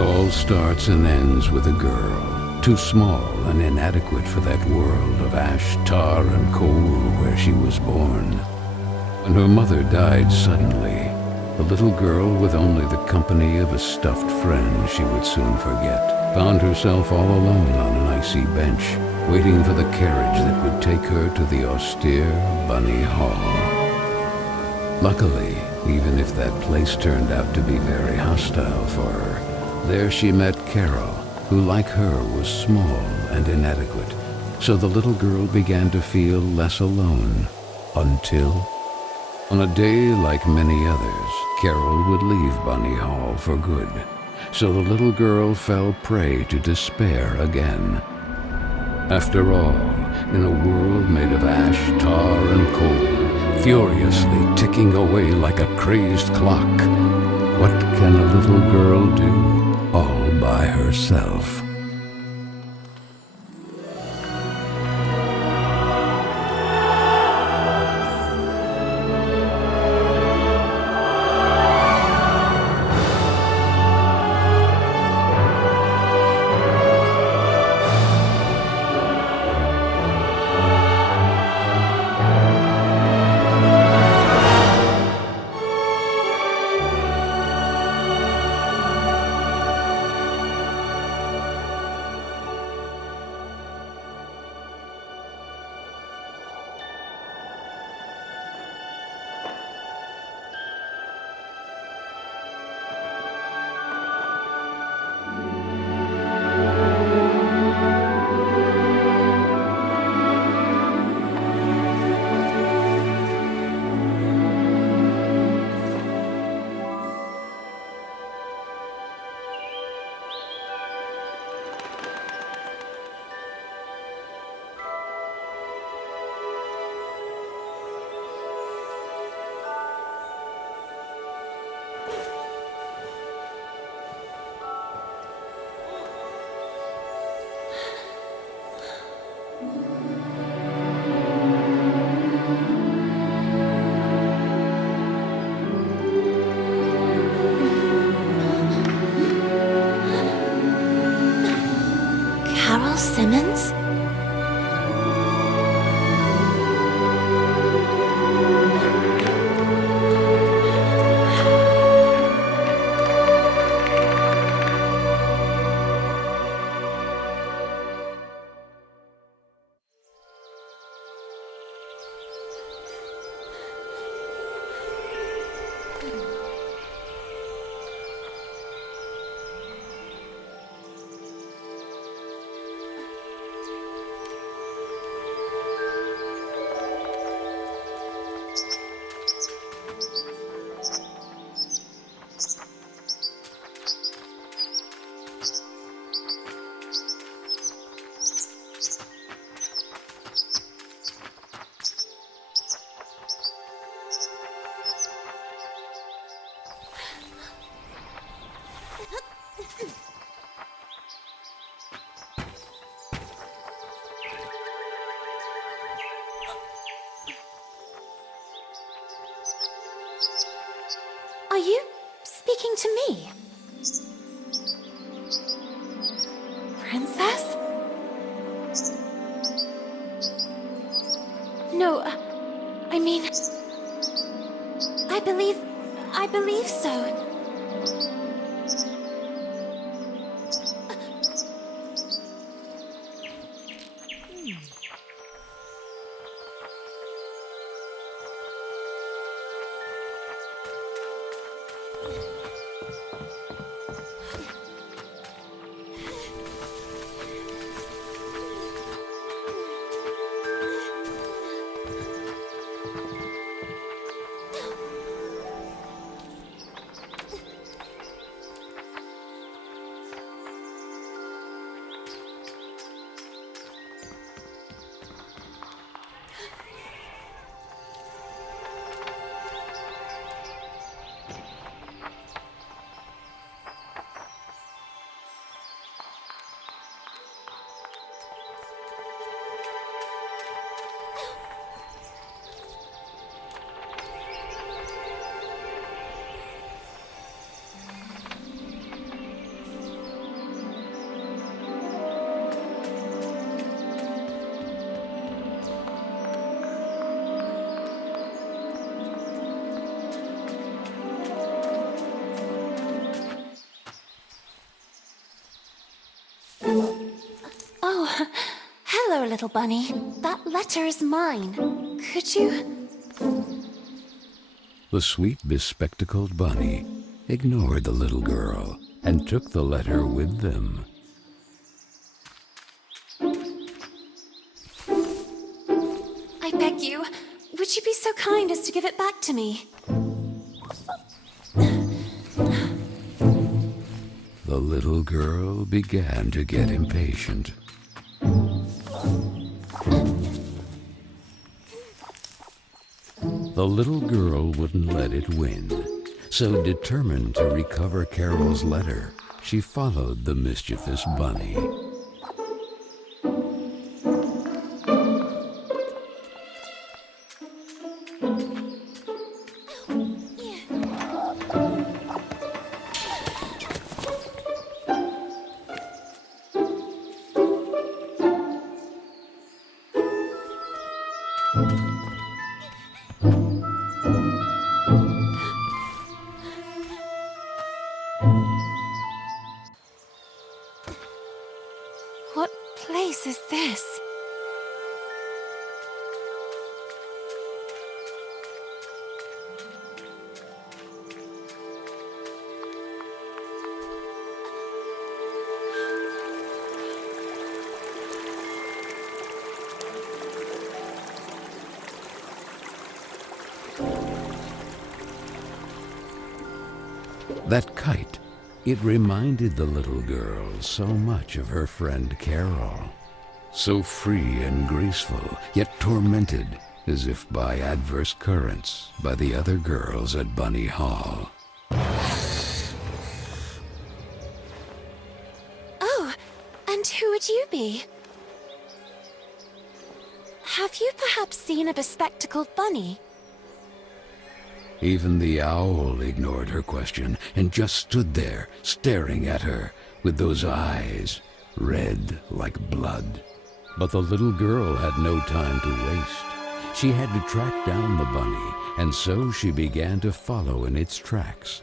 all starts and ends with a girl, too small and inadequate for that world of ash, tar, and coal where she was born. When her mother died suddenly, the little girl, with only the company of a stuffed friend she would soon forget, found herself all alone on an icy bench, waiting for the carriage that would take her to the austere Bunny Hall. Luckily, even if that place turned out to be very hostile for her, there she met Carole, who like her was small and inadequate, so the little girl began to feel less alone, until, on a day like many others, Carole would leave Bunny Hall for good, so the little girl fell prey to despair again. After all, in a world made of ash, tar, and coal, furiously ticking away like a crazed clock, what can a little girl do all by herself? Simmons? Are you speaking to me? Princess? No, I mean... I believe so. little bunny. That letter is mine. Could you? The sweet, bespectacled bunny ignored the little girl and took the letter with them. I beg you, would you be so kind as to give it back to me? The little girl began to get impatient. The little girl wouldn't let it win, so determined to recover Carole's letter, she followed the mischievous bunny. What place is this? That kite, it reminded the little girl so much of her friend Carole. So free and graceful, yet tormented, as if by adverse currents, by the other girls at Bunny Hall. Oh, and who would you be? Have you perhaps seen a bespectacled bunny? Even the owl ignored her question and just stood there, staring at her, with those eyes, red like blood. But the little girl had no time to waste. She had to track down the bunny, and so she began to follow in its tracks.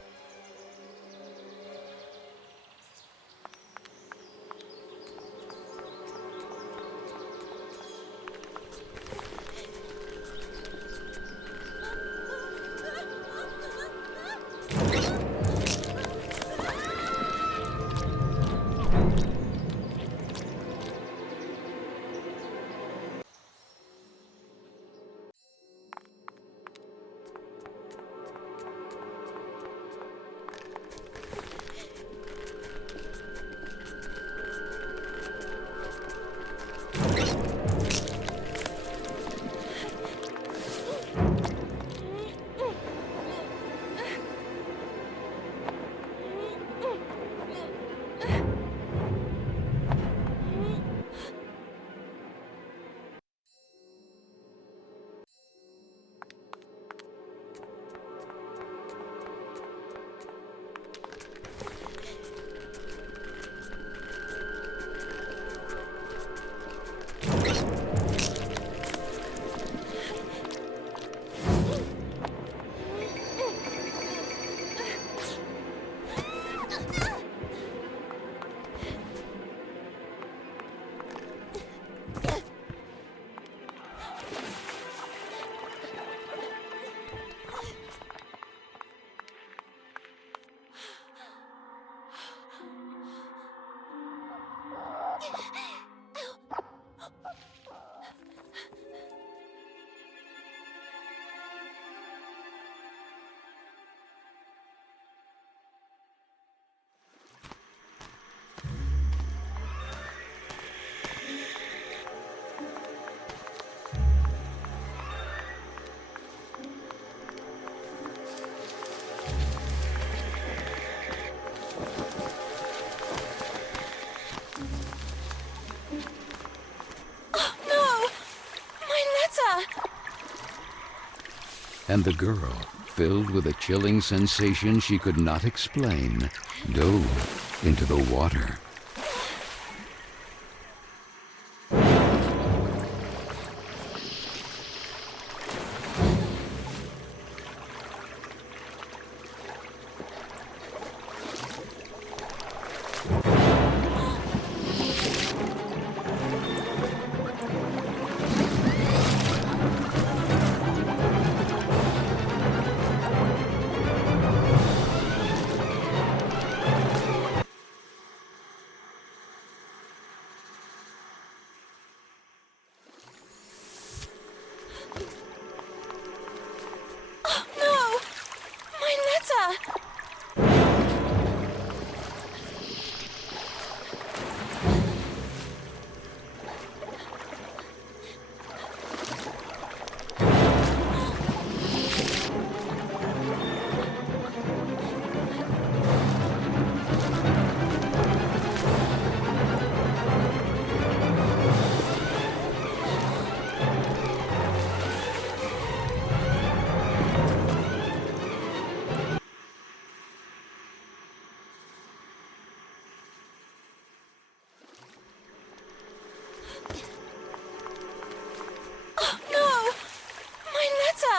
And the girl, filled with a chilling sensation she could not explain, dove into the water.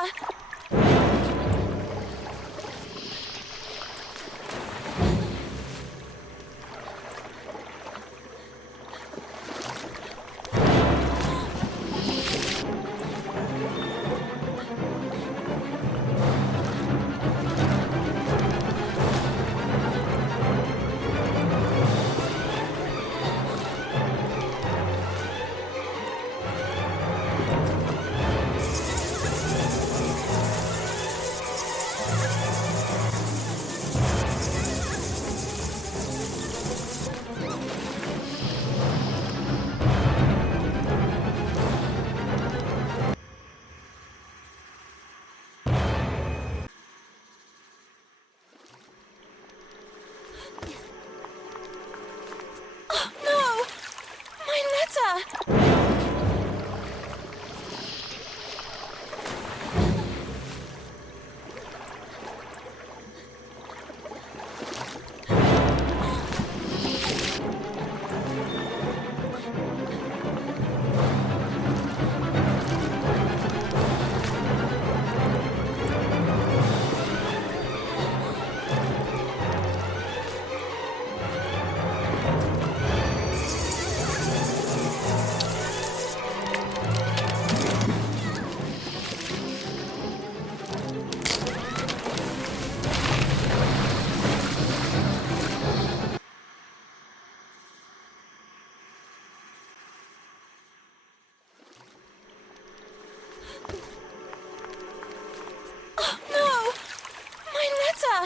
Oh, no! My letter! Oh, no! My letter!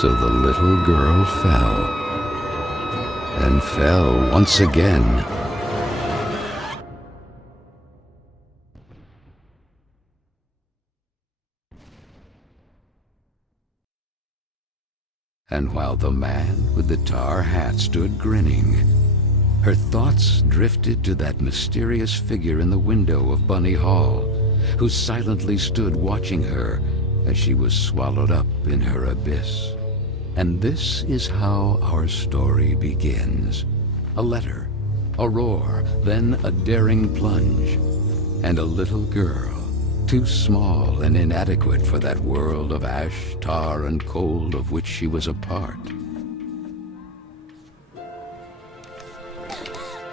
So the little girl fell, and fell once again. And while the man with the tar hat stood grinning, her thoughts drifted to that mysterious figure in the window of Bunny Hall, who silently stood watching her as she was swallowed up in her abyss. And this is how our story begins. A letter, a roar, then a daring plunge, and a little girl, too small and inadequate for that world of ash, tar, and coal of which she was a part.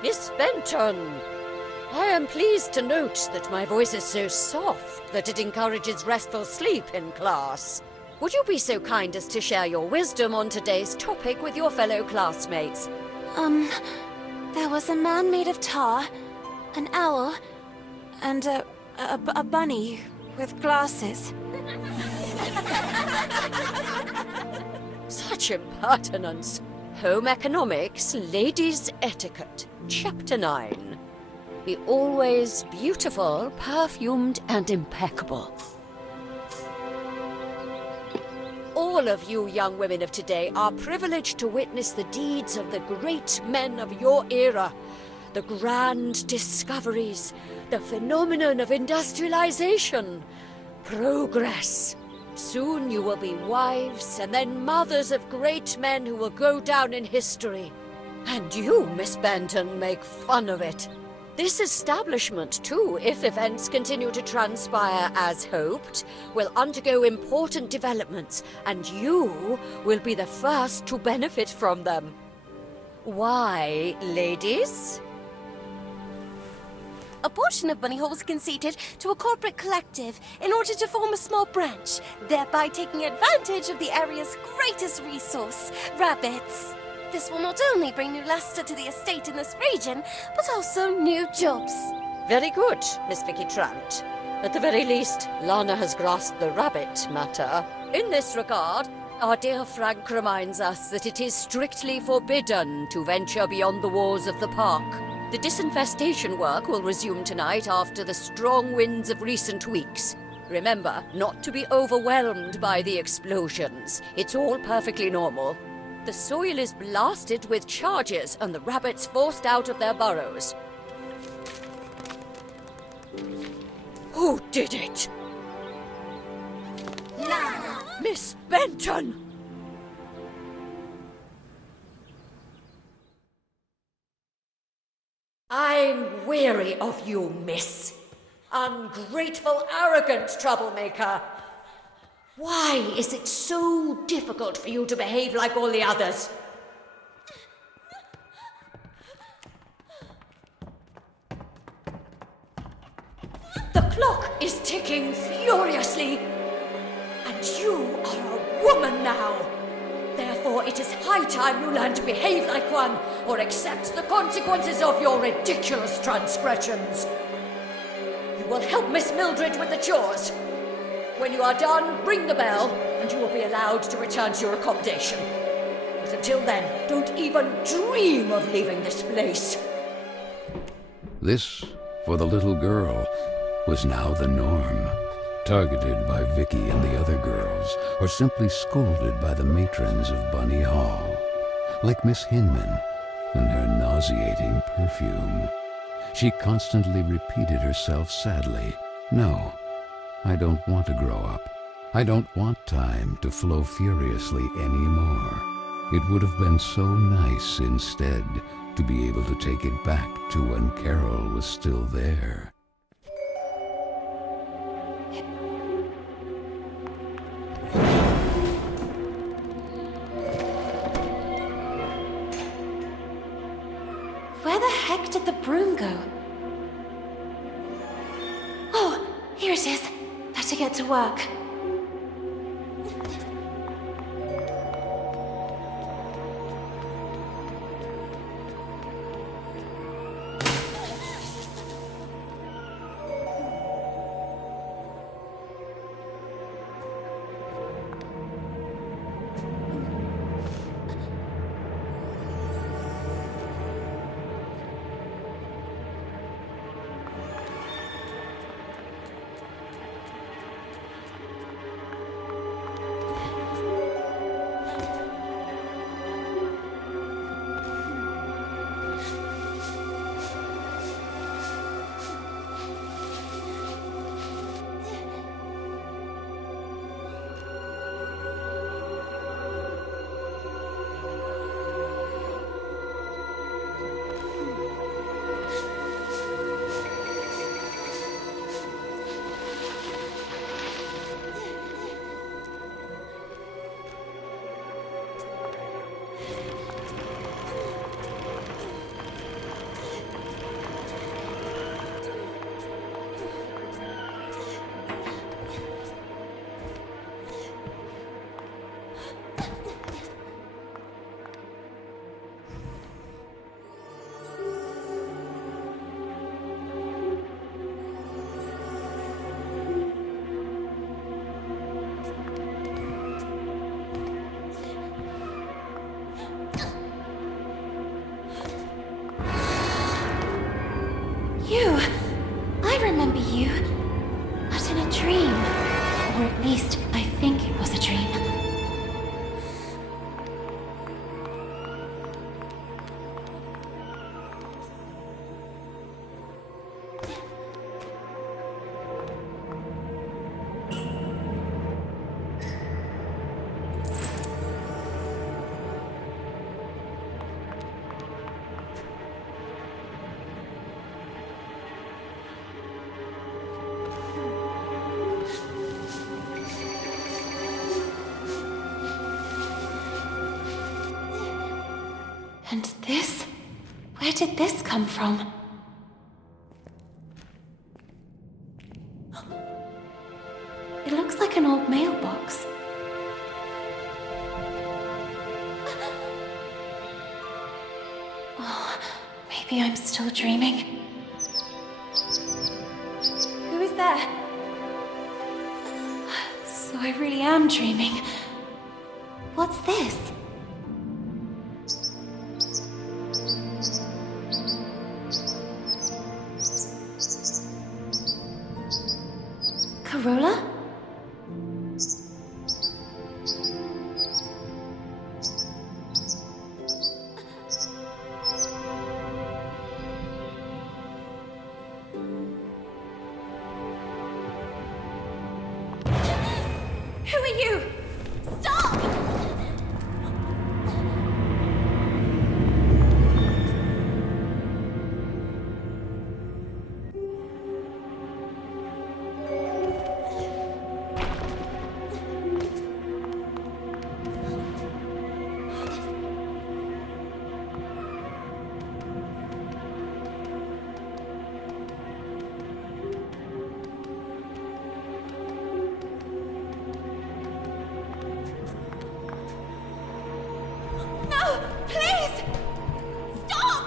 Miss Benton, I am pleased to note that my voice is so soft that it encourages restful sleep in class. Would you be so kind as to share your wisdom on today's topic with your fellow classmates? There was a man made of tar, an owl, and a bunny with glasses. Such impertinence. Home economics, ladies' etiquette, chapter 9. Be always beautiful, perfumed, and impeccable. All of you young women of today are privileged to witness the deeds of the great men of your era, the grand discoveries, the phenomenon of industrialization, progress. Soon you will be wives and then mothers of great men who will go down in history. And you, Miss Benton, make fun of it. This establishment, too, if events continue to transpire as hoped, will undergo important developments, and you will be the first to benefit from them. Why, ladies? A portion of Bunny Hall was conceded to a corporate collective in order to form a small branch, thereby taking advantage of the area's greatest resource, rabbits. This will not only bring new luster to the estate in this region, but also new jobs. Very good, Miss Vicky Trant. At the very least, Lana has grasped the rabbit matter. In this regard, our dear Frank reminds us that it is strictly forbidden to venture beyond the walls of the park. The disinfestation work will resume tonight after the strong winds of recent weeks. Remember not to be overwhelmed by the explosions. It's all perfectly normal. The soil is blasted with charges and the rabbits forced out of their burrows. Who did it? Lana! Miss Benton! I'm weary of you, miss. Ungrateful, arrogant troublemaker. Why is it so difficult for you to behave like all the others? The clock is ticking furiously, and you are a woman now. Therefore, it is high time you learn to behave like one, or accept the consequences of your ridiculous transgressions. You will help Miss Mildred with the chores. When you are done, ring the bell, and you will be allowed to return to your accommodation. But until then, don't even dream of leaving this place. This, for the little girl, was now the norm. Targeted by Vicky and the other girls, or simply scolded by the matrons of Bunny Hall. Like Miss Hinman and her nauseating perfume. She constantly repeated herself sadly, "No, I don't want to grow up. I don't want time to flow furiously anymore. It would have been so nice instead to be able to take it back to when Carole was still there." Where the heck did the broom go? Oh, here it is. Better get to work. remember you, but in a dream. Or at least, I think it was a dream. And this? Where did this come from? It looks like an old mailbox. Oh, maybe I'm still dreaming. Who is there? So I really am dreaming. What's this? Carole? Who are you? Stop! No! Please! Stop!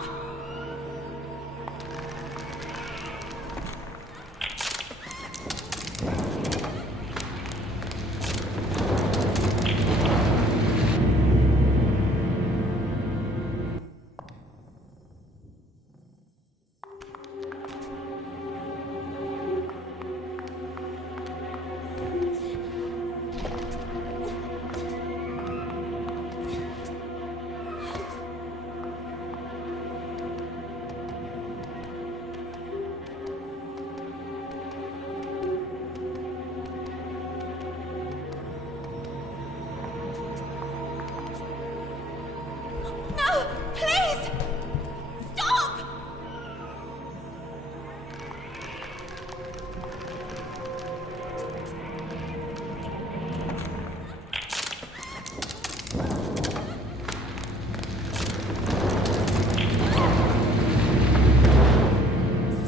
No! Please! Stop!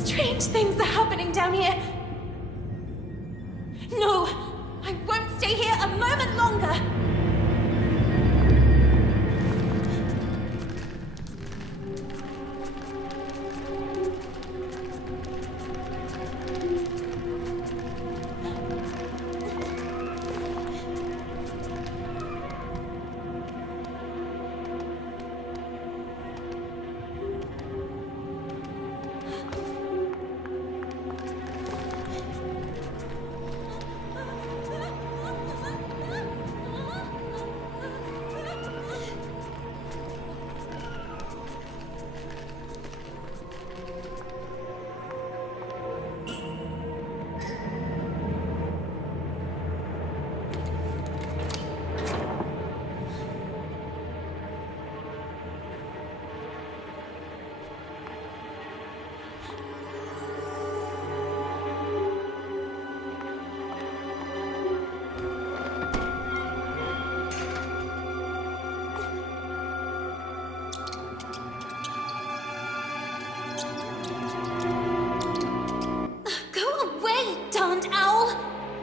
Strange things are happening down here. No! I won't stay here a moment longer!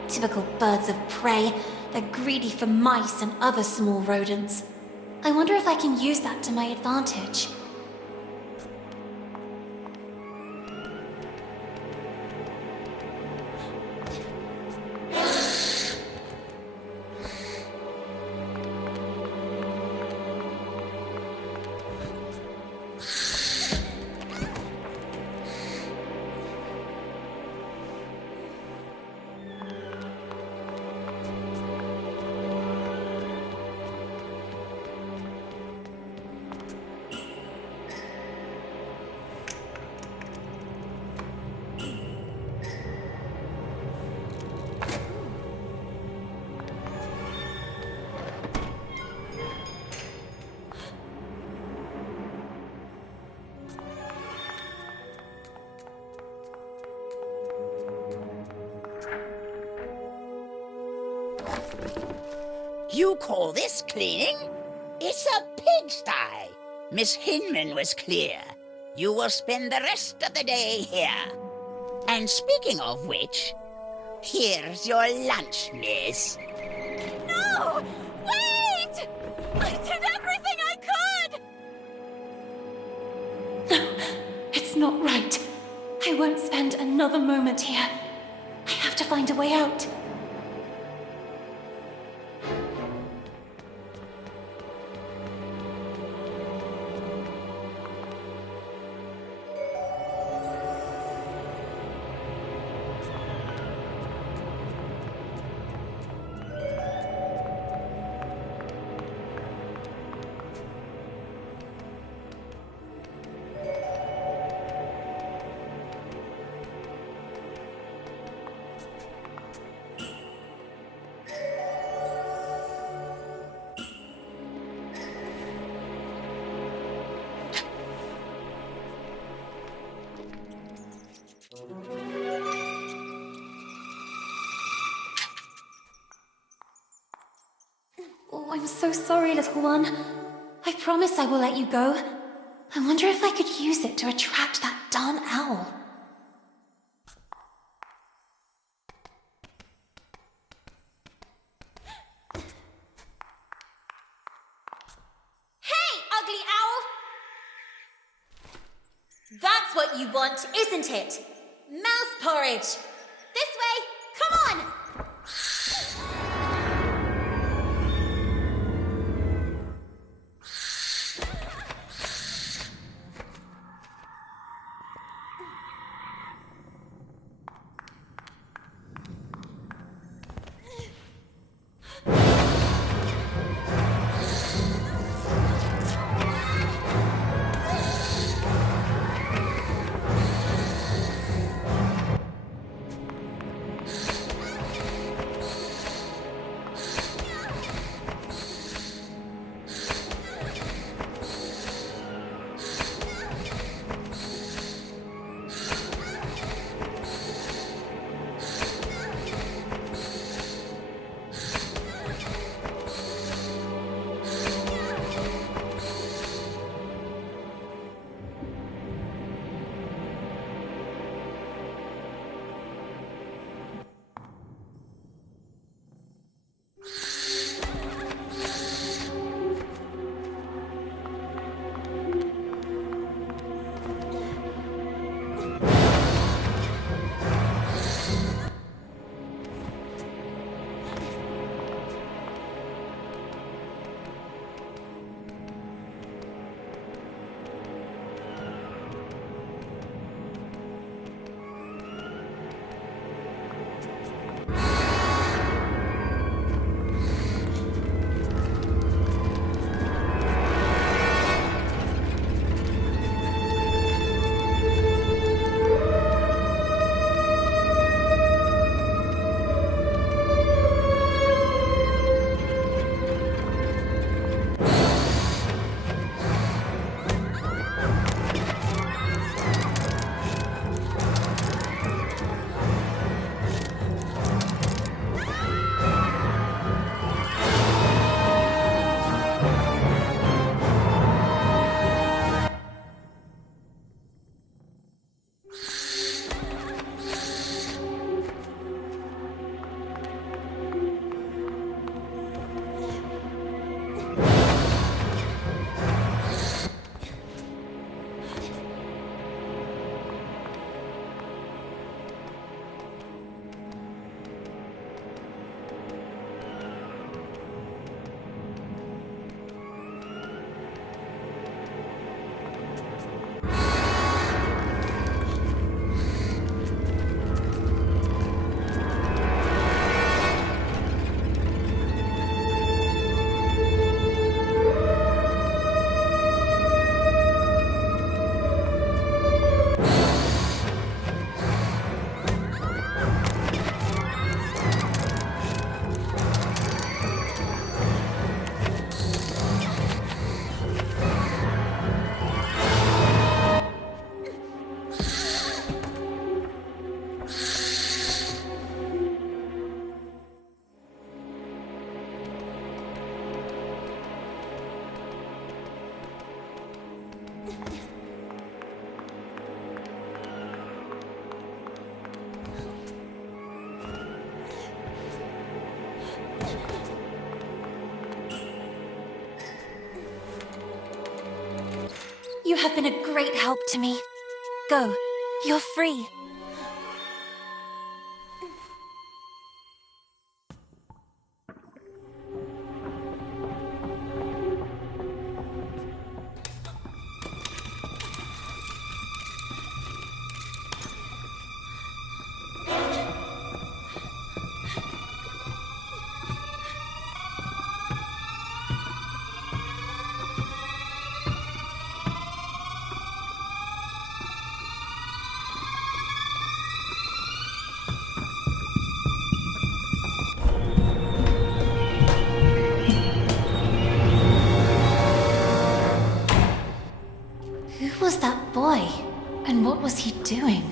Typical birds of prey. They're greedy for mice and other small rodents. I wonder if I can use that to my advantage. You call this cleaning? It's a pigsty. Miss Hinman was clear. You will spend the rest of the day here. And speaking of which, here's your lunch, miss. No! Wait! I did everything I could! No, it's not right. I won't spend another moment here. I have to find a way out. Oh, I'm so sorry, little one. I promise I will let you go. I wonder if I could use it to attract that darn owl. Hey, ugly owl! That's what you want, isn't it? Mouse porridge! This way! Come on! You have been a great help to me. Go. You're free. Who was that boy? And what was he doing?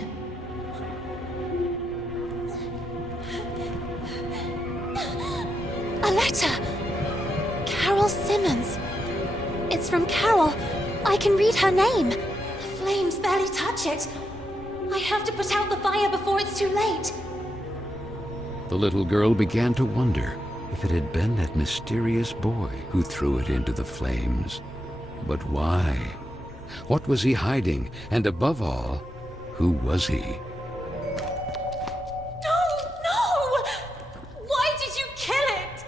A letter! Carole Simmons. It's from Carole. I can read her name. The flames barely touch it. I have to put out the fire before it's too late. The little girl began to wonder if it had been that mysterious boy who threw it into the flames. But why? What was he hiding? And above all, who was he? No! No! Why did you kill it?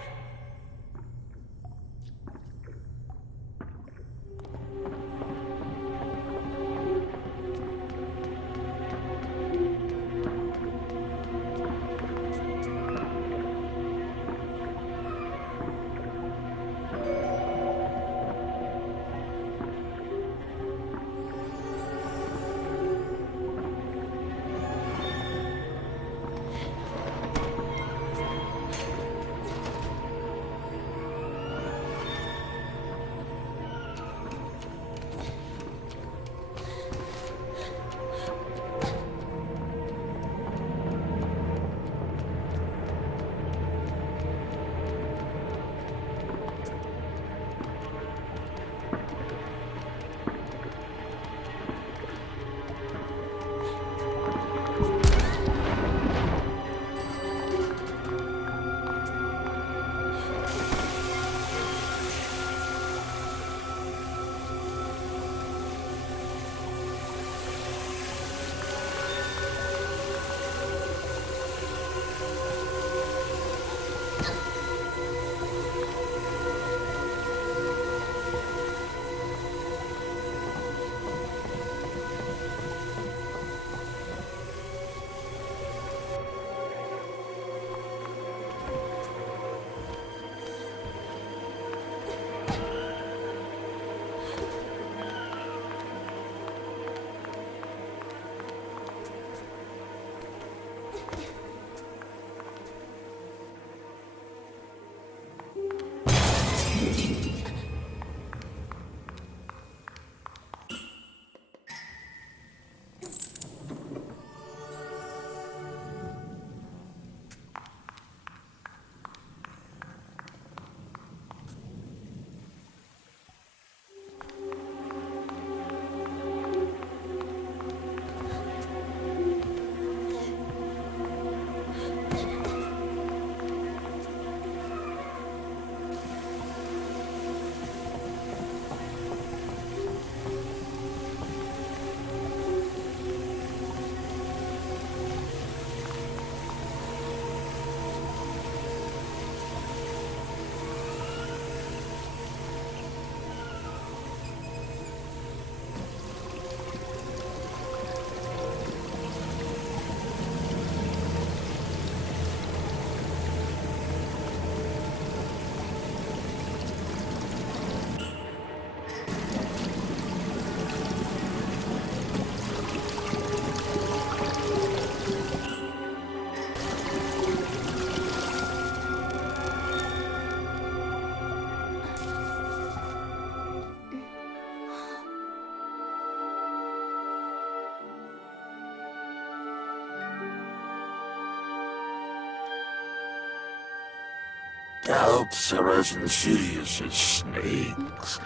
Doubts are as insidious as snakes,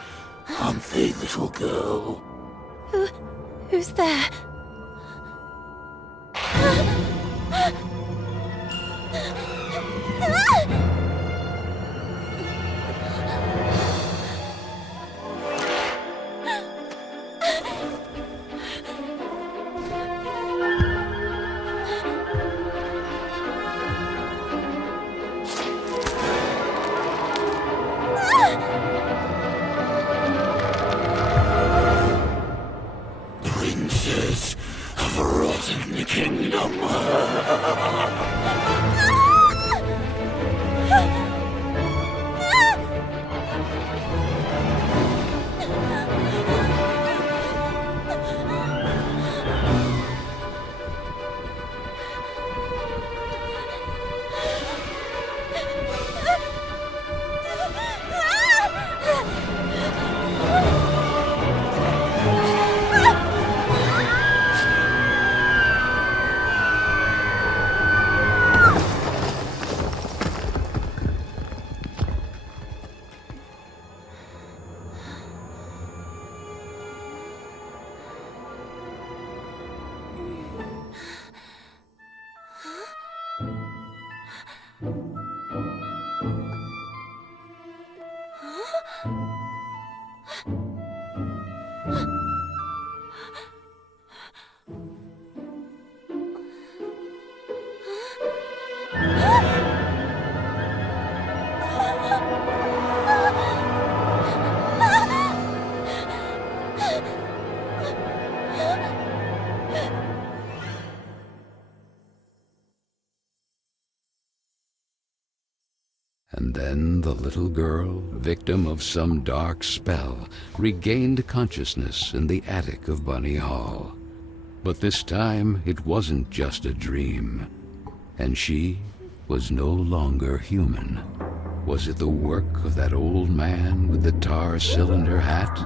aren't they, little girl? Who's there? And then the little girl, victim of some dark spell, regained consciousness in the attic of Bunny Hall. But this time it wasn't just a dream, and she was no longer human. Was it the work of that old man with the tar cylinder hat?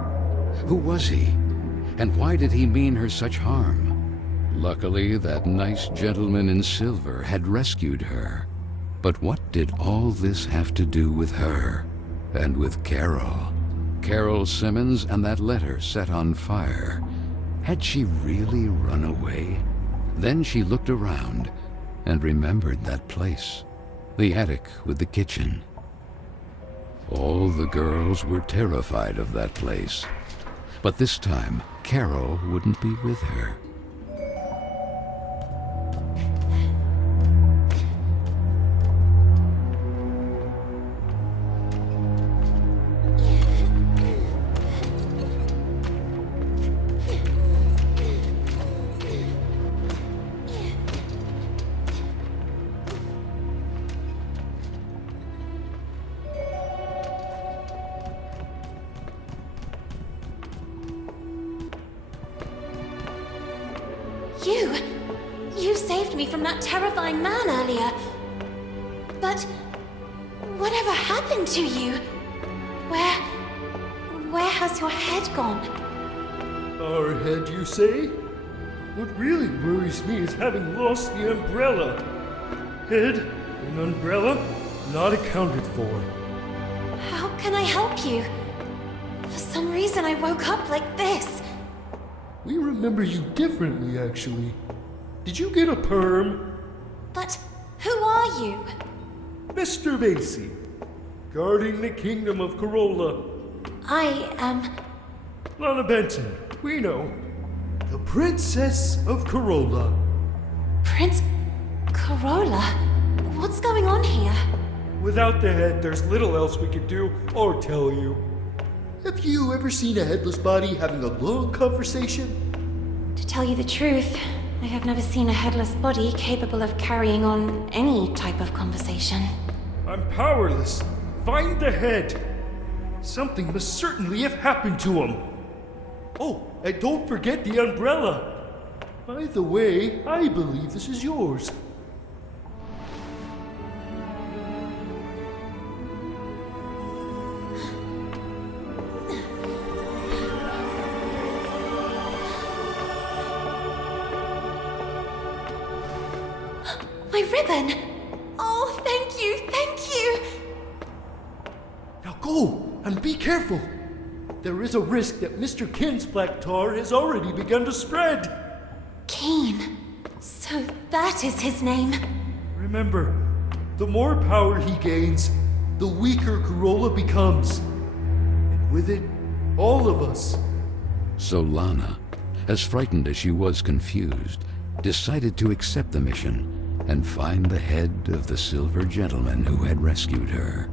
Who was he? And why did he mean her such harm? Luckily, that nice gentleman in silver had rescued her. But what did all this have to do with her? And with Carole? Carole Simmons and that letter set on fire. Had she really run away? Then she looked around and remembered that place. The attic with the kitchen. All the girls were terrified of that place. But this time, Carole wouldn't be with her. You saved me from that terrifying man earlier. But whatever happened to you? Where has your head gone? Our head, you say? What really worries me is having lost the umbrella. Head and umbrella not accounted for. How can I help you? For some reason I woke up like this. We remember you differently, actually. Did you get a perm? But who are you? Mr. Macy, guarding the kingdom of Carole. I am... Lana Benton, we know. The Princess of Carole. Prince Carole? What's going on here? Without the head, there's little else we could do or tell you. Have you ever seen a headless body having a long conversation? To tell you the truth, I have never seen a headless body capable of carrying on any type of conversation. I'm powerless. Find the head. Something must certainly have happened to him. Oh, and don't forget the umbrella. By the way, I believe this is yours. My ribbon! Oh, thank you, thank you! Now go, and be careful. There is a risk that Mr. Kin's black tar has already begun to spread. Keen. So that is his name. Remember, the more power he gains, the weaker Carole becomes. And with it, all of us. So Lana, as frightened as she was confused, decided to accept the mission and find the head of the silver gentleman who had rescued her.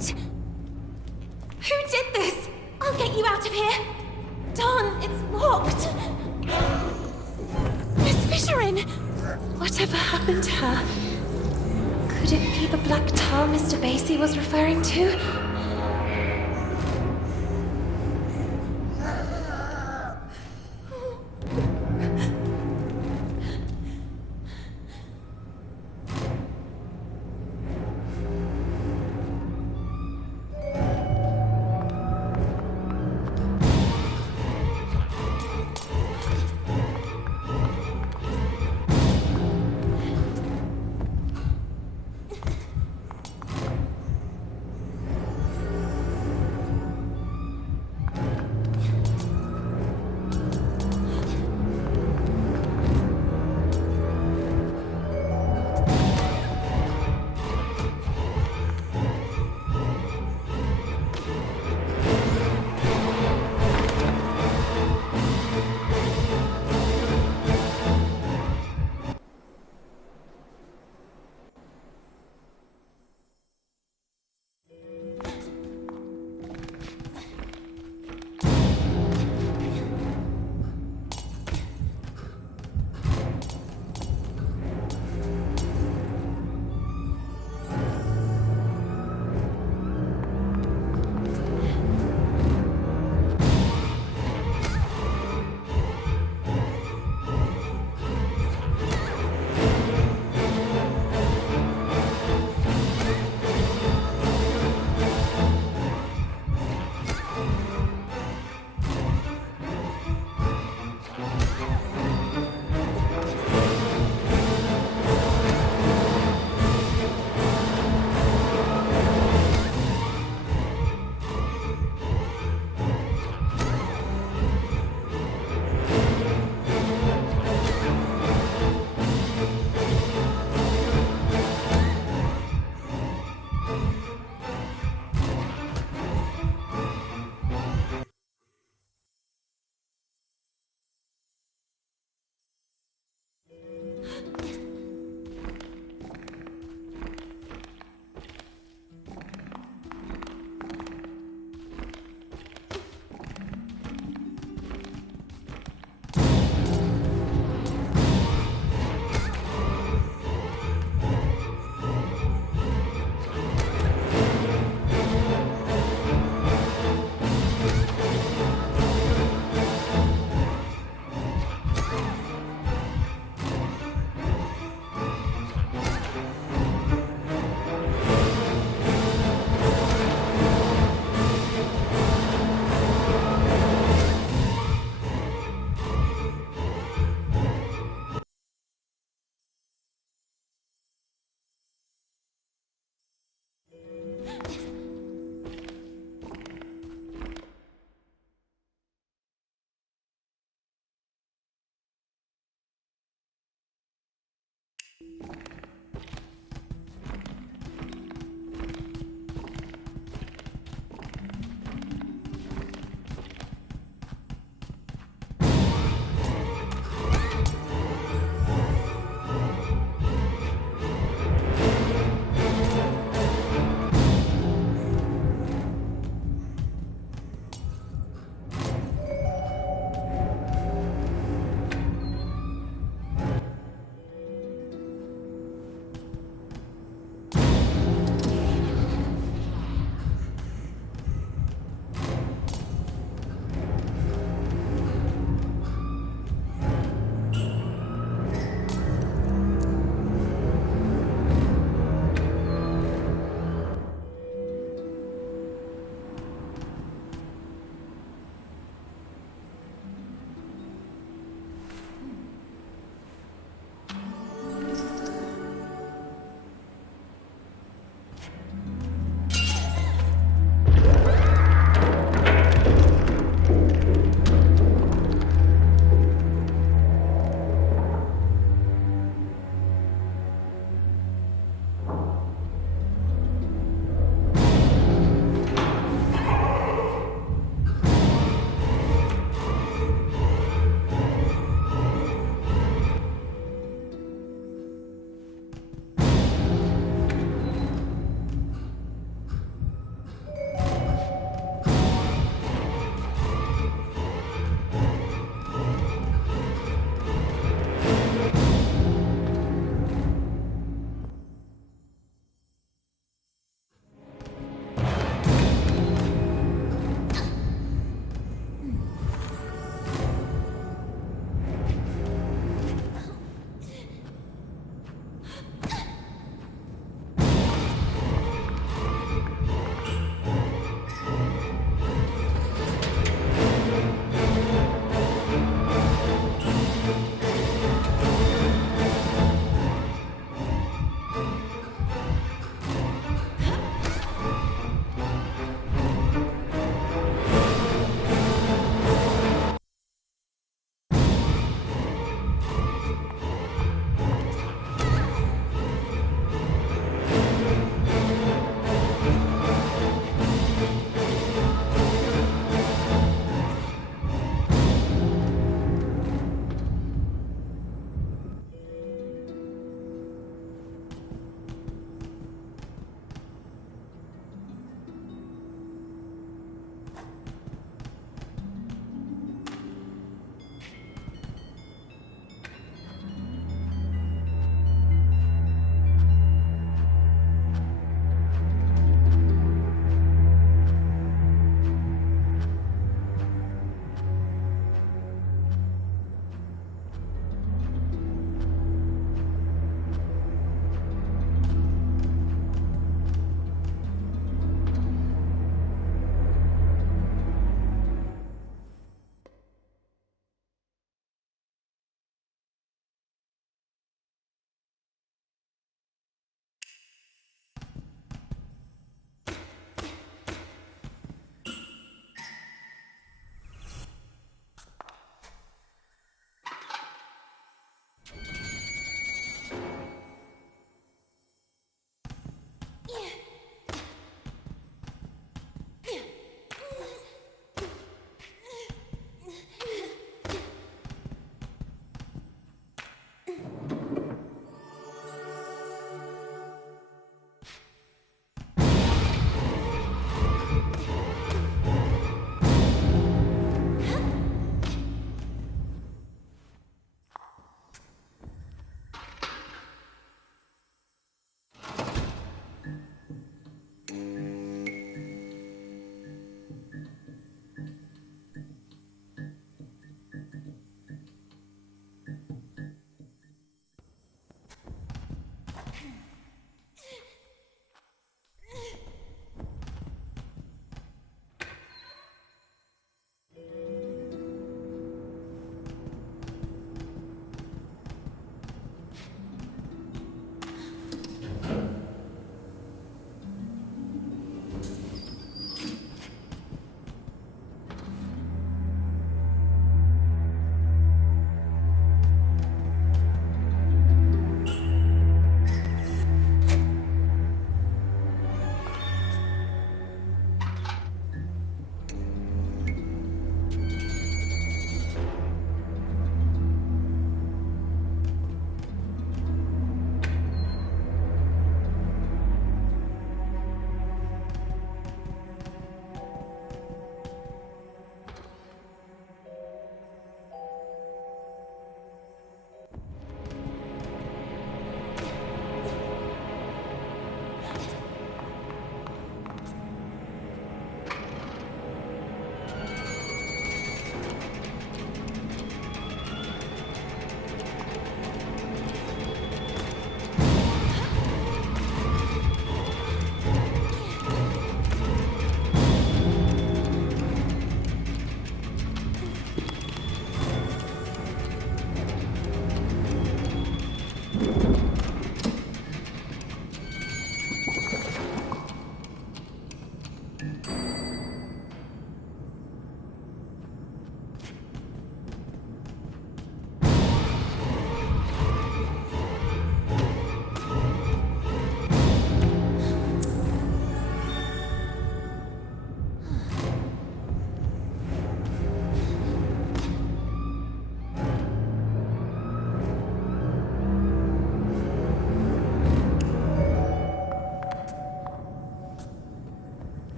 What? Who did this? I'll get you out of here. Don, it's locked. Miss Fisherin! Whatever happened to her? Could it be the black tar Mr. Basie was referring to?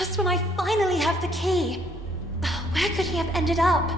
Just when I finally have the key. Where could he have ended up?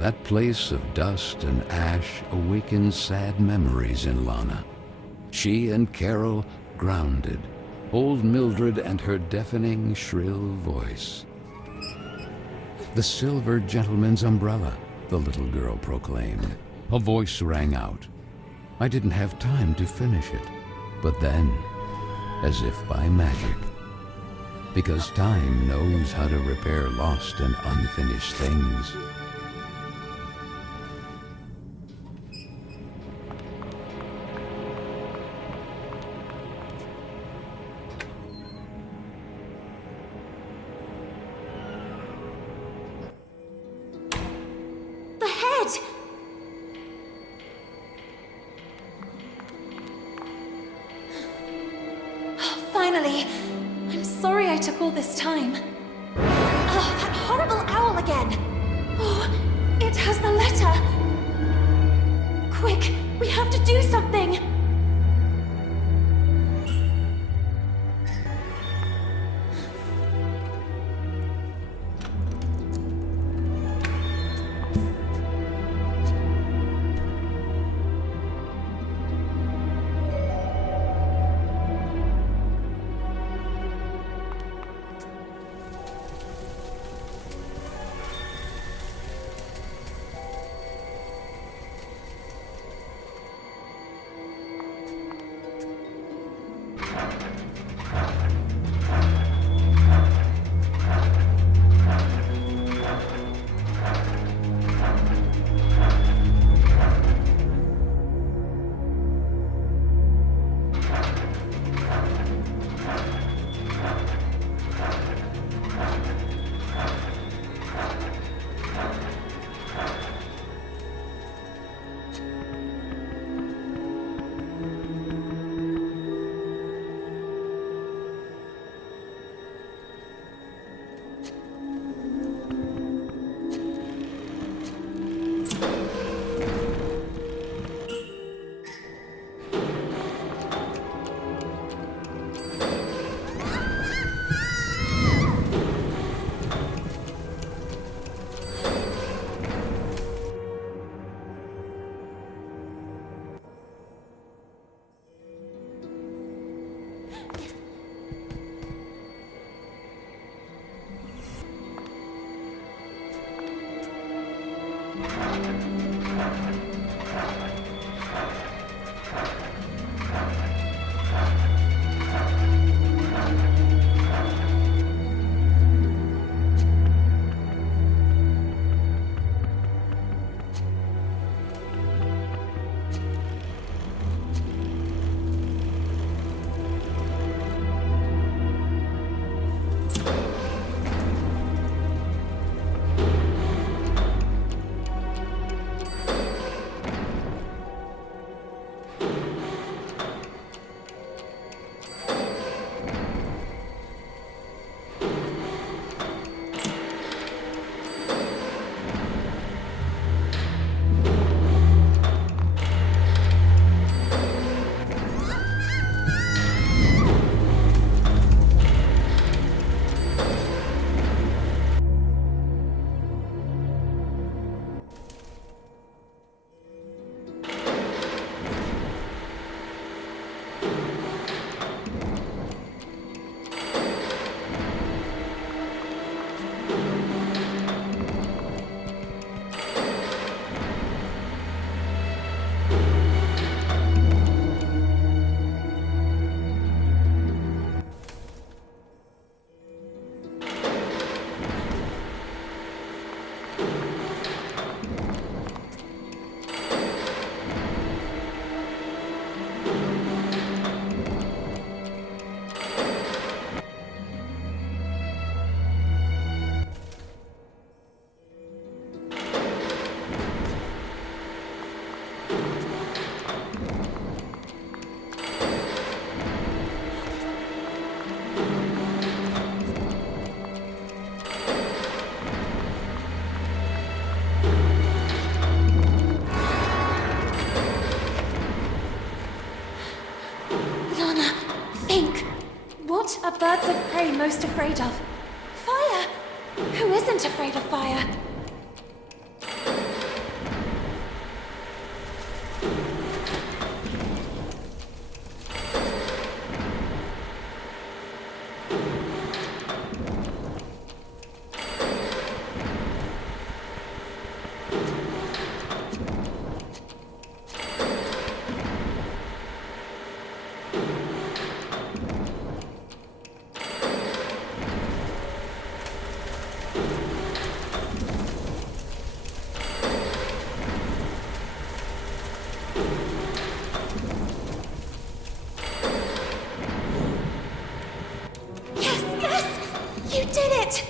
That place of dust and ash awakened sad memories in Lana. She and Carole grounded, old Mildred and her deafening, shrill voice. "The silver gentleman's umbrella," the little girl proclaimed. A voice rang out. I didn't have time to finish it, but then, as if by magic, because time knows how to repair lost and unfinished things. The head! Finally! I'm sorry I took all this time. Oh, that horrible owl again! Oh, it has the letter! Quick, we have to do something! What are birds of prey most afraid of? Fire! Who isn't afraid of fire? did it!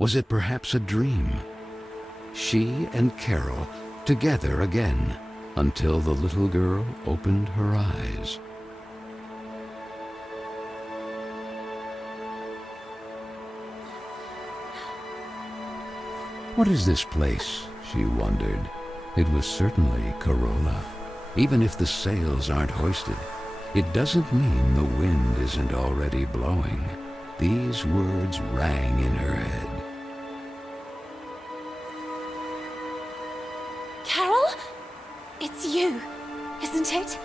Was it perhaps a dream? She and Carole together again until the little girl opened her eyes. What is this place? She wondered. It was certainly Carole. Even if the sails aren't hoisted, it doesn't mean the wind isn't already blowing. These words rang in her head. Carole? It's you, isn't it?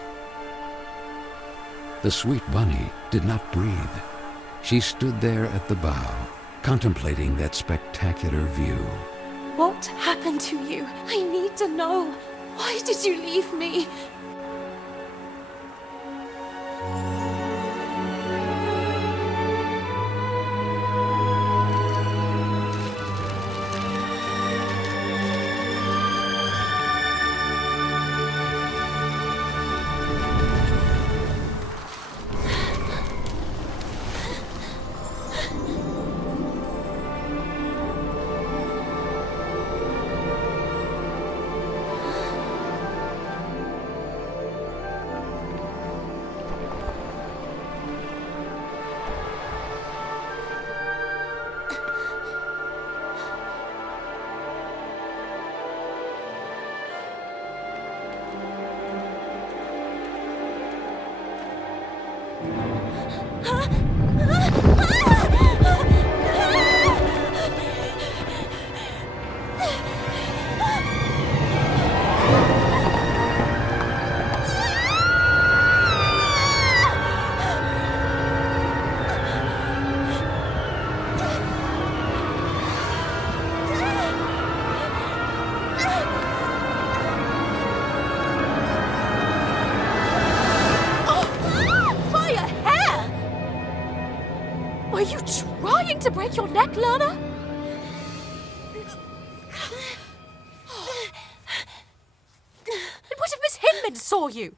The sweet bunny did not breathe. She stood there at the bow, contemplating that spectacular view. What happened to you? I need to know. Why did you leave me? Are you trying to break your neck, Lana? And what if Miss Hinman saw you?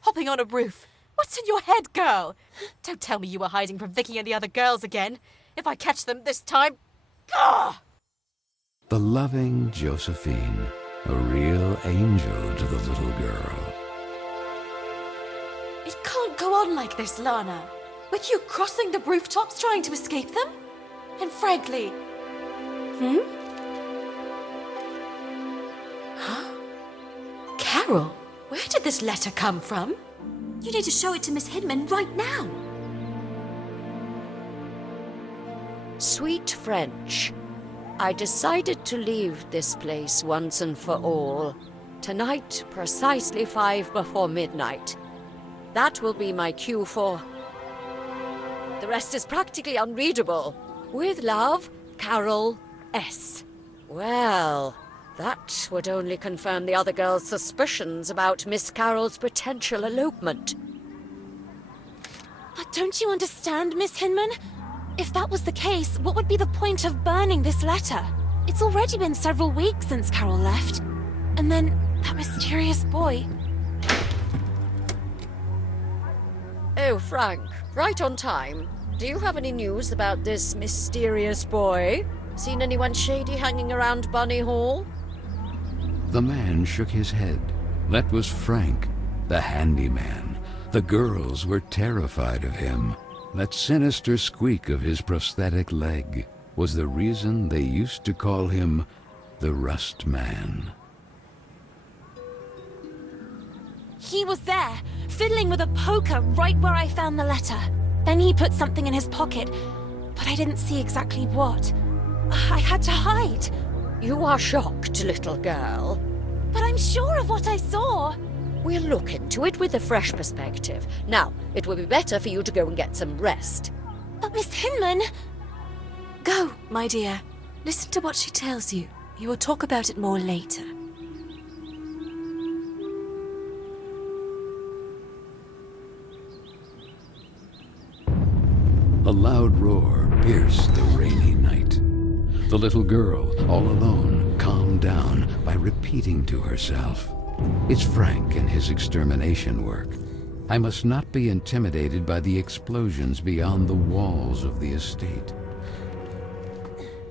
Hopping on a roof. What's in your head, girl? Don't tell me you were hiding from Vicky and the other girls again. If I catch them this time... Gah! The loving Josephine, a real angel to the little girl. It can't go on like this, Lana. With you crossing the rooftops trying to escape them? And frankly... Huh? Carole, where did this letter come from? You need to show it to Miss Hinman right now. Sweet French, I decided to leave this place once and for all. Tonight, precisely 5 before midnight. That will be my cue for... The rest is practically unreadable. With love, Carole S. Well, that would only confirm the other girls' suspicions about Miss Carole's potential elopement. But don't you understand, Miss Hinman? If that was the case, what would be the point of burning this letter? It's already been several weeks since Carole left. And then, That mysterious boy. Oh, Frank, right on time. Do you have any news about this mysterious boy? Seen anyone shady hanging around Bunny Hall? The man shook his head. That was Frank, the handyman. The girls were terrified of him. That sinister squeak of his prosthetic leg was the reason they used to call him the Rust Man. He was there, fiddling with a poker right where I found the letter. Then he put something in his pocket, but I didn't see exactly what. I had to hide. You are shocked, little girl. But I'm sure of what I saw. We'll look into it with a fresh perspective. Now, it will be better for you to go and get some rest. But Miss Hinman... Go, my dear. Listen to what she tells you. You will talk about it more later. A loud roar pierced the rainy night. The little girl, all alone, calmed down by repeating to herself, "It's Frank and his extermination work. I must not be intimidated by the explosions beyond the walls of the estate."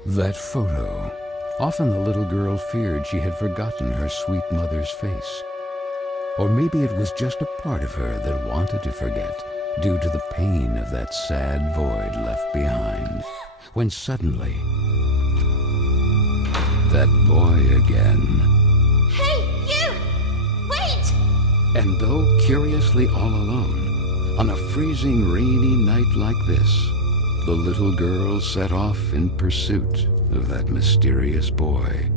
That photo. Often the little girl feared she had forgotten her sweet mother's face. Or maybe it was just a part of her that wanted to forget, due to the pain of that sad void left behind, when suddenly, that boy again. Hey, you! Wait! And though curiously all alone, on a freezing rainy night like this, the little girl set off in pursuit of that mysterious boy.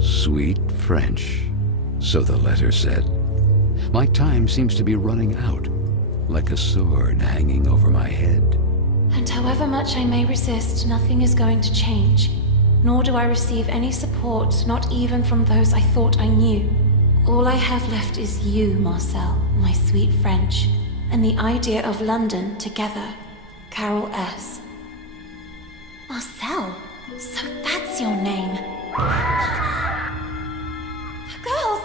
Sweet French, so the letter said. My time seems to be running out, like a sword hanging over my head. And however much I may resist, nothing is going to change. Nor do I receive any support, not even from those I thought I knew. All I have left is you, Marcel, my sweet French, and the idea of London together. Carole S. Marcel? So that's your name. Girls!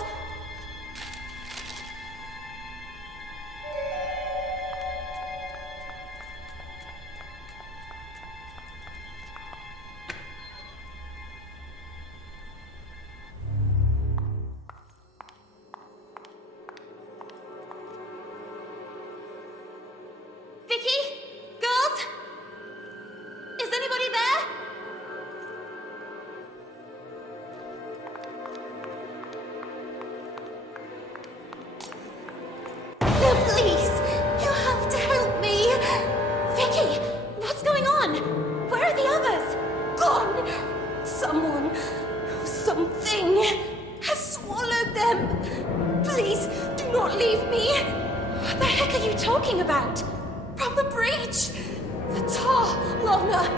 Vicky? Girls? Is anybody there? No, please! You have to help me! Vicky! What's going on? Where are the others? Gone! Someone, something, has swallowed them. Please, do not leave me. What the heck are you talking about? From the breach! The tar, Lana!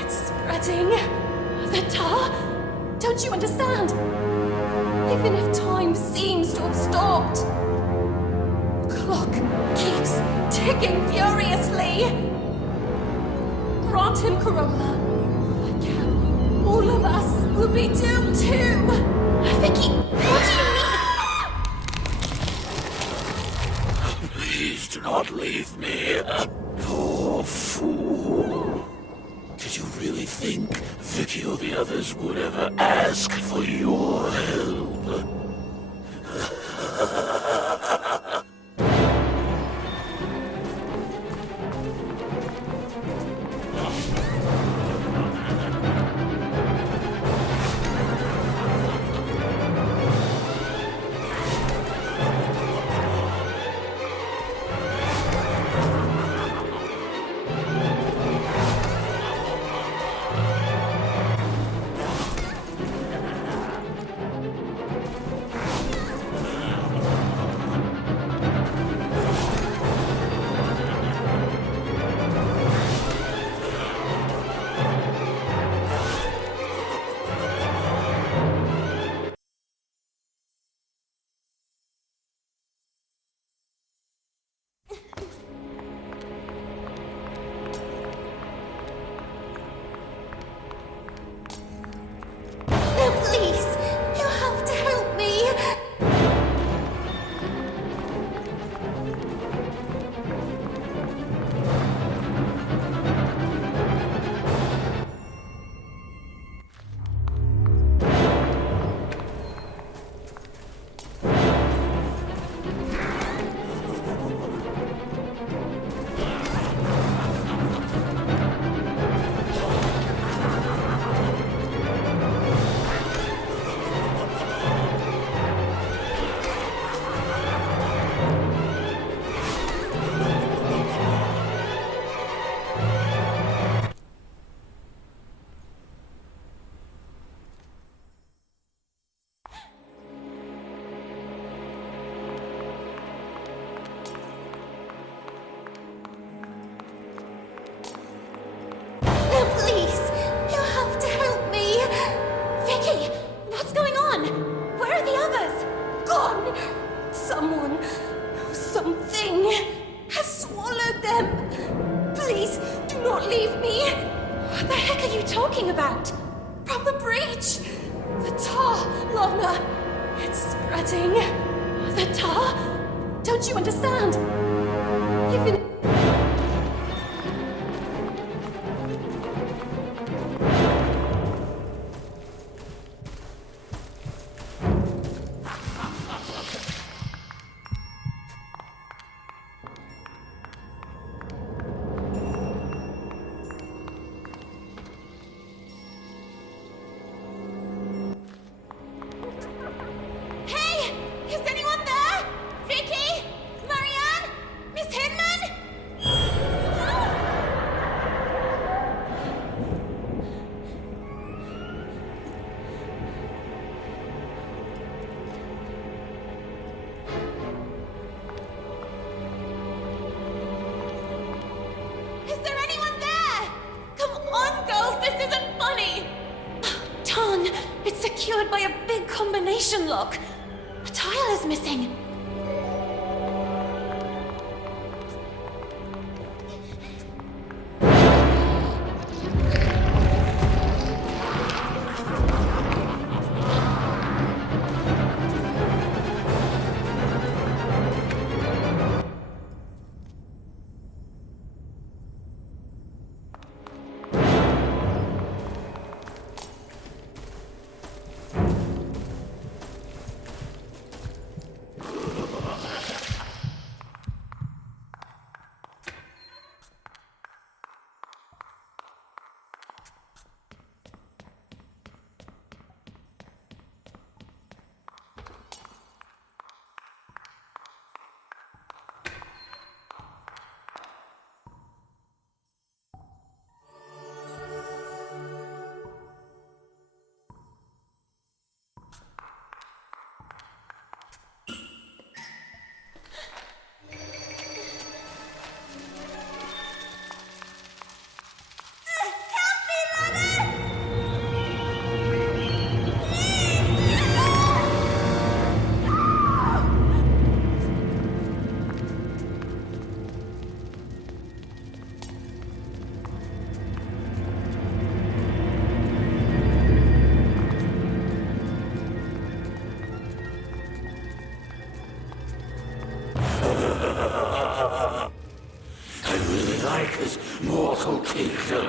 It's spreading. The tar? Don't you understand? Even if time seems to have stopped, the clock keeps ticking furiously. Grant him, Carola. I can. All of us will be doomed too. Vicky, what do you mean? Please do not leave me. Poor fool. Did you really think Vicky or the others would ever ask for your help? witch! The tar, Lorna! It's spreading! The tar? Don't you understand? Even... Hey! Is anyone there? Vicky? Marianne? Miss Hinman? Is there anyone there? Come on, girls, this isn't funny! Darn, it's secured by a big combination lock. A tile is missing. I really like this mortal kingdom.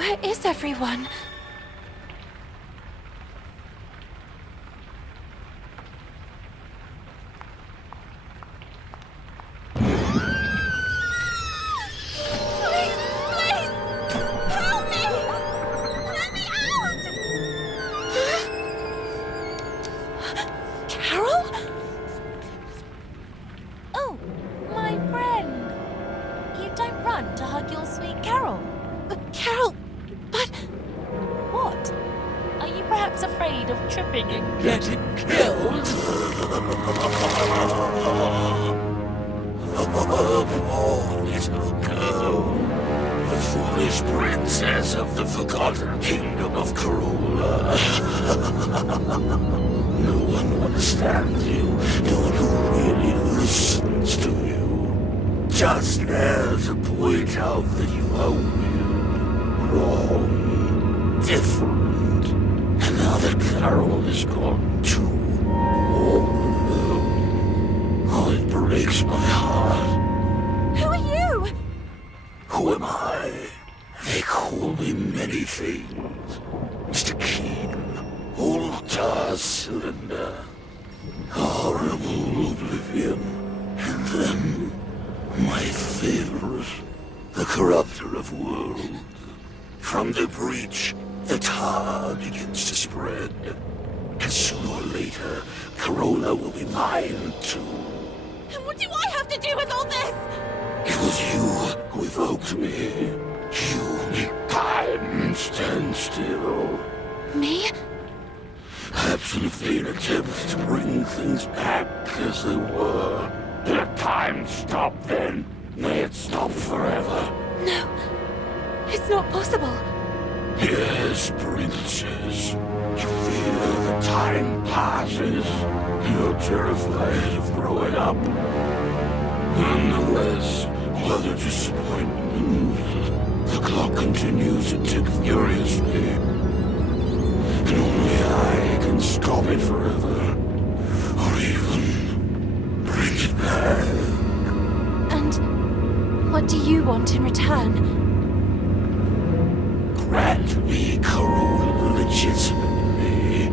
Where is everyone? Carole, but... What? Are you perhaps afraid of tripping and getting killed? Poor little girl. The foolish princess of the forgotten kingdom of Carole. No one understands you. No one who really listens to you. Just there to point out that you are weird, wrong, different. And now that Carole is gone too, all alone. Oh, it breaks my heart. Who are you? Who am I? They call me many things. Mr. Keen, Altar Cylinder, Horrible Oblivion, and then my favorite, the Corrupter of Worlds. From the breach, the tar begins to spread. And sooner or later, Carole will be mine too. And what do I have to do with all this? It was you who evoked me. You make time stand still. Me? Perhaps in a vain attempt to bring things back as they were. Let time stop then. May it stop forever. No. It's not possible. Yes, princess. You fear that time passes. You're terrified of growing up. Nonetheless, while the disappointment, the clock continues to tick furiously. And only I can stop it forever. Or even bring it back. And what do you want in return? Grant me Carole legitimately,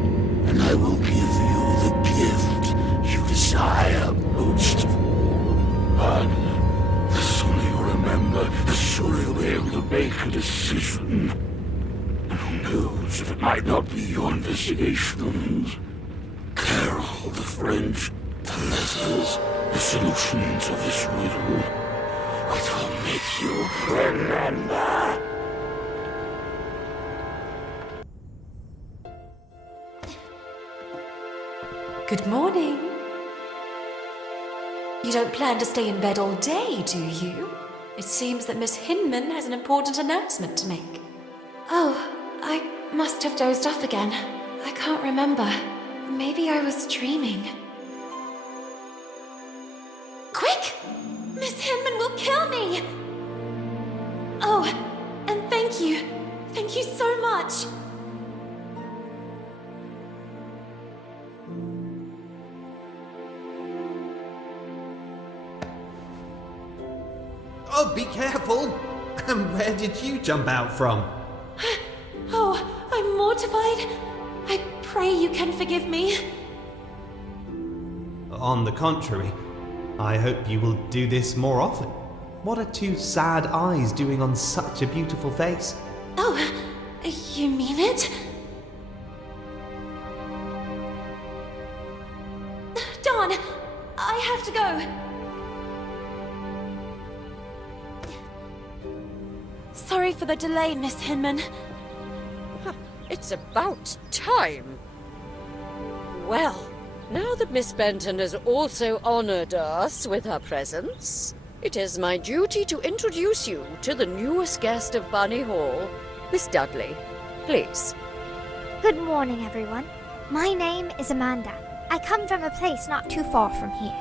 and I will give you the gift you desire most of all. But the sooner you remember, the sooner you'll be able to make a decision. And who knows if it might not be your investigations. Carole, the French, the letters, the solutions of this riddle, which will make you remember. Good morning. You don't plan to stay in bed all day, do you? It seems that Miss Hinman has an important announcement to make. Oh, I must have dozed off again. I can't remember. Maybe I was dreaming. Quick! Miss Hinman will kill me! Oh, and thank you. Thank you so much. Oh, be careful! And where did you jump out from? Oh, I'm mortified. I pray you can forgive me. On the contrary, I hope you will do this more often. What are two sad eyes doing on such a beautiful face? Oh, you mean it? Dawn, I have to go. Sorry for the delay, Miss Hinman. It's about time. Well, now that Miss Benton has also honored us with her presence, it is my duty to introduce you to the newest guest of Bunny Hall, Miss Dudley. Please. Good morning, everyone. My name is Amanda. I come from a place not too far from here.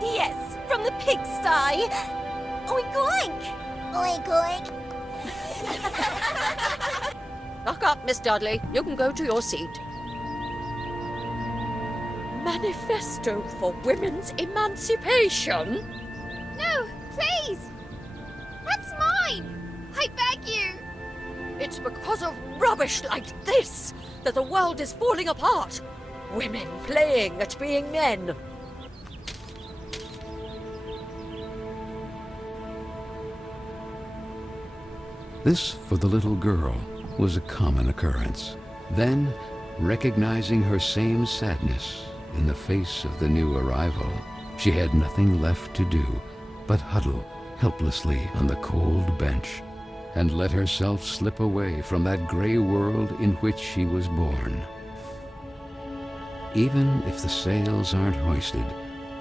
Yes, from the pigsty. Oink oink! Oink oink. Buck up, Miss Dudley. You can go to your seat. Manifesto for Women's Emancipation? No, please! That's mine! I beg you! It's because of rubbish like this that the world is falling apart. Women playing at being men. This, for the little girl, was a common occurrence. Then, recognizing her same sadness in the face of the new arrival, she had nothing left to do but huddle helplessly on the cold bench and let herself slip away from that gray world in which she was born. Even if the sails aren't hoisted,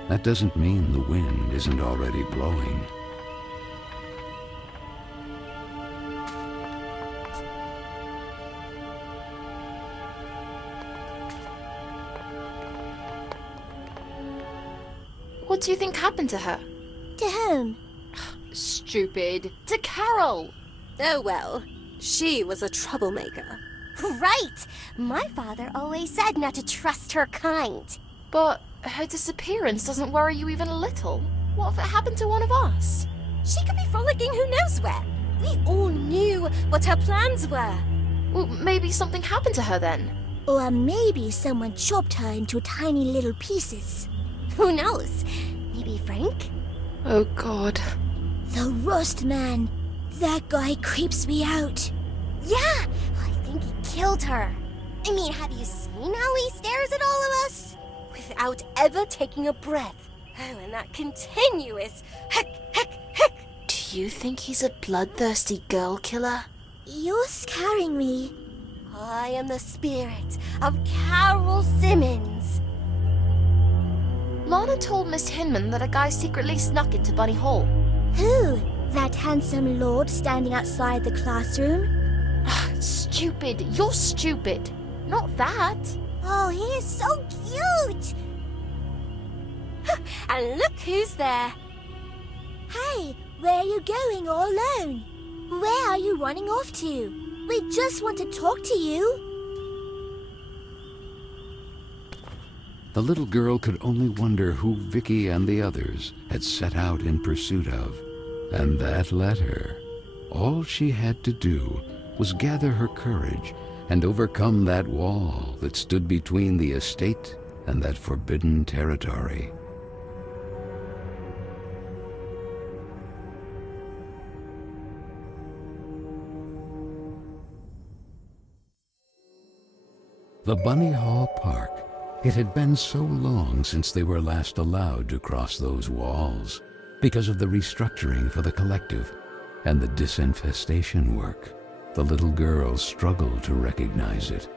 that doesn't mean the wind isn't already blowing. What do you think happened to her? To whom? Stupid. To Carole. Oh well, she was a troublemaker. Right! My father always said not to trust her kind. But her disappearance doesn't worry you even a little. What if it happened to one of us? She could be frolicking who knows where. We all knew what her plans were. Well, maybe something happened to her then. Or maybe someone chopped her into tiny little pieces. Who knows? Maybe Frank? Oh God. The Rust Man. That guy creeps me out. Yeah, I think he killed her. I mean, have you seen how he stares at all of us? Without ever taking a breath. Oh, and that continuous heck, heck, heck. Do you think he's a bloodthirsty girl killer? You're scaring me. I am the spirit of Carole Simmons. Lana told Miss Hinman that a guy secretly snuck into Bunny Hall. Who? That handsome lord standing outside the classroom? Stupid. You're stupid. Not that. Oh, he is so cute! And look who's there. Hey, where are you going all alone? Where are you running off to? We just want to talk to you. The little girl could only wonder who Vicky and the others had set out in pursuit of. And that letter. All she had to do was gather her courage and overcome that wall that stood between the estate and that forbidden territory. The Bunny Hall Park. It had been so long since they were last allowed to cross those walls because of the restructuring for the collective and the disinfestation work. The little girl struggled to recognize it.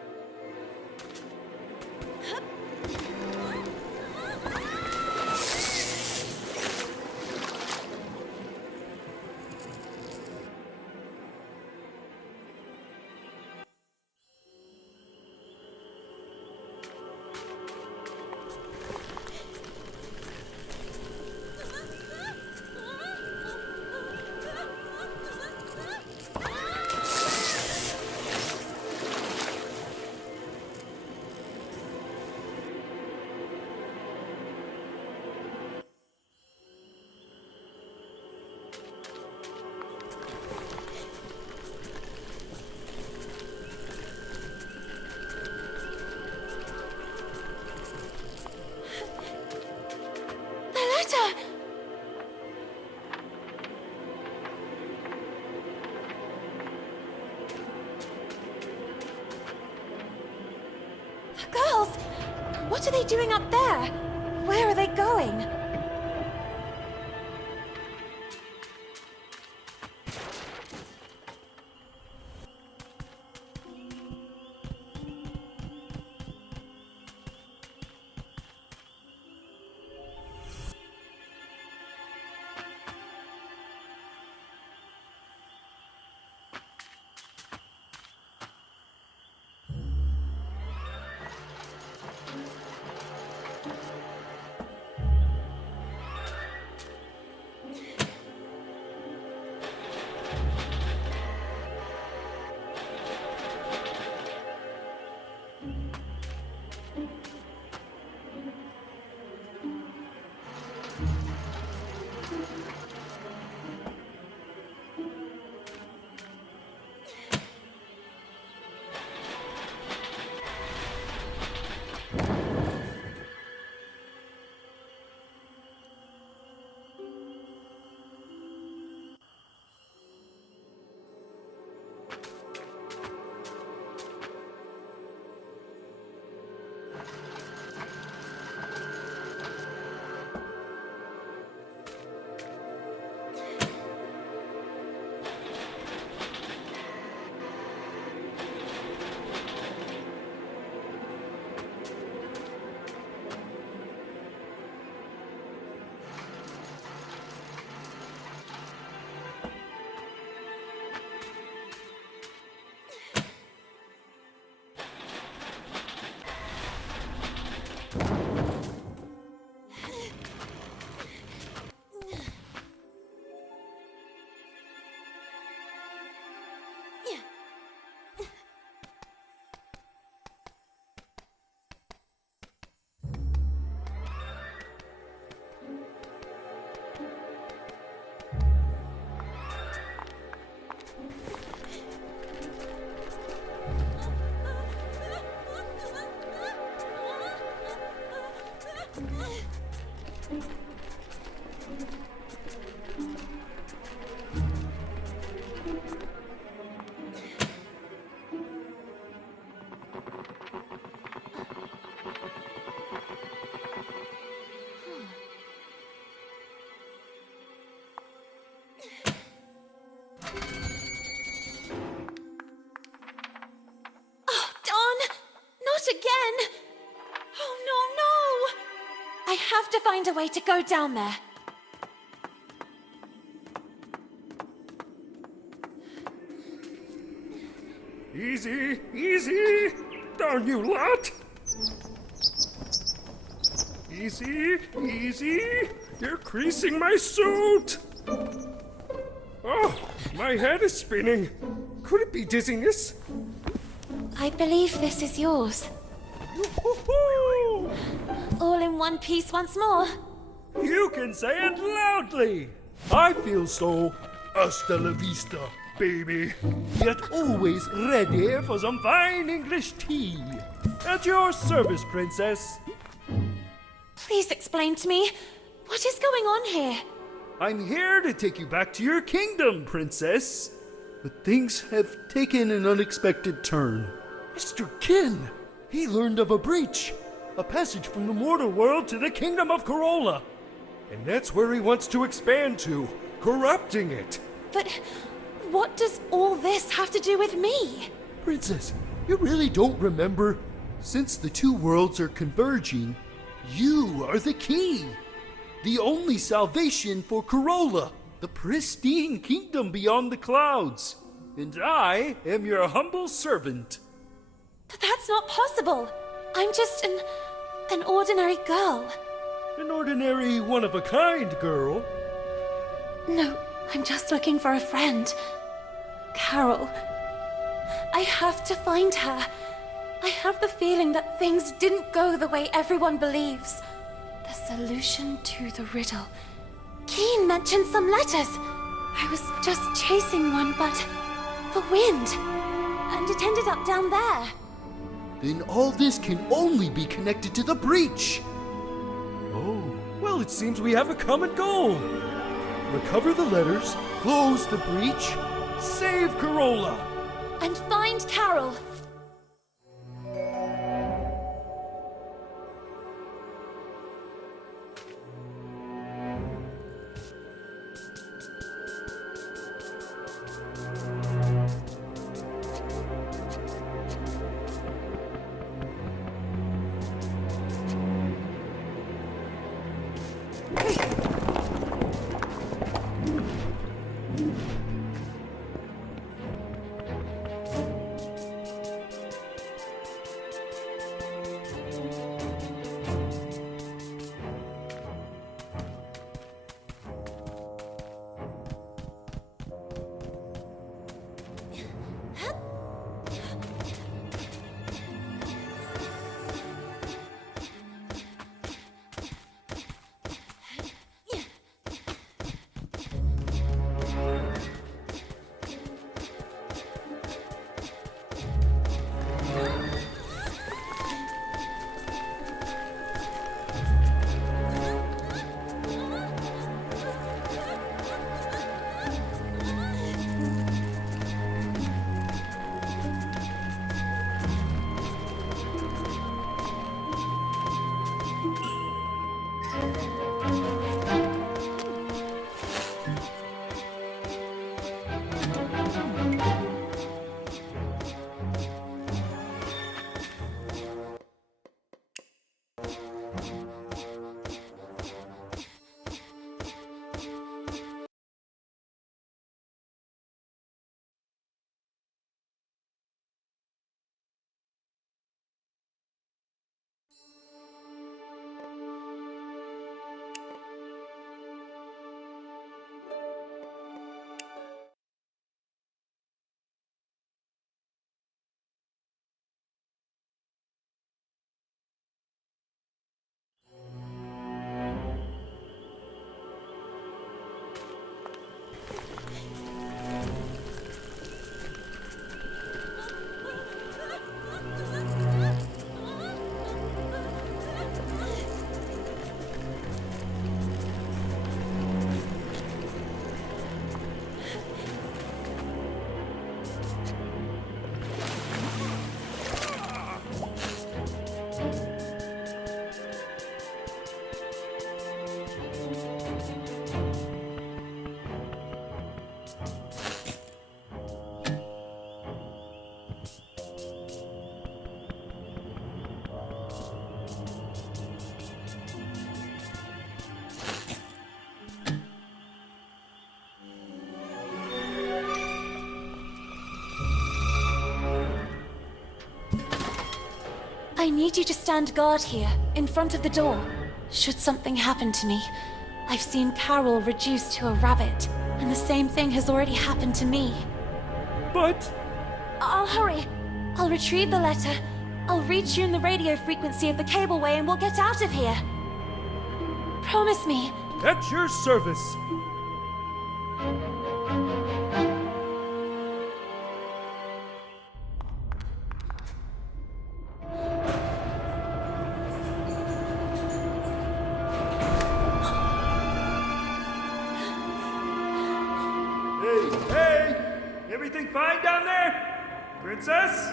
Girls! What are they doing up there? Where are they going? Oh, Dawn! Not again! Oh, no, no! I have to find a way to go down there. Easy, easy! Darn you lot! Easy, easy! You're creasing my suit! Oh, my head is spinning. Could it be dizziness? I believe this is yours. Yoo-hoo-hoo! All in one piece once more. You can say it loudly! I feel so hasta la vista, baby. Yet always ready for some fine English tea. At your service, princess. Please explain to me, what is going on here? I'm here to take you back to your kingdom, princess. But things have taken an unexpected turn. Mr. Kin, he learned of a breach. A passage from the mortal world to the kingdom of Carole. And that's where he wants to expand to, corrupting it. But what does all this have to do with me? Princess, you really don't remember? Since the two worlds are converging, you are the key. The only salvation for Carole, the pristine kingdom beyond the clouds. And I am your humble servant. But that's not possible. I'm just an ordinary girl. An ordinary one-of-a-kind girl. No, I'm just looking for a friend. Carole. I have to find her. I have the feeling that things didn't go the way everyone believes. The solution to the riddle. Keen mentioned some letters. I was just chasing one, but the wind. And it ended up down there. Then all this can only be connected to the breach. Oh, well, it seems we have a common goal. Recover the letters, close the breach, save Carole. And find Carole. I need you to stand guard here, in front of the door. Should something happen to me, I've seen Carole reduced to a rabbit, and the same thing has already happened to me. But I'll hurry. I'll retrieve the letter. I'll retune the radio frequency of the cableway and we'll get out of here. Promise me. at your service. Hey! Everything fine down there? Princess?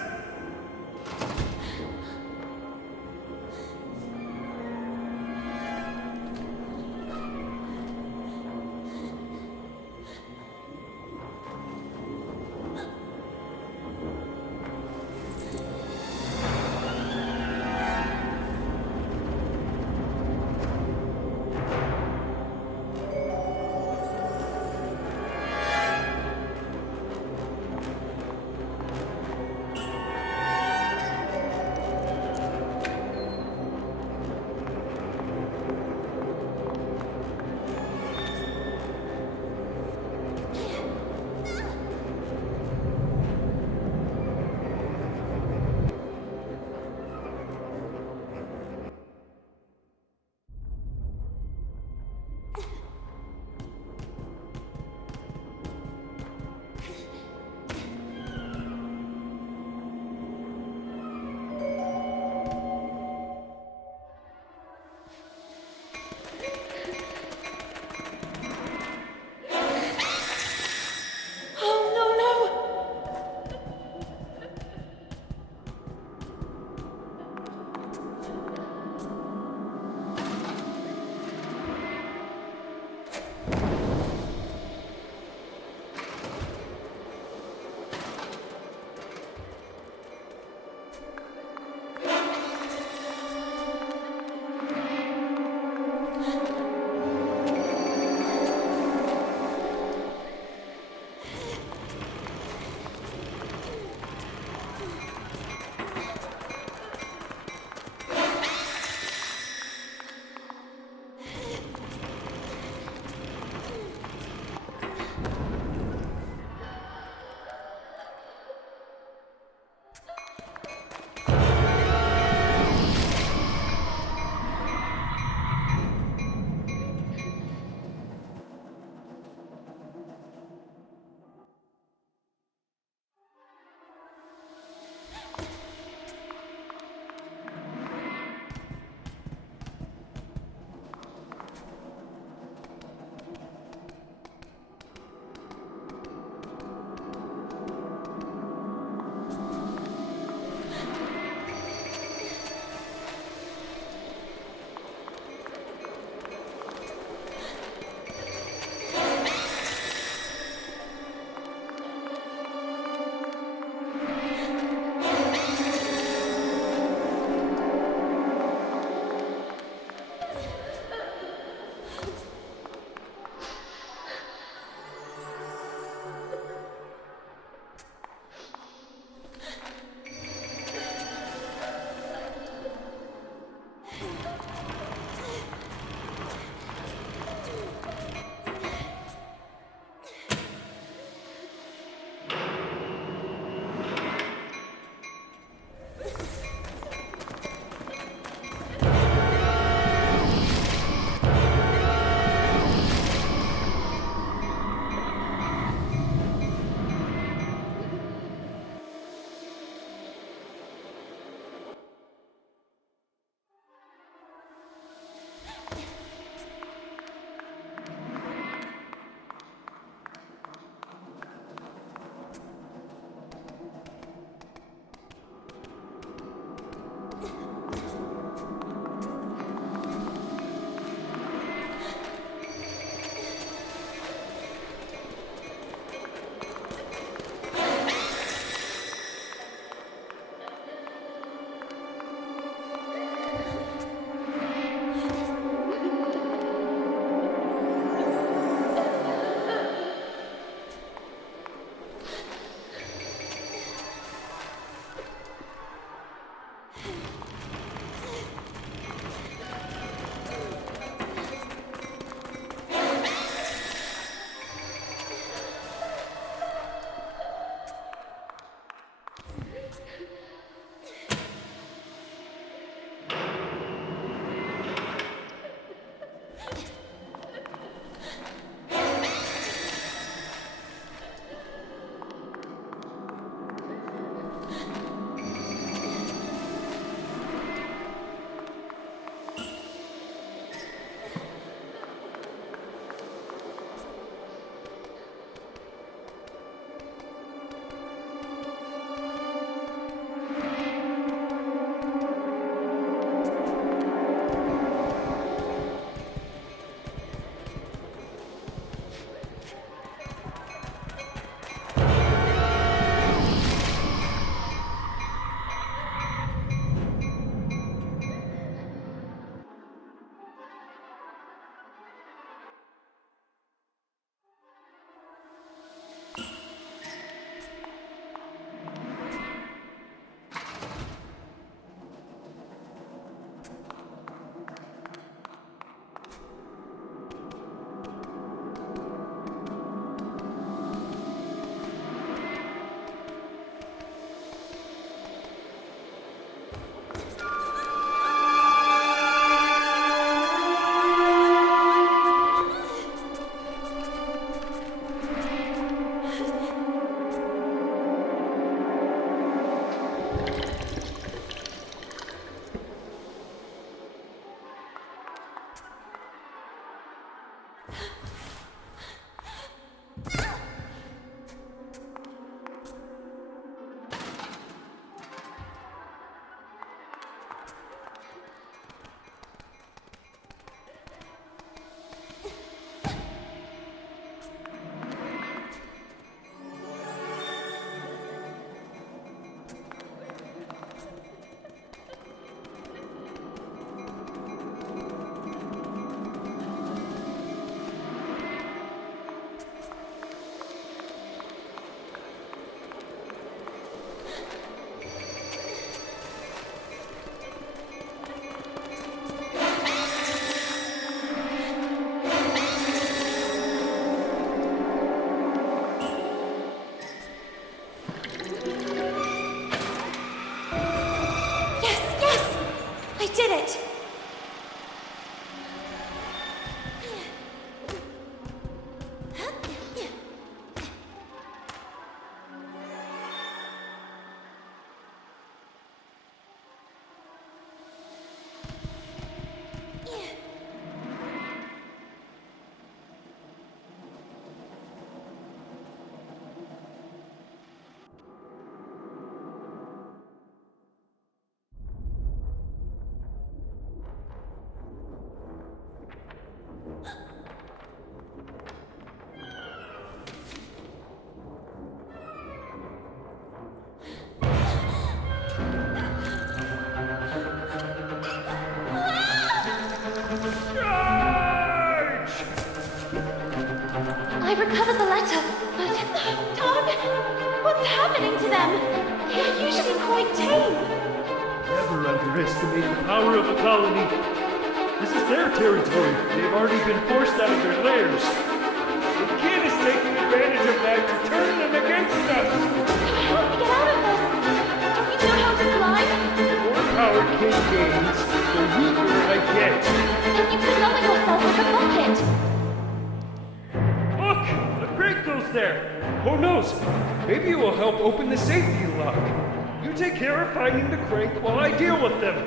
recovered the letter, but... Don! What's happening to them? They're usually quite tame. Never underestimate the power of a colony. This is their territory. They've already been forced out of their lairs. The kid is taking advantage of that to turn them against us. How do we get out of this? Don't you know how to fly? The more power Kid gains, the weaker I get. Then you can lower yourself with a bucket. Look! The crate goes there! Who knows? Maybe it will help open the safety lock. You take care of finding the crank while I deal with them.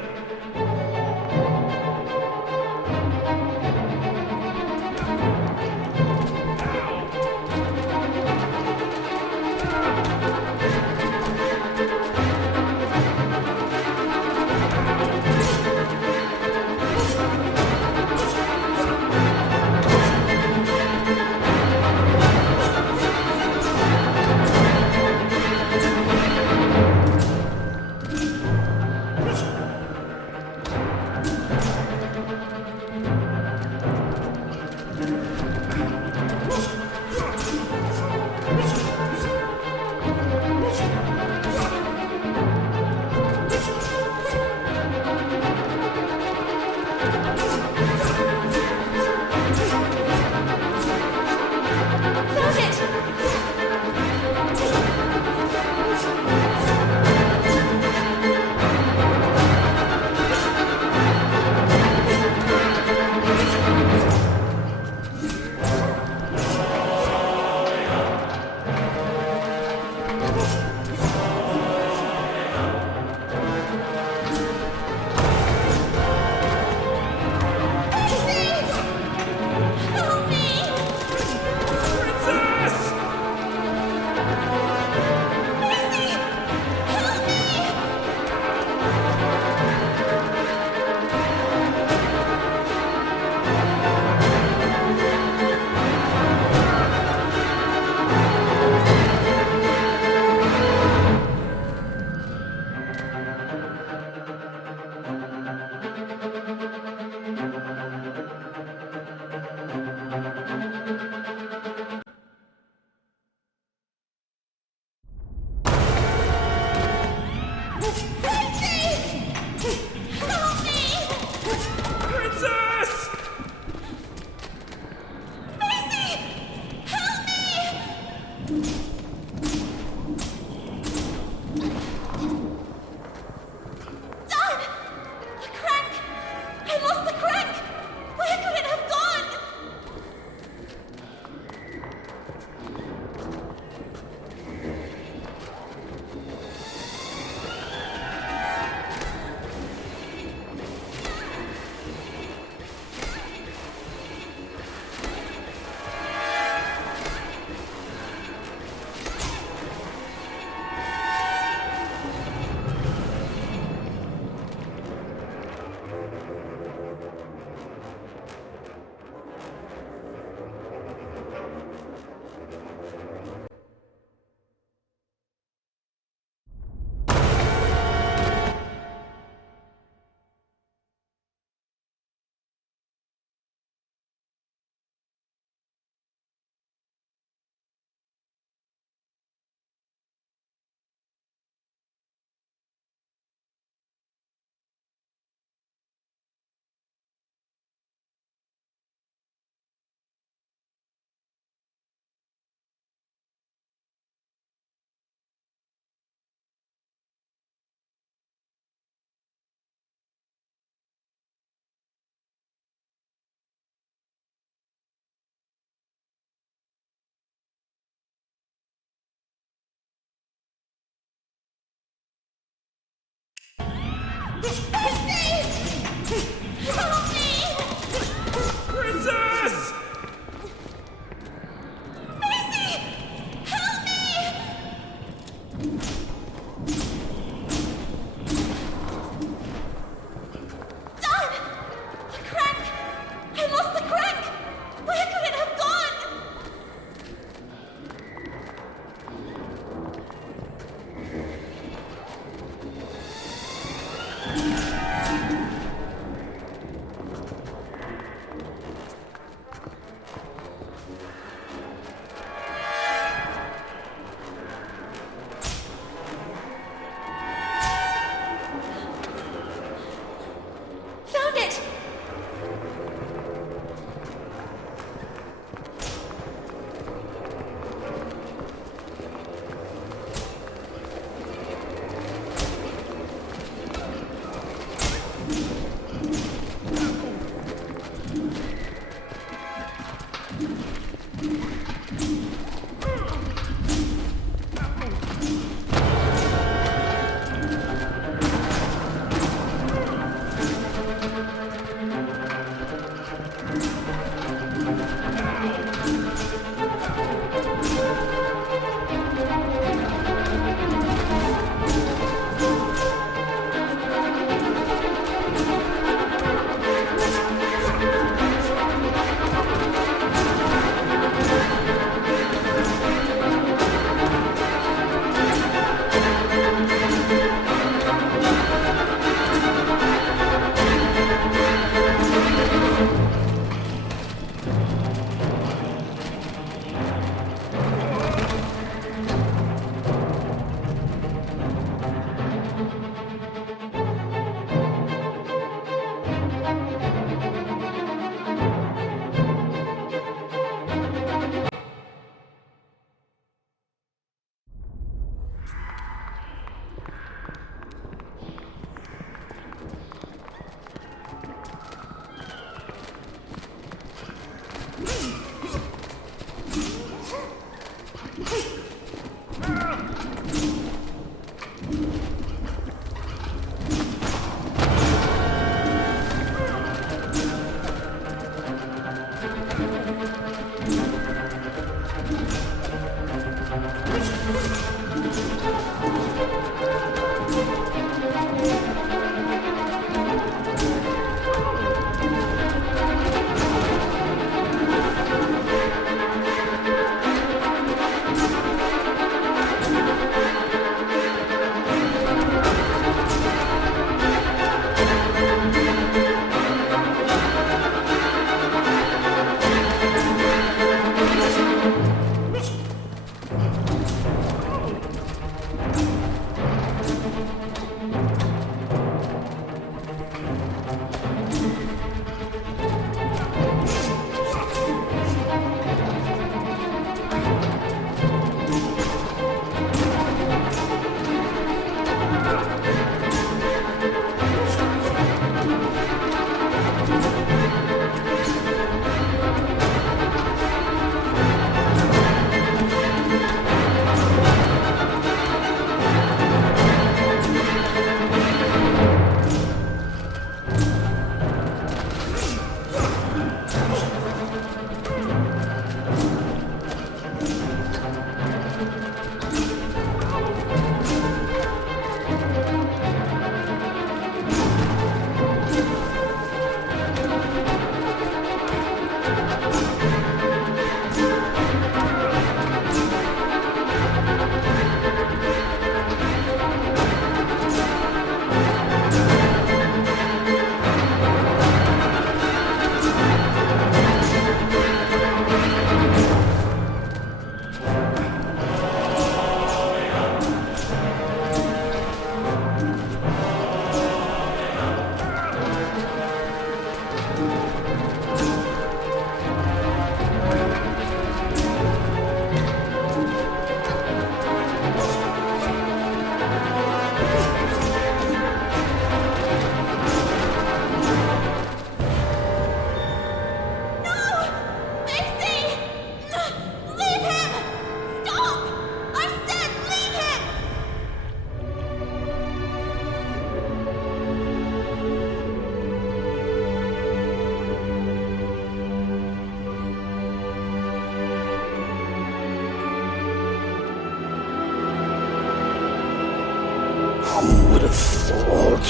Who would have thought?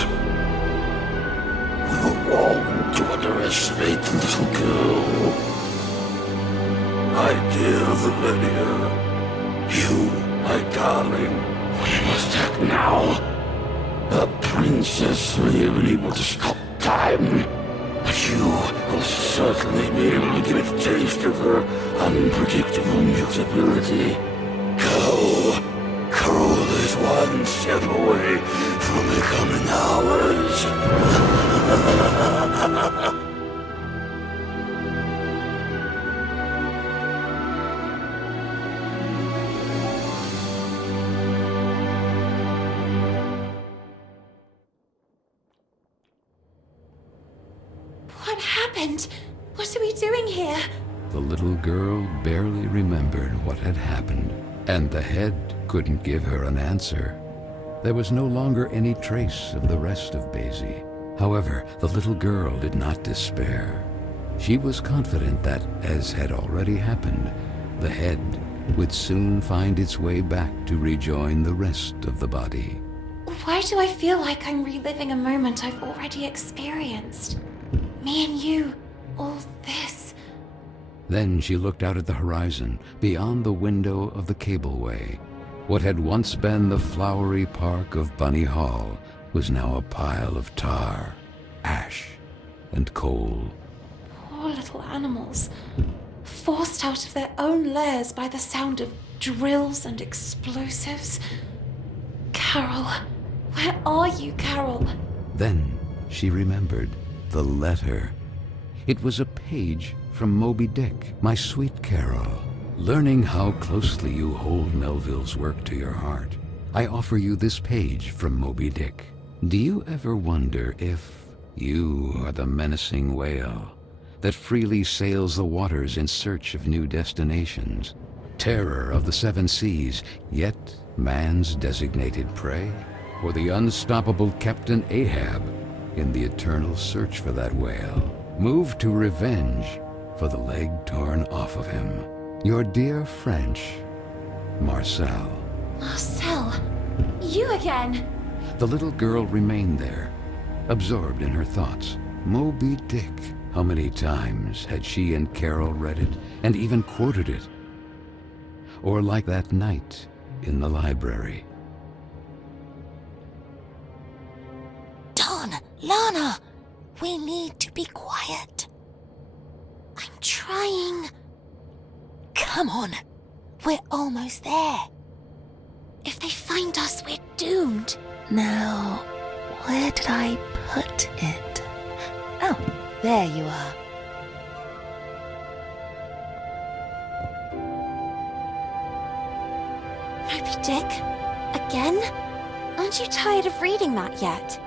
We were wrong to underestimate the little girl. My dear Valenia, you, my darling, we must act now. The princess may have been able to stop time, but you will certainly be able to give a taste of her unpredictable mutability. Go! Carole is one step away from becoming ours. What happened? What are we doing here? The little girl barely remembered what had happened, and the head couldn't give her an answer. There was no longer any trace of the rest of Basie. However, the little girl did not despair. She was confident that, as had already happened, the head would soon find its way back to rejoin the rest of the body. Why do I feel like I'm reliving a moment I've already experienced? Me and you, all this. Then she looked out at the horizon, beyond the window of the cableway. What had once been the flowery park of Bunny Hall was now a pile of tar, ash, and coal. Poor little animals, forced out of their own lairs by the sound of drills and explosives. Carole, where are you, Carole? Then she remembered the letter. It was a page from Moby Dick, my sweet Carole. Learning how closely you hold Melville's work to your heart, I offer you this page from Moby Dick. Do you ever wonder if you are the menacing whale that freely sails the waters in search of new destinations? terror of the seven seas, yet man's designated prey, or the unstoppable Captain Ahab in the eternal search for that whale, moved to revenge for the leg torn off of him. Your dear French, Marcel. Marcel, you again? The little girl remained there, absorbed in her thoughts. Moby Dick. How many times had she and Carole read it, and even quoted it? Or like that night in the library. Don, Lana, we need to be quiet. I'm trying. Come on, we're almost there. If they find us, we're doomed. Now, where did I put it? Oh, there you are. Moby Dick? Again? Aren't you tired of reading that yet?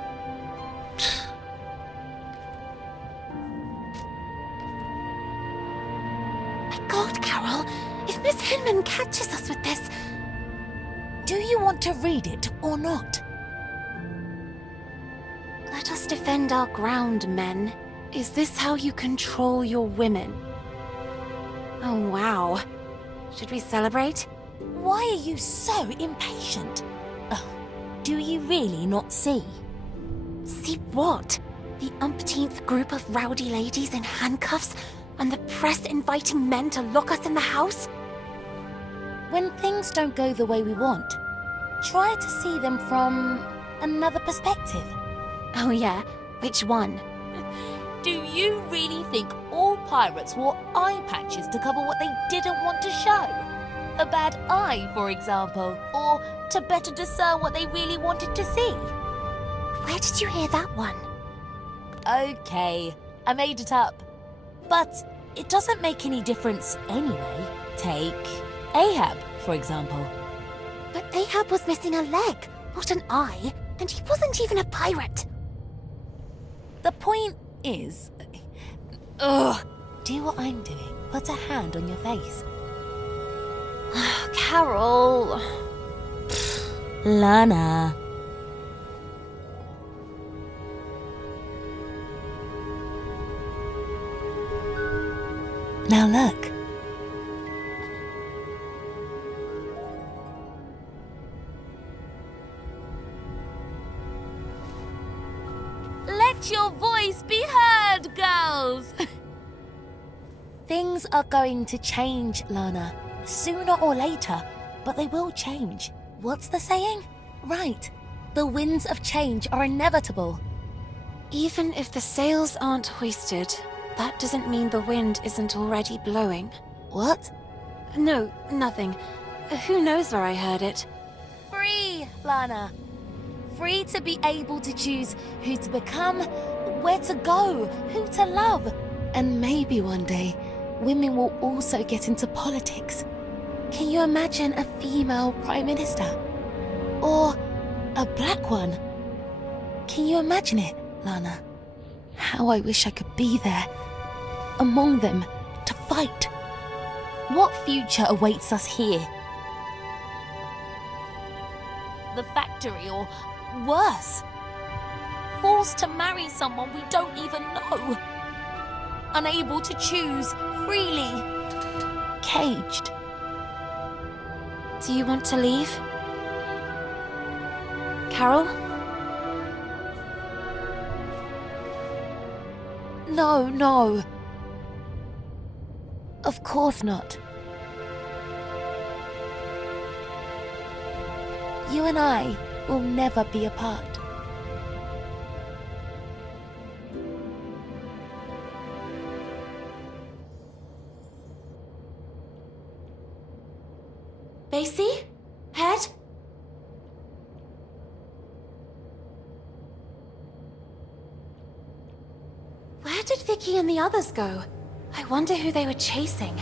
My God, Carole, if Miss Hinman catches us with this... Do you want to read it or not? Let us defend our ground, men. Is this how you control your women? Oh, wow. Should we celebrate? Why are you so impatient? Oh, do you really not see? See what? The umpteenth group of rowdy ladies in handcuffs, and the press inviting men to lock us in the house? When things don't go the way we want, try to see them from another perspective. Oh yeah? Which one? Do you really think all pirates wore eye patches to cover what they didn't want to show? A bad eye, for example, or to better discern what they really wanted to see? Where did you hear that one? Okay, I made it up. But it doesn't make any difference anyway. Take Ahab, for example. But Ahab was missing a leg, not an eye, and he wasn't even a pirate. The point is... Ugh! Do what I'm doing. Put a hand on your face. Carole... Lana. Now look. Let your voice be heard, girls! Things are going to change, Lana. Sooner or later, but they will change. What's the saying? Right. The winds of change are inevitable. Even if the sails aren't hoisted, that doesn't mean the wind isn't already blowing. What? No, nothing. Who knows where I heard it? Free, Lana. Free to be able to choose who to become, where to go, who to love. And maybe one day, women will also get into politics. Can you imagine a female prime minister? Or a black one? Can you imagine it, Lana? How I wish I could be there, among them, to fight. What future awaits us here? The factory, or worse, forced to marry someone we don't even know. Unable to choose freely. Caged. Do you want to leave? Carole? No, no. Of course not. You and I will never be apart. Basie? Head? Where did Vicky and the others go? I wonder who they were chasing.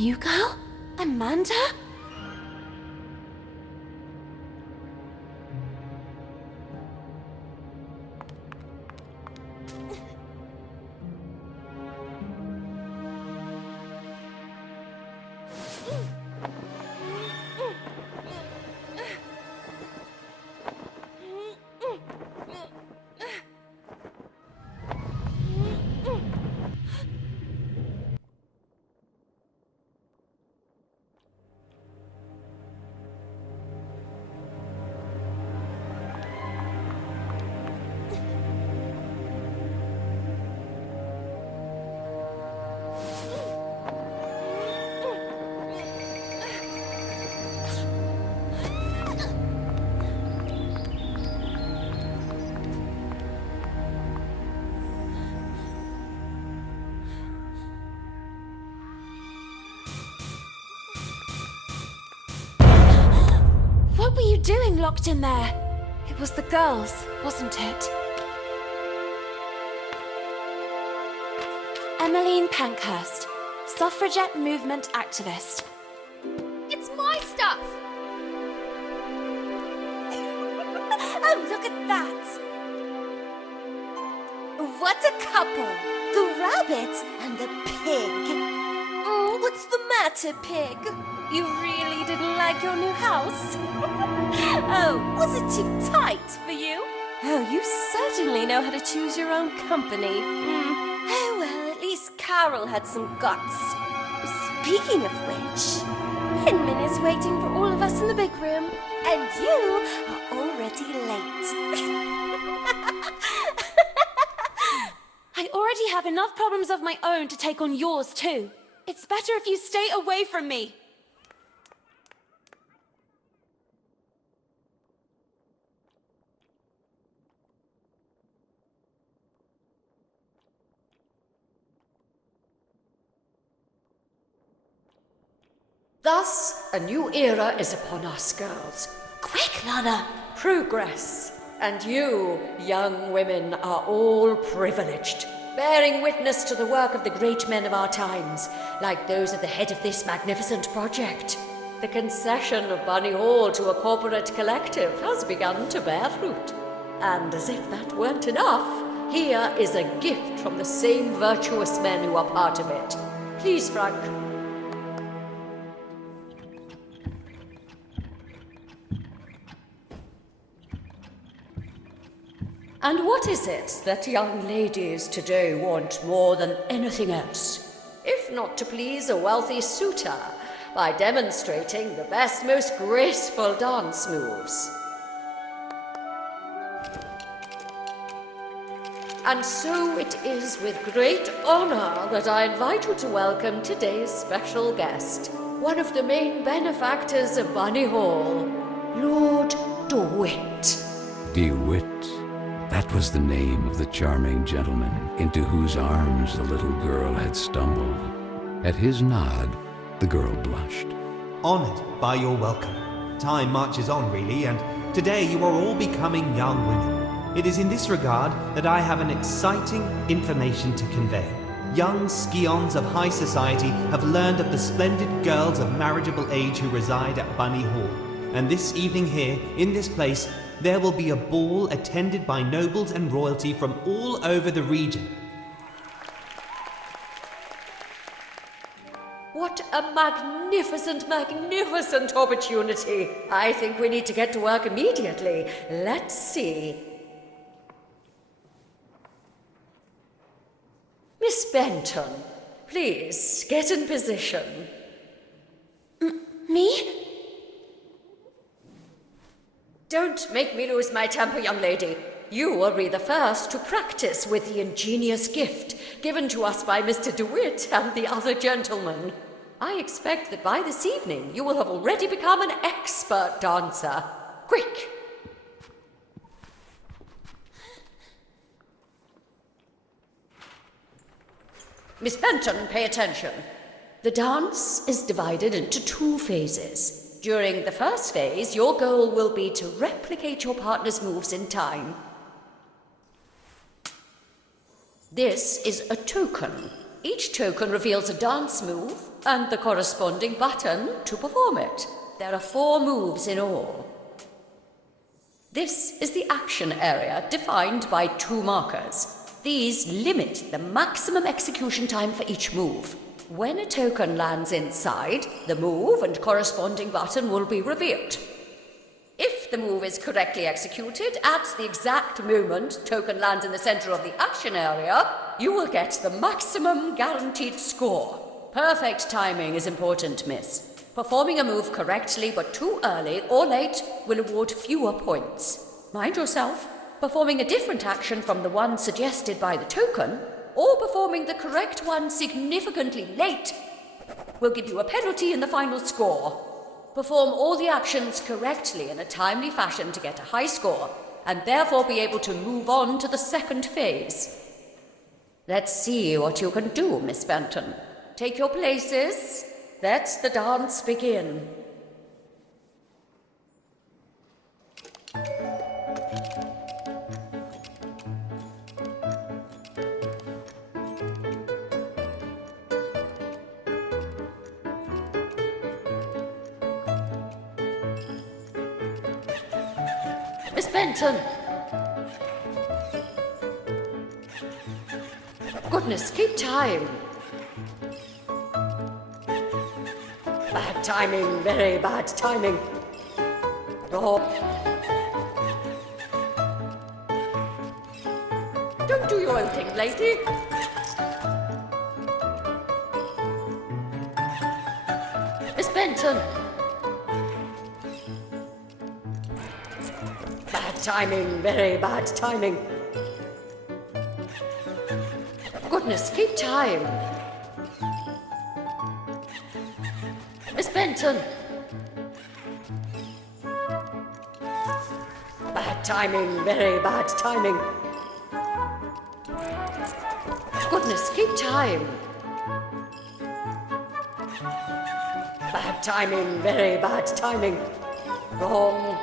new girl? Amanda? What were you doing locked in there? It was the girls, wasn't it? Emmeline Pankhurst, suffragette movement activist. It's my stuff! Oh, look at that! What a couple! The rabbit and the pig. Oh, what's the matter, pig? You really didn't like your new house? Oh, was it too tight for you? Oh, you certainly know how to choose your own company. Oh, well, at least Carole had some guts. Speaking of which, Hinman is waiting for all of us in the big room, and you are already late. I already have enough problems of my own to take on yours too. It's better if you stay away from me. Thus, a new era is upon us, girls. Quick, Lana! Progress. And you, young women, are all privileged, bearing witness to the work of the great men of our times, like those at the head of this magnificent project. The concession of Bunny Hall to a corporate collective has begun to bear fruit. And as if that weren't enough, here is a gift from the same virtuous men who are part of it. Please, Frank. And what is it that young ladies today want more than anything else, if not to please a wealthy suitor by demonstrating the best, most graceful dance moves? And so it is with great honor that I invite you to welcome today's special guest, one of the main benefactors of Bunny Hall, Lord DeWitt. DeWitt. That was the name of the charming gentleman into whose arms the little girl had stumbled. At his nod, the girl blushed. Honored by your welcome. Time marches on, really, and today you are all becoming young women. It is in this regard that I have an exciting information to convey. Young scions of high society have learned of the splendid girls of marriageable age who reside at Bunny Hall. And this evening here, in this place, there will be a ball attended by nobles and royalty from all over the region. What a magnificent, magnificent opportunity. I think we need to get to work immediately. Let's see. Miss Benton, please get in position. Me? Don't make me lose my temper, young lady. You will be the first to practice with the ingenious gift given to us by Mr. DeWitt and the other gentlemen. I expect that by this evening you will have already become an expert dancer. Quick! Miss Benton, pay attention. The dance is divided into 2 phases. During the first phase, your goal will be to replicate your partner's moves in time. This is a token. Each token reveals a dance move, and the corresponding button to perform it. There are 4 moves in all. This is the action area defined by 2 markers. These limit the maximum execution time for each move. When a token lands inside, the move and corresponding button will be revealed. If the move is correctly executed at the exact moment token lands in the center of the action area, you will get the maximum guaranteed score. Perfect timing is important, miss. Performing a move correctly but too early or late will award fewer points. Mind yourself, performing a different action from the one suggested by the token, or performing the correct one significantly late, will give you a penalty in the final score. Perform all the actions correctly in a timely fashion to get a high score, and therefore be able to move on to the second phase. Let's see what you can do, Miss Benton. Take your places. Let the dance begin. Miss Benton! Goodness, keep time. Bad timing, very bad timing. Wrong. Don't do your own thing, lady. Miss Benton! Bad timing, very bad timing. Goodness, keep time. Miss Benton! Bad timing, very bad timing. Goodness, keep time. Bad timing, very bad timing. Wrong.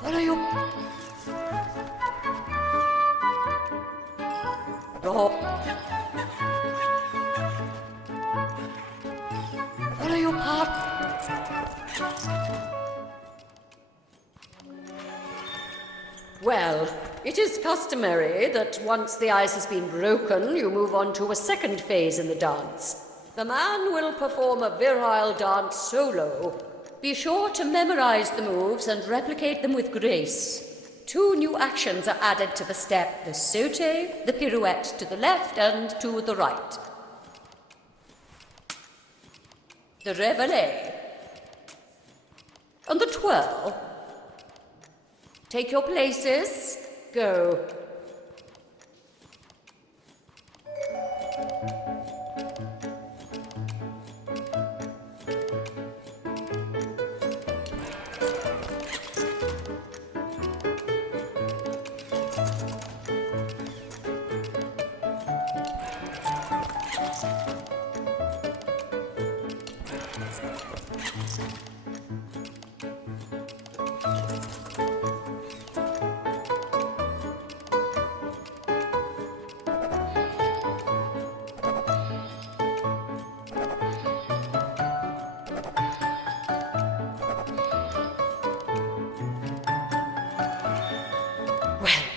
What are you... Wrong. What are your part... Well, it is customary that once the ice has been broken, you move on to a second phase in the dance. The man will perform a virile dance solo. Be sure to memorize the moves and replicate them with grace. 2 new actions are added to the step: the saute, the pirouette to the left and to the right. The reveille. And the twirl. Take your places. Go.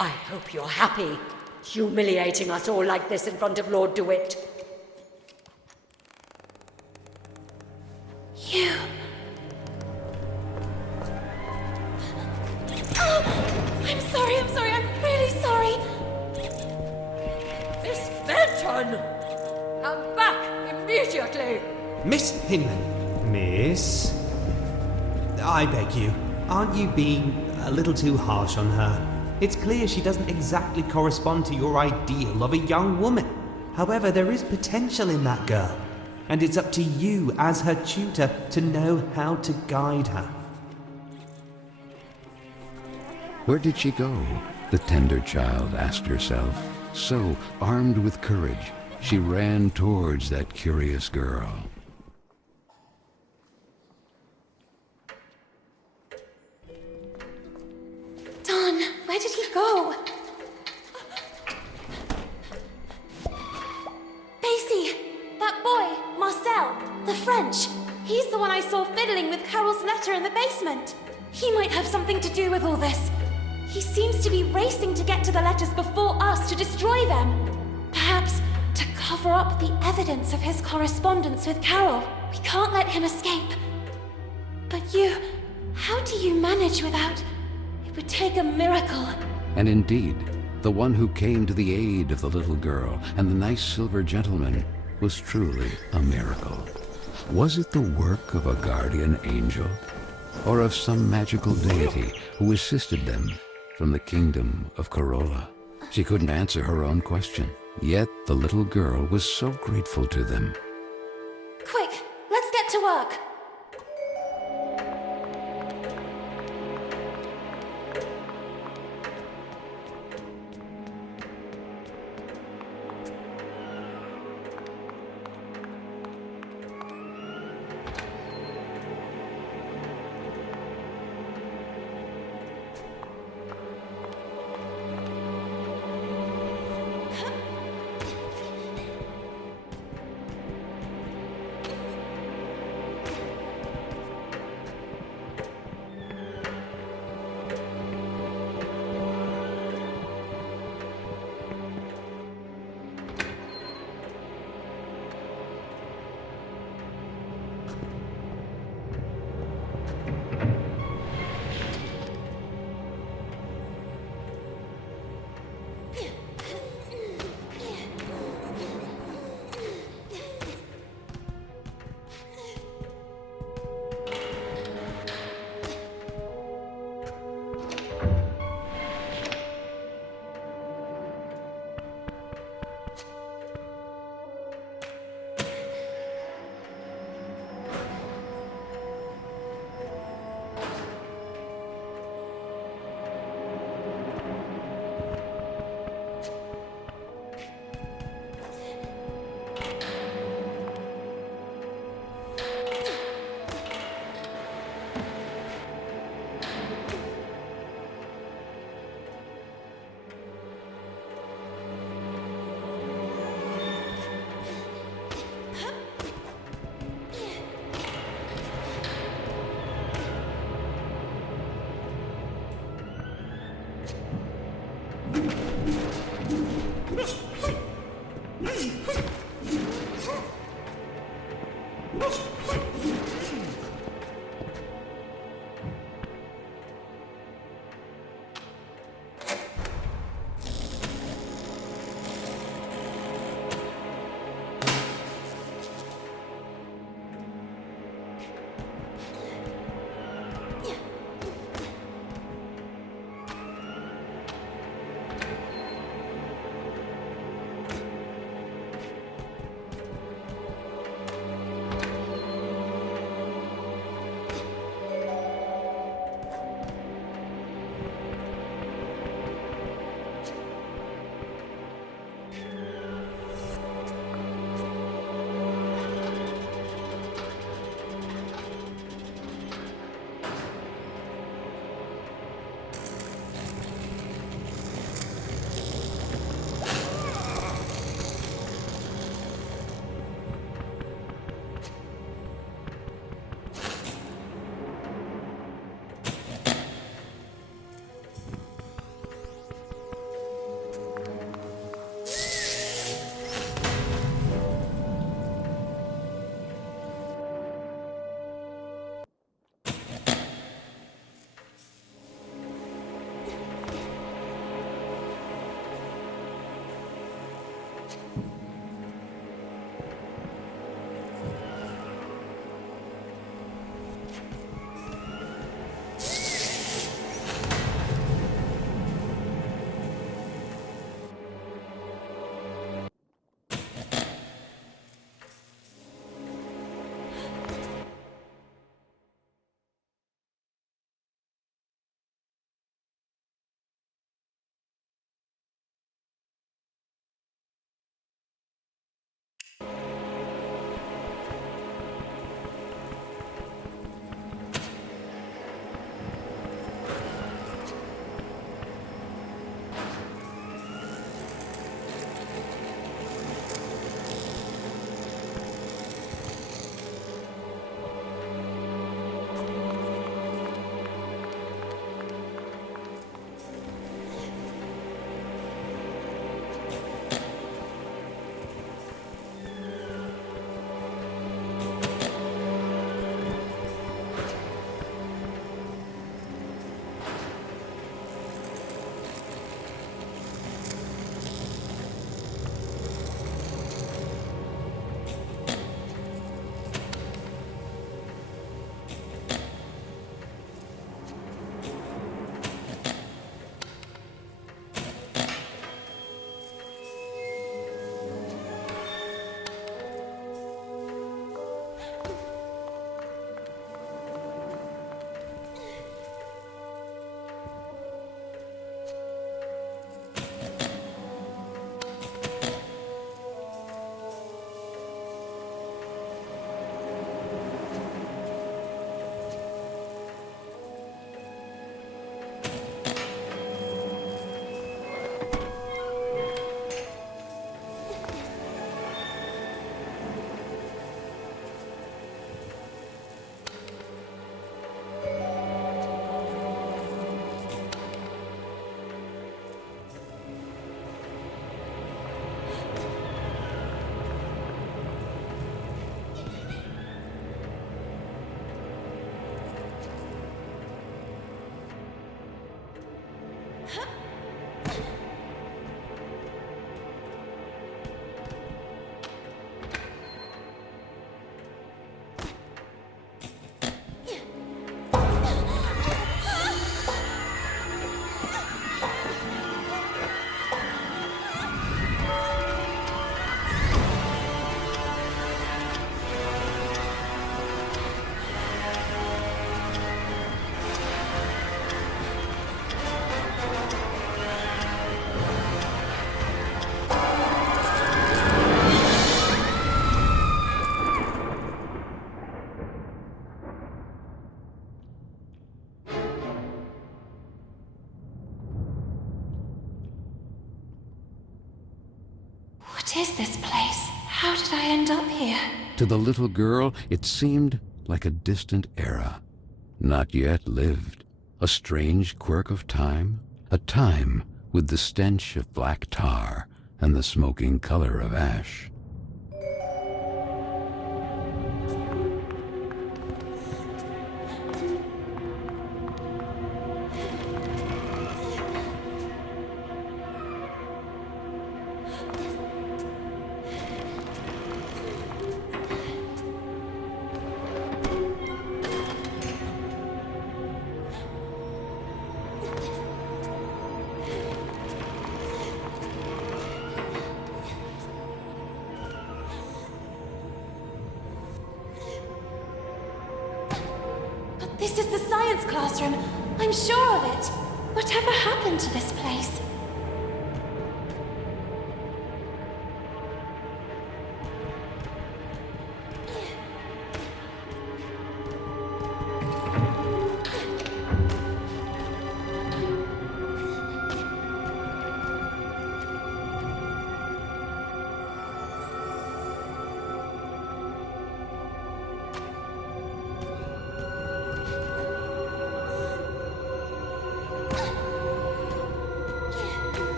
I hope you're happy, humiliating us all like this in front of Lord DeWitt. You... Oh, I'm sorry, I'm really sorry. Miss Benton! Come back immediately! Miss Hinman. Miss? I beg you, aren't you being a little too harsh on her? It's clear she doesn't exactly correspond to your ideal of a young woman. However, there is potential in that girl, and it's up to you as her tutor to know how to guide her. Where did she go? The tender child asked herself. So, armed with courage, she ran towards that curious girl. Don, where did he go? the one I saw fiddling with Carole's letter in the basement. He might have something to do with all this. He seems to be racing to get to the letters before us to destroy them. Perhaps to cover up the evidence of his correspondence with Carole. We can't let him escape. But how do you manage without? It would take a miracle. And indeed, the one who came to the aid of the little girl and the nice silver gentleman was truly a miracle. Was it the work of a guardian angel, or of some magical deity who assisted them from the kingdom of Carole? She couldn't answer her own question, yet the little girl was so grateful to them. Quick, let's get to work. What is this place? How did I end up here? To the little girl, it seemed like a distant era, not yet lived. A strange quirk of time, a time with the stench of black tar and the smoking color of ash. This is the science classroom. I'm sure of it. Whatever happened to this place?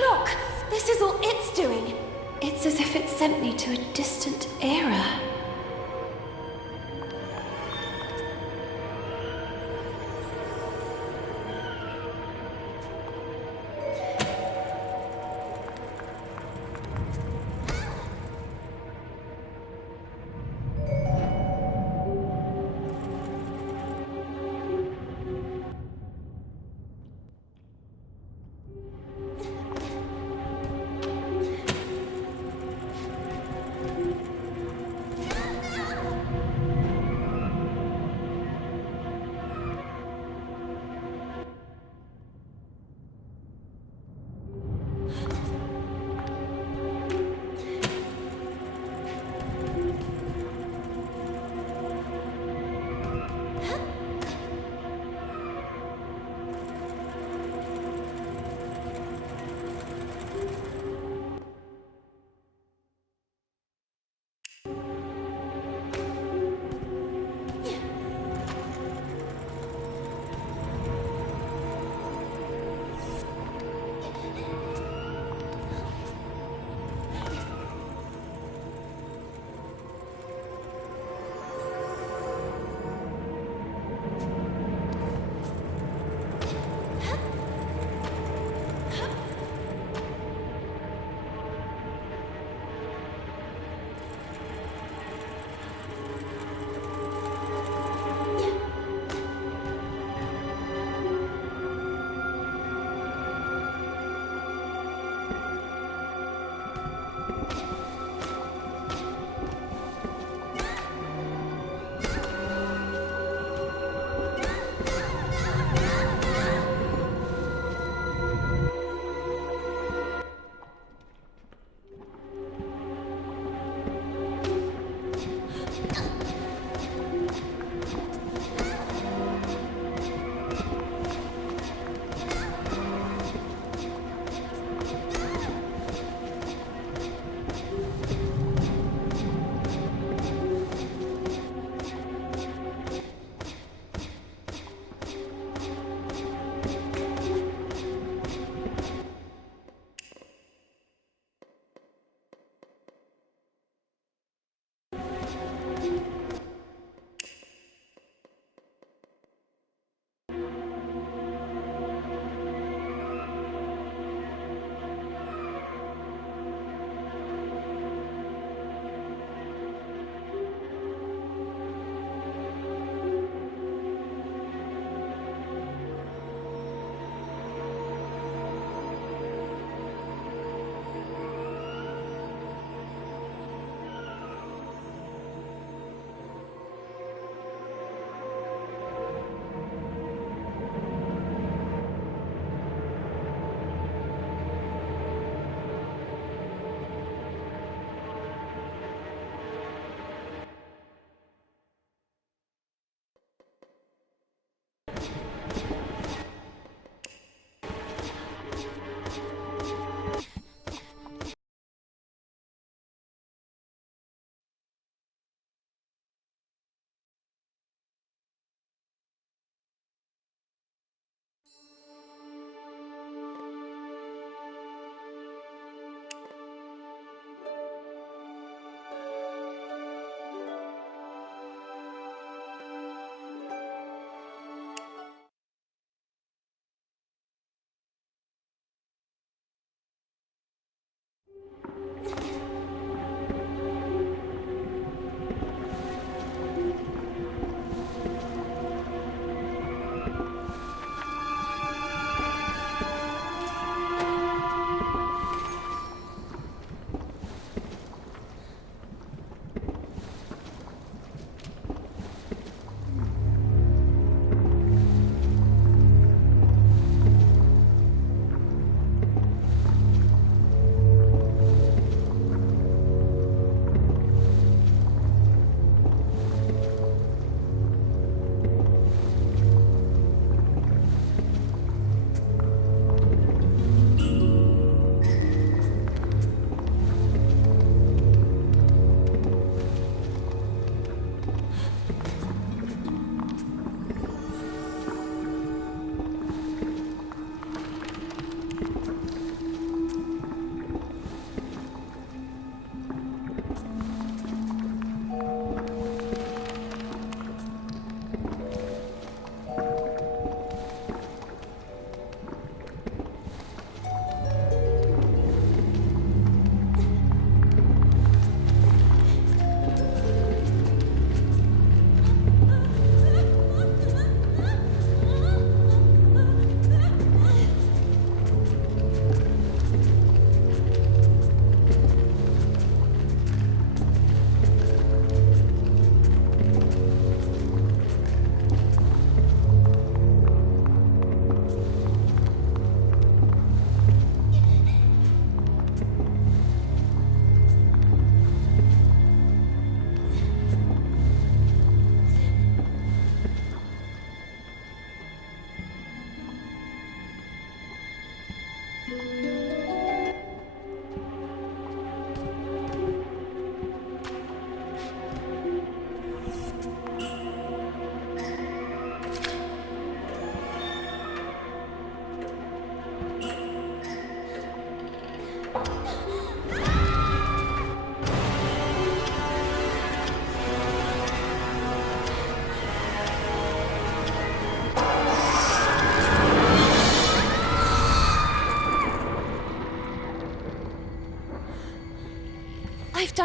Look! This is all it's doing! It's as if it sent me to a distant era.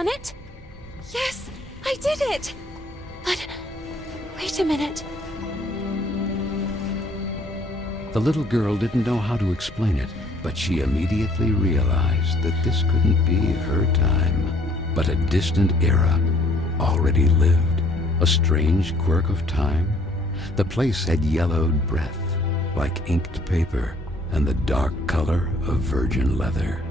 done it? Yes, I did it! But wait a minute. The little girl didn't know how to explain it, but she immediately realized that this couldn't be her time, but a distant era already lived. A strange quirk of time. The place had yellowed breath, like inked paper, and the dark color of virgin leather.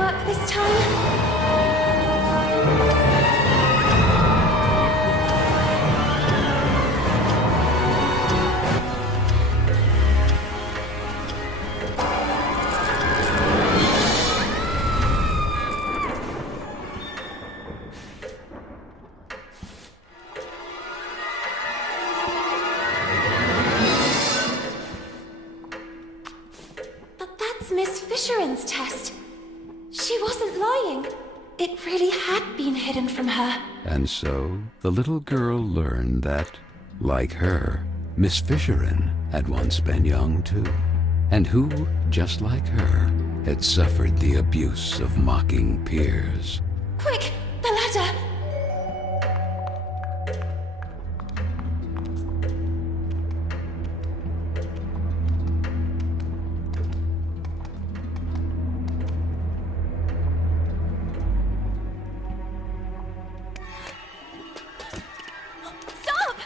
work this time? But that's Miss Fisheran's test. She wasn't lying. It really had been hidden from her. And so the little girl learned that, like her, Miss Fisherin had once been young too, and who, just like her, had suffered the abuse of mocking peers. Quick, the ladder! Stop!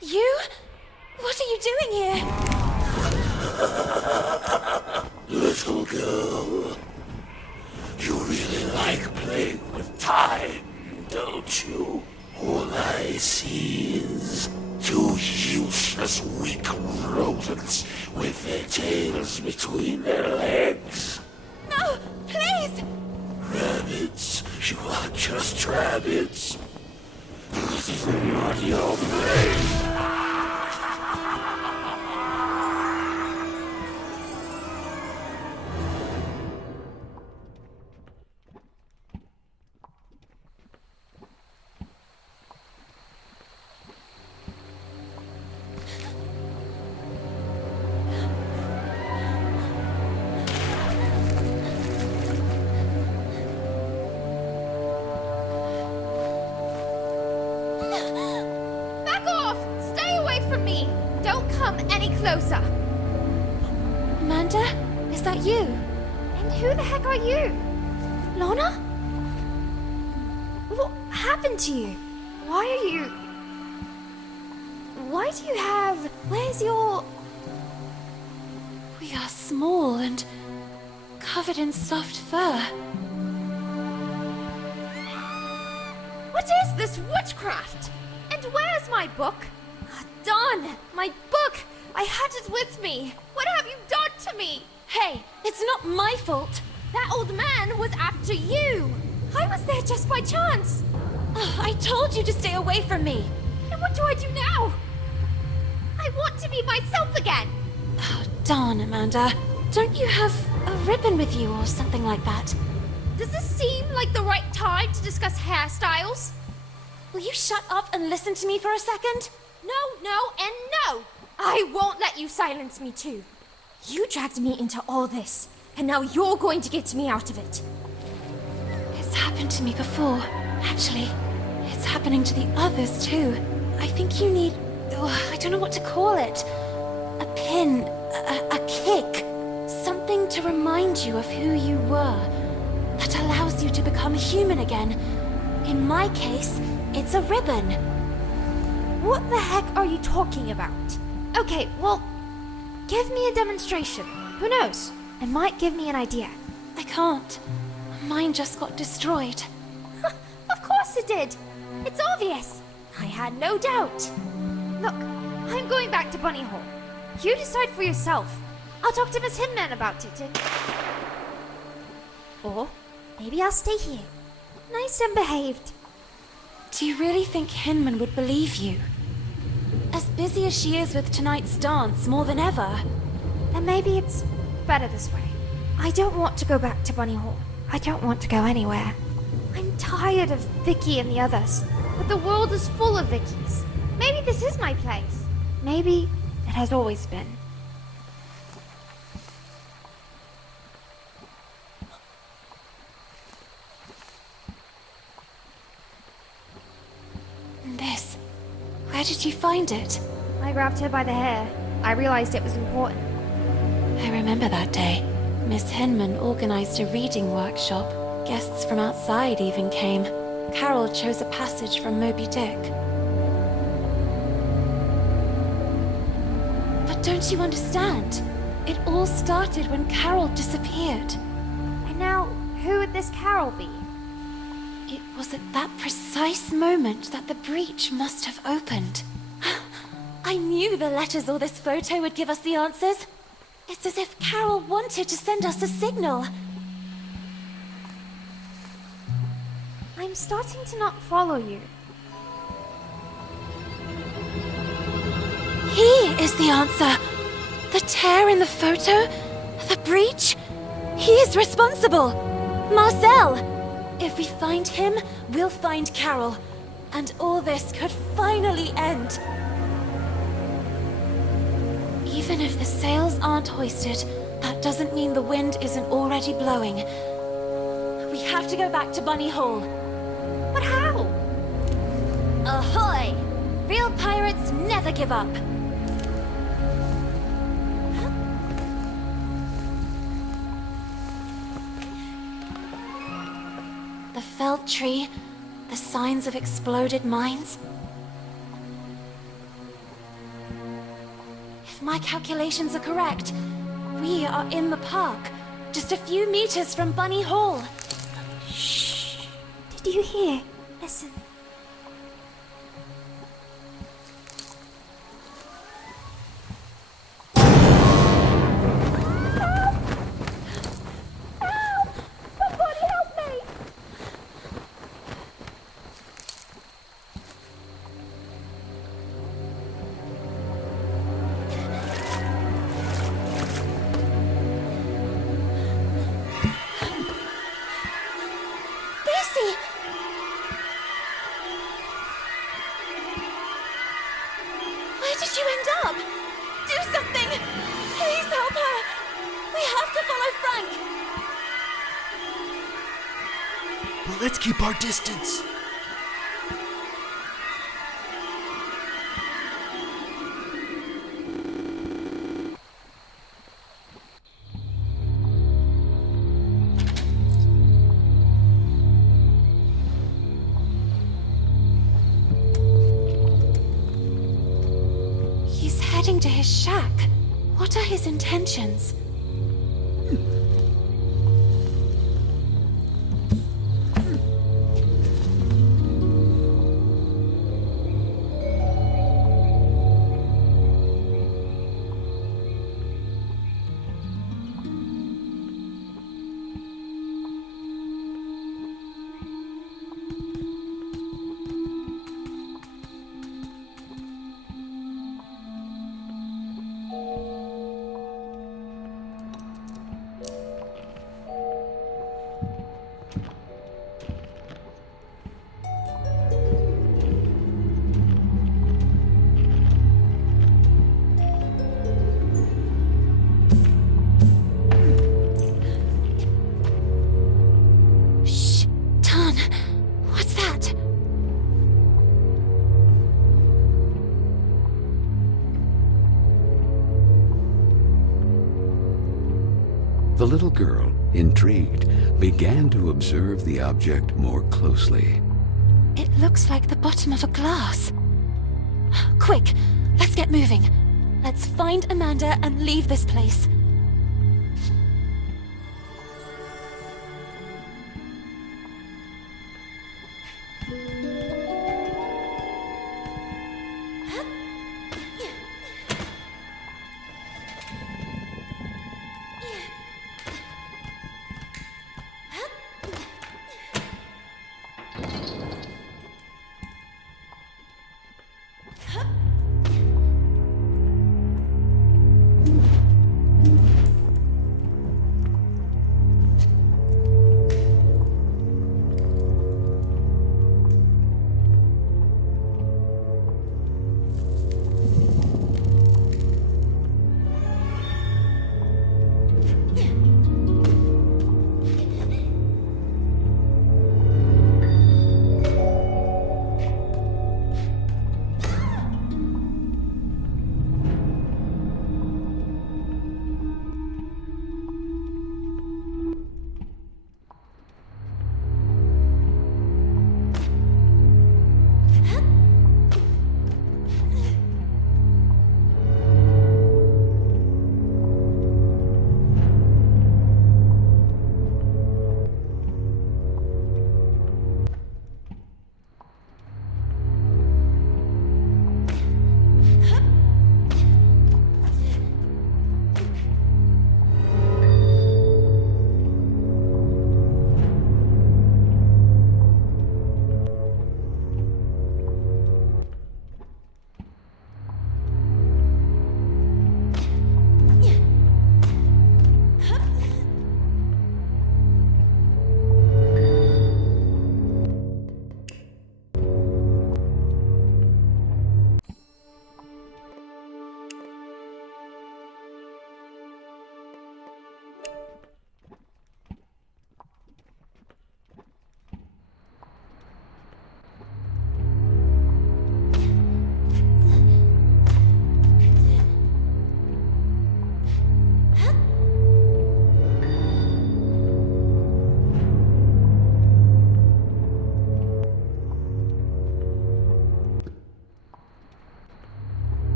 You? What are you doing here? Little girl, you really like playing with time, don't you? All I see is two useless, weak rodents with their tails between their legs. No, please! Rabbits, you are just rabbits. This is not your place. Back off! Stay away from me! Don't come any closer! Amanda, is that you? And who the heck are you? Lana? What happened to you? Why are you... Why do you have... Where's your... We are small and covered in soft fur. What is this witchcraft? And where's my book? Ah, darn! My book! I had it with me! What have you done to me? Hey, it's not my fault. That old man was after you! I was there just by chance! Oh, I told you to stay away from me. And what do I do now? I want to be myself again! Oh, darn, Amanda. Don't you have a ribbon with you or something like that? Does this seem like the right time to discuss hairstyles? Will you shut up and listen to me for a second? No, and no! I won't let you silence me too. You dragged me into all this, and now you're going to get me out of it. It's happened to me before. Actually, it's happening to the others too. I think you need... oh, I don't know what to call it. A pin, a kick. Something to remind you of who you were. That allows you to become human again. In my case, it's a ribbon. What the heck are you talking about? Okay, well, give me a demonstration. Who knows? It might give me an idea. I can't. Mine just got destroyed. Of course it did. It's obvious. I had no doubt. Look, I'm going back to Bunny Hall. You decide for yourself. I'll talk to Miss Hinman about it and... Or maybe I'll stay here. Nice and behaved. Do you really think Hinman would believe you? As busy as she is with tonight's dance more than ever. Then maybe it's better this way. I don't want to go back to Bunny Hall. I don't want to go anywhere. I'm tired of Vicky and the others. But the world is full of Vickies. Maybe this is my place. Maybe it has always been. This. Where did you find it? I grabbed her by the hair. I realized it was important. I remember that day. Miss Hinman organized a reading workshop. Guests from outside even came. Carole chose a passage from Moby Dick. But don't you understand? It all started when Carole disappeared. And now, who would this Carole be? It was at that precise moment that the breach must have opened. I knew the letters or this photo would give us the answers. It's as if Carole wanted to send us a signal. I'm starting to not follow you. He is the answer. The tear in the photo? The breach? He is responsible. Marcel! If we find him, we'll find Carole. And all this could finally end. Even if the sails aren't hoisted, that doesn't mean the wind isn't already blowing. We have to go back to Bunny Hall. But how? Ahoy! Real pirates never give up. The felled tree, the signs of exploded mines. If my calculations are correct, we are in the park, just a few meters from Bunny Hall. Shh. Did you hear? Listen. Where did you end up? Do something! Please help her! We have to follow Frank! Well, let's keep our distance. He's heading to his shack. What are his intentions? The little girl, intrigued, began to observe the object more closely. It looks like the bottom of a glass. Quick, let's get moving. Let's find Amanda and leave this place.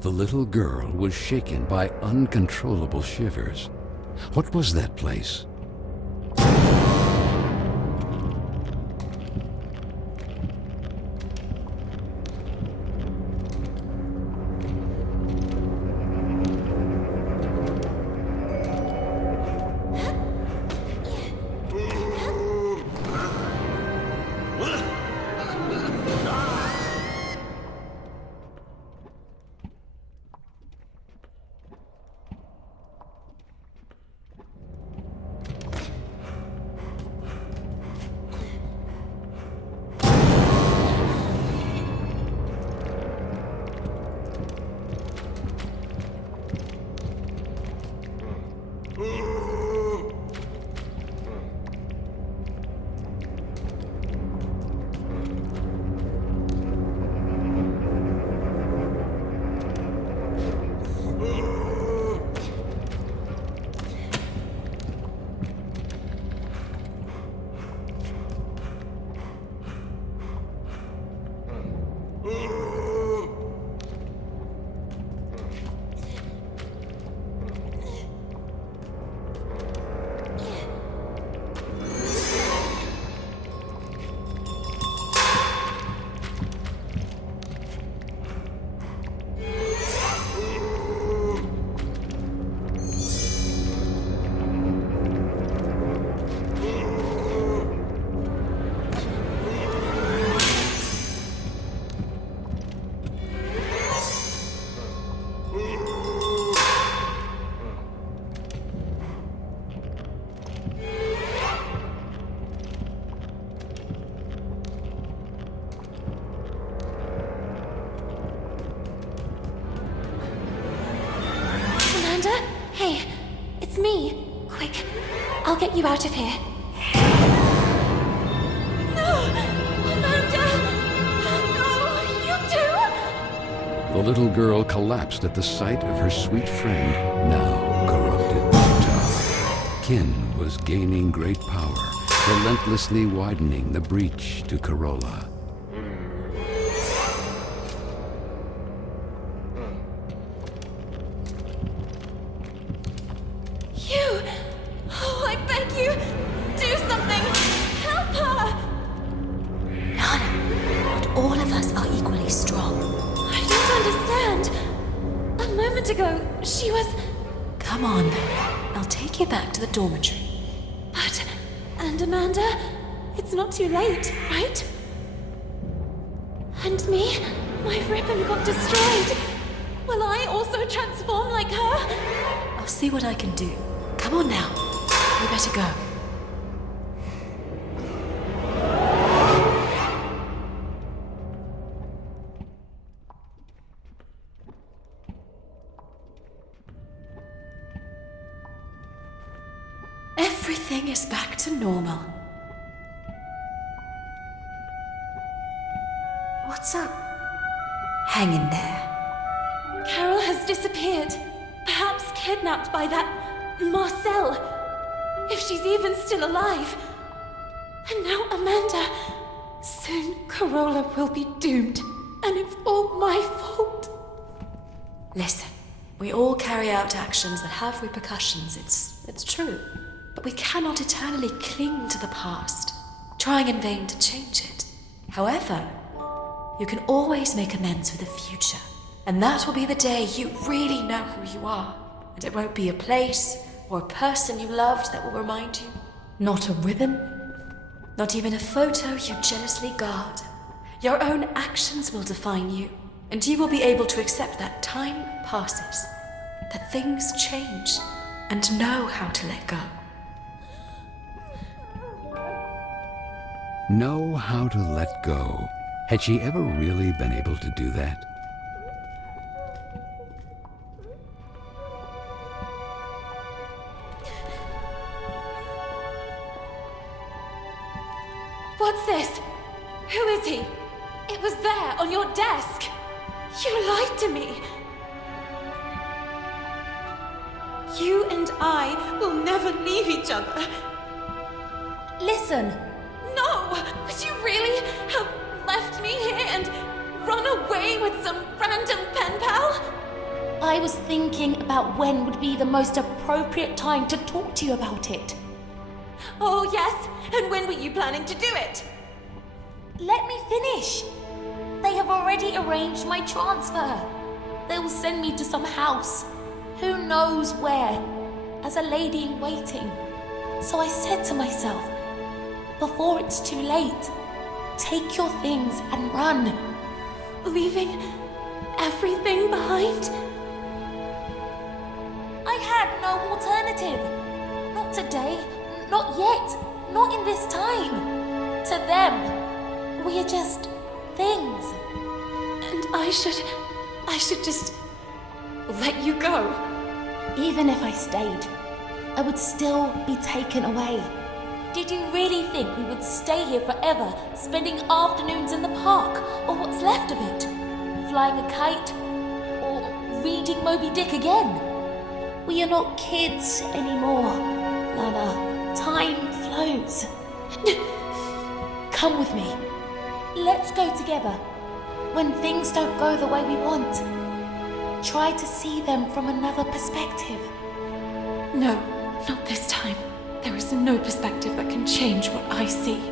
The little girl was shaken by uncontrollable shivers. What was that place? Hey, it's me. Quick, I'll get you out of here. No! Amanda! No, you too! The little girl collapsed at the sight of her sweet friend, now corrupted Tar. Kin was gaining great power, relentlessly widening the breach to Carole. You! Oh, I beg you! Do something! Help her! Lana, not all of us are equally strong. I don't understand. A moment ago, she was... Come on, I'll take you back to the dormitory. But... And Amanda? It's not too late, right? And me? My ribbon got destroyed. Will I also transform like her? I'll see what I can do. Come on now. We better go. Everything is back to normal. What's up? Hang in there. Carole has disappeared. Perhaps kidnapped by that Marcel. If she's even still alive. And now Amanda. Soon Carole will be doomed. And it's all my fault. Listen, we all carry out actions that have repercussions. It's true. But we cannot eternally cling to the past, trying in vain to change it. However, you can always make amends for the future. And that will be the day you really know who you are. And it won't be a place or a person you loved that will remind you. Not a ribbon, not even a photo you jealously guard. Your own actions will define you, and you will be able to accept that time passes, that things change, and know how to let go. Know how to let go. Had she ever really been able to do that? What's this? Who is he? It was there, on your desk. You lied to me. You and I will never leave each other. Listen, No! Would you really have left me here and run away with some random pen pal? I was thinking about when would be the most appropriate time to talk to you about it. Oh, yes? And when were you planning to do it? Let me finish. They have already arranged my transfer. They will send me to some house, who knows where, as a lady in waiting. So I said to myself, before it's too late, take your things and run. Leaving everything behind? I had no alternative. Not today, not yet, not in this time. To them, we are just things. And I should just let you go. Even if I stayed, I would still be taken away. Did you really think we would stay here forever, spending afternoons in the park, or what's left of it? Flying a kite, or reading Moby Dick again? We are not kids anymore, Lana. Time flows. Come with me. Let's go together. When things don't go the way we want, try to see them from another perspective. No, not this time. There is no perspective that can change what I see.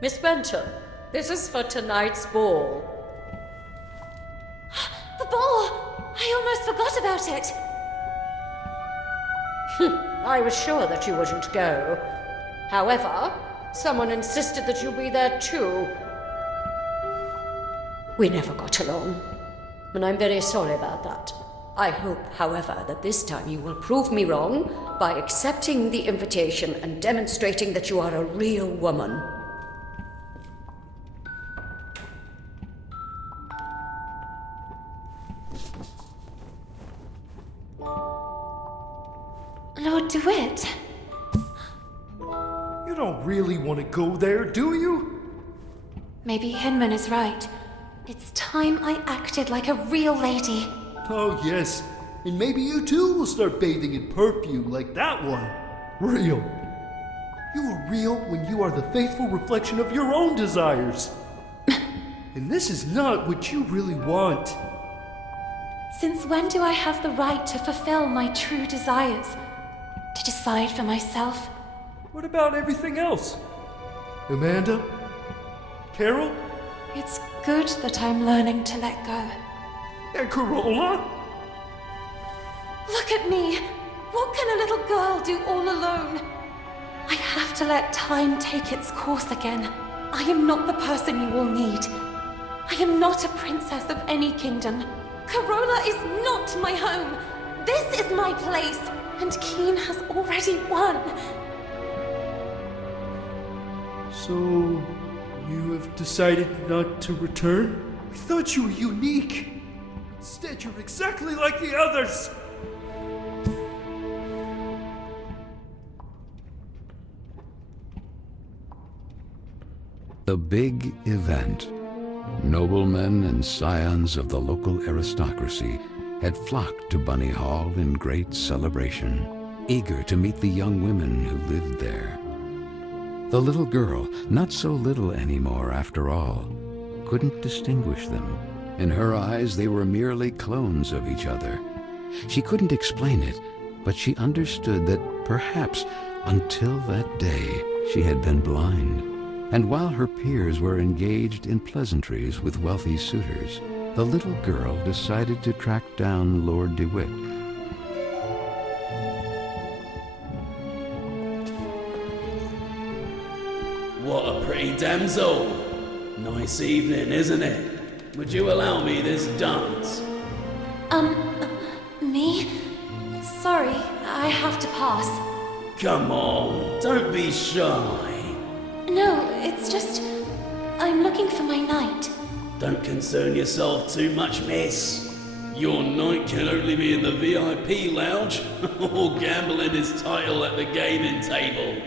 Miss Benton, this is for tonight's ball. The ball! I almost forgot about it! I was sure that you wouldn't go. However, someone insisted that you be there too. We never got along, and I'm very sorry about that. I hope, however, that this time you will prove me wrong by accepting the invitation and demonstrating that you are a real woman. Lord DeWitt. You don't really want to go there, do you? Maybe Hinman is right. It's time I acted like a real lady. Oh, yes. And maybe you too will start bathing in perfume like that one. Real. You are real when you are the faithful reflection of your own desires. And this is not what you really want. Since when do I have the right to fulfill my true desires? To decide for myself? What about everything else? Amanda? Carole? It's good that I'm learning to let go. And Carola? Look at me! What can a little girl do all alone? I have to let time take its course again. I am not the person you will need. I am not a princess of any kingdom. Carola is not my home. This is my place, and Keen has already won. So, you have decided not to return? I thought you were unique. Instead, you're exactly like the others. The big event. Noblemen and scions of the local aristocracy had flocked to Bunny Hall in great celebration, eager to meet the young women who lived there. The little girl, not so little anymore after all, couldn't distinguish them. In her eyes, they were merely clones of each other. She couldn't explain it, but she understood that perhaps until that day she had been blind. And while her peers were engaged in pleasantries with wealthy suitors, the little girl decided to track down Lord DeWitt. What a pretty damsel. Nice evening, isn't it? Would you allow me this dance? Me? Sorry, I have to pass. Come on, don't be shy. No, it's just... I'm looking for my knight. Don't concern yourself too much, miss. Your knight can only be in the VIP lounge or gambling his title at the gaming table.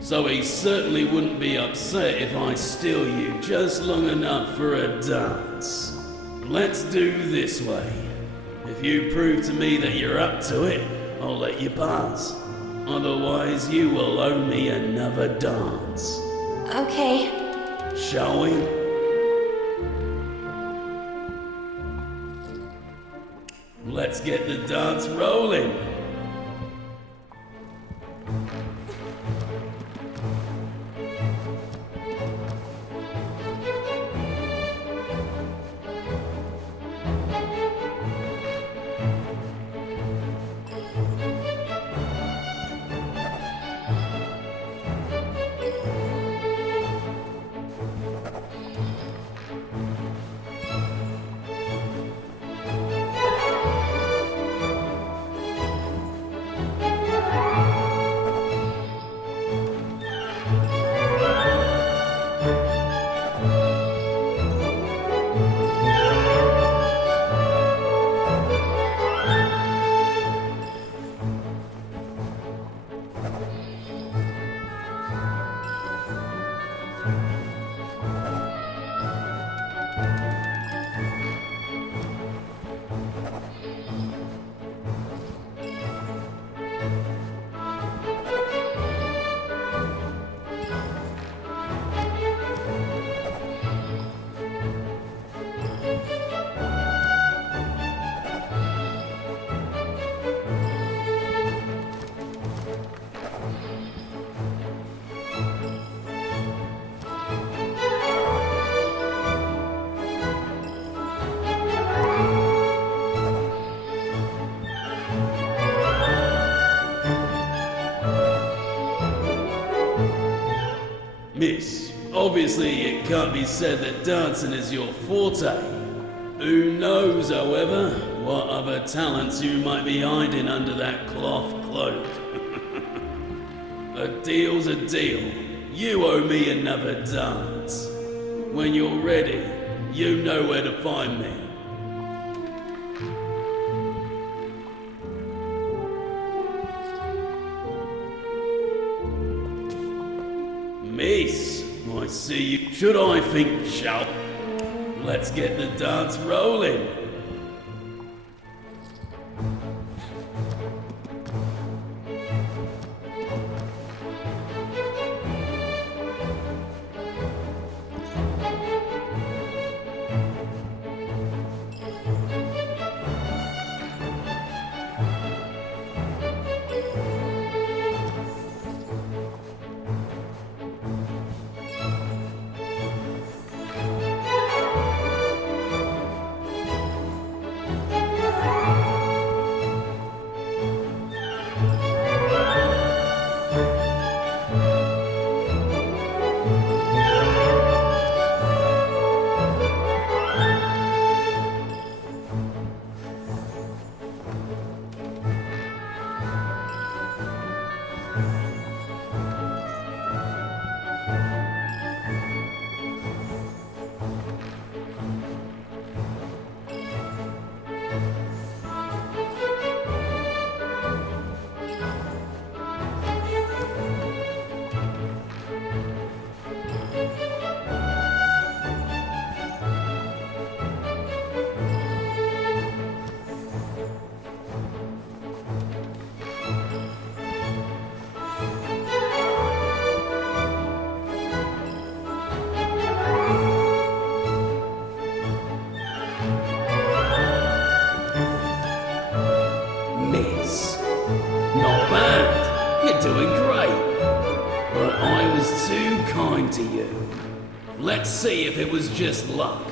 So he certainly wouldn't be upset if I steal you just long enough for a dance. Let's do this way. If you prove to me that you're up to it, I'll let you pass. Otherwise, you will owe me another dance. Okay. Shall we? Let's get the dance rolling. Miss, obviously it can't be said that dancing is your forte. Who knows, however, what other talents you might be hiding under that cloth cloak. A deal's a deal. You owe me another dance. When you're ready, you know where to find me. Miss, I see you. Should I think shout? Let's get the dance rolling. Miss, not bad. You're doing great. But I was too kind to you. Let's see if it was just luck.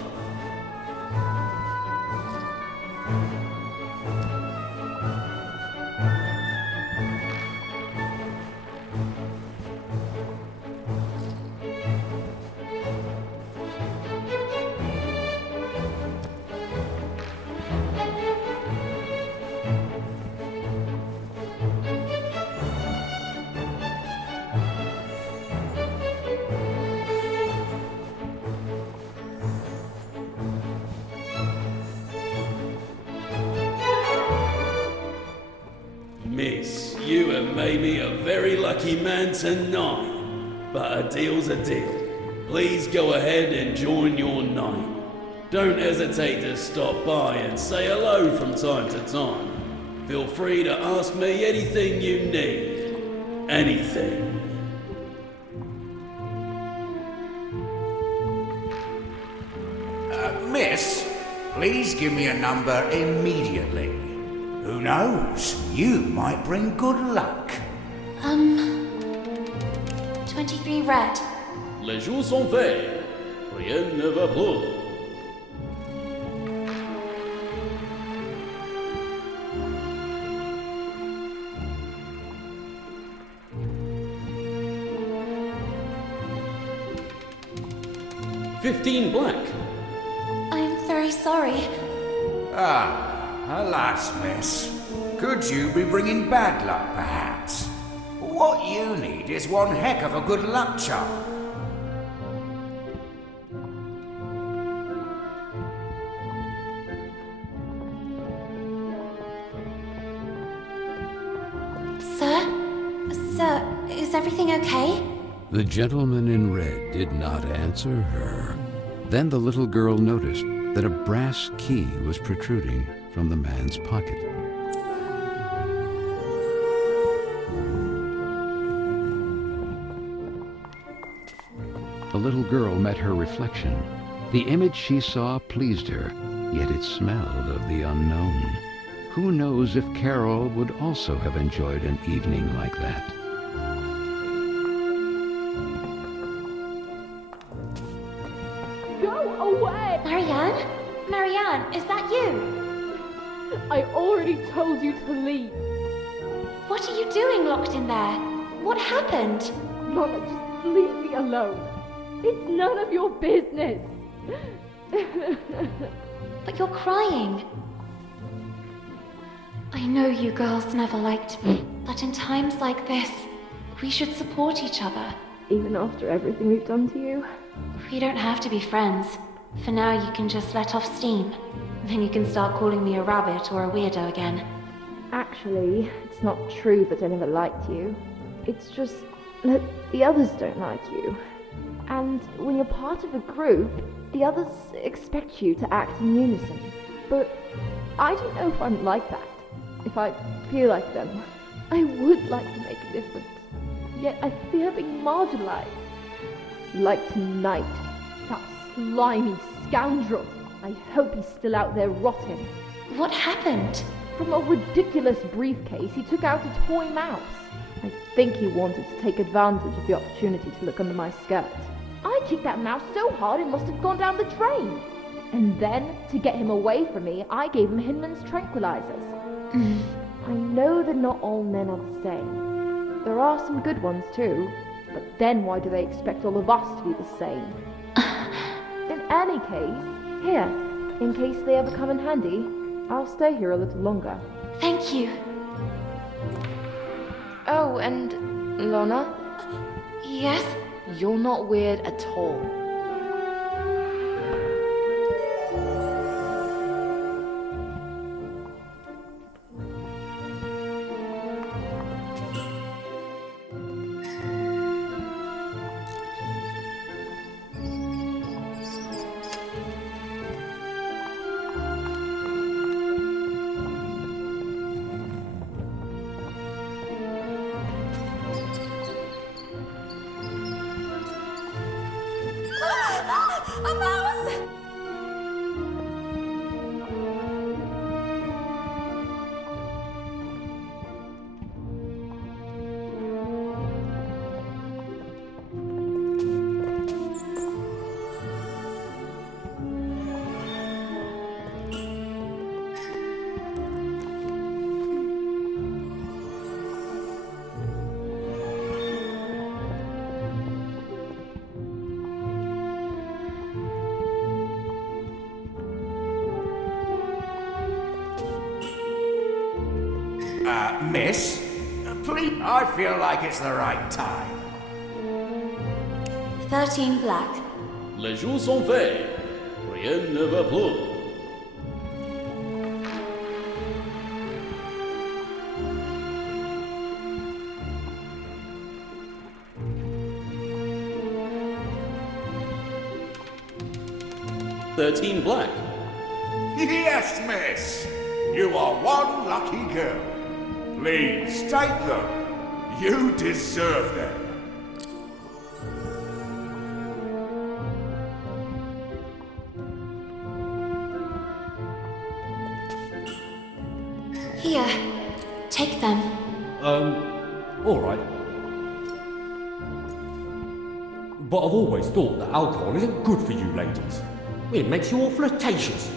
Miss, you have made me a very lucky man tonight. But a deal's a deal. Please go ahead and join your night. Don't hesitate to stop by and say hello from time to time. Feel free to ask me anything you need. Anything. Miss, please give me a number immediately. Who knows? You might bring good luck. 23 red. Les jours sont faits. Rien ne va plus. $15 black. I'm very sorry. Alas, miss. Could you be bringing bad luck, perhaps? What you need is one heck of a good luck charm. Sir, is everything okay? The gentleman in red did not answer her. Then the little girl noticed that a brass key was protruding from the man's pocket. The little girl met her reflection. The image she saw pleased her, yet it smelled of the unknown. Who knows if Carole would also have enjoyed an evening like that? Go away! Marianne? Marianne, is that you? I already told you to leave. What are you doing locked in there? What happened? Lola, just leave me alone. It's none of your business. But you're crying. I know you girls never liked me, but in times like this, we should support each other. Even after everything we've done to you? We don't have to be friends. For now, you can just let off steam. Then you can start calling me a rabbit or a weirdo again. Actually, it's not true that I never liked you. It's just that the others don't like you. And when you're part of a group, the others expect you to act in unison. But I don't know if I'm like that. If I feel like them, I would like to make a difference. Yet I fear being marginalized. Like tonight, that slimy scoundrel. I hope he's still out there rotting. What happened? From a ridiculous briefcase, he took out a toy mouse. I think he wanted to take advantage of the opportunity to look under my skirt. I kicked that mouse so hard it must have gone down the drain. And then, to get him away from me, I gave him Hinman's tranquilizers. I know that not all men are the same. There are some good ones too, but then why do they expect all of us to be the same? In any case, here, in case they ever come in handy, I'll stay here a little longer. Thank you. Oh, and Lana? Yes? You're not weird at all. A mouse! Miss? Please, I feel like it's the right time. 13 black. Les jours sont faits. Rien ne va plus. $13 black. Yes, miss. You are one lucky girl. Please take them. You deserve them. Here, take them. Alright. But I've always thought that alcohol isn't good for you ladies. It makes you all flirtatious.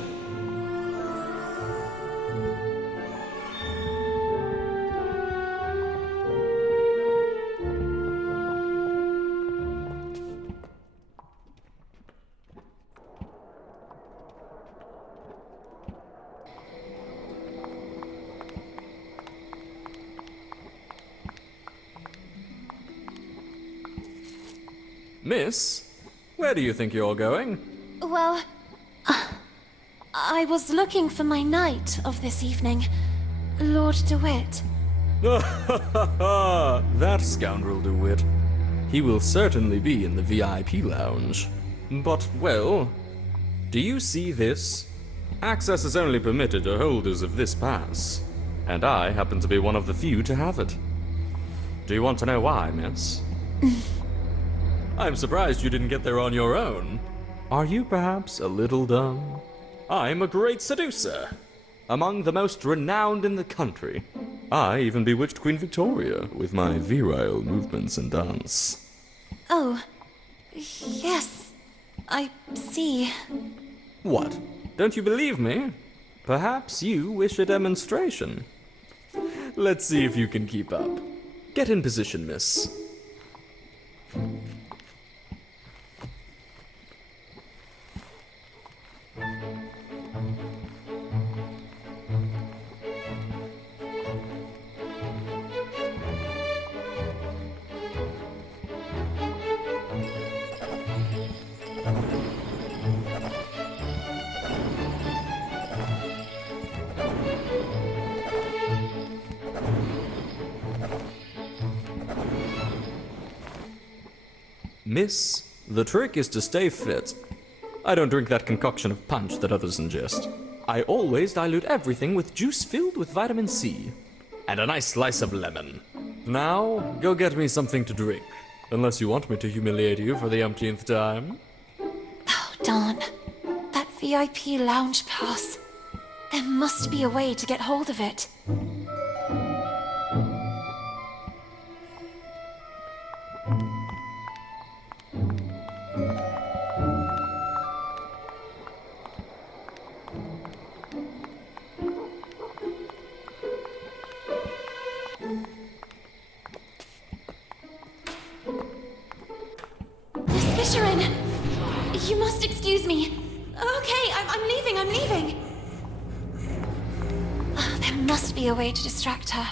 Miss, where do you think you're going? Well, I was looking for my knight of this evening, Lord DeWitt. That scoundrel DeWitt. He will certainly be in the VIP lounge. But, well, do you see this? Access is only permitted to holders of this pass, and I happen to be one of the few to have it. Do you want to know why, miss? I'm surprised you didn't get there on your own. Are you perhaps a little dumb? I'm a great seducer, among the most renowned in the country. I even bewitched Queen Victoria with my virile movements and dance. Oh, yes, I see. What? Don't you believe me? Perhaps you wish a demonstration. Let's see if you can keep up. Get in position, miss. Miss, the trick is to stay fit. I don't drink that concoction of punch that others ingest. I always dilute everything with juice filled with vitamin C. And a nice slice of lemon. Now, go get me something to drink. Unless you want me to humiliate you for the umpteenth time. Oh, darn. That VIP lounge pass. There must be a way to get hold of it. Fisherin! You must excuse me. Okay, I'm leaving. Oh, there must be a way to distract her.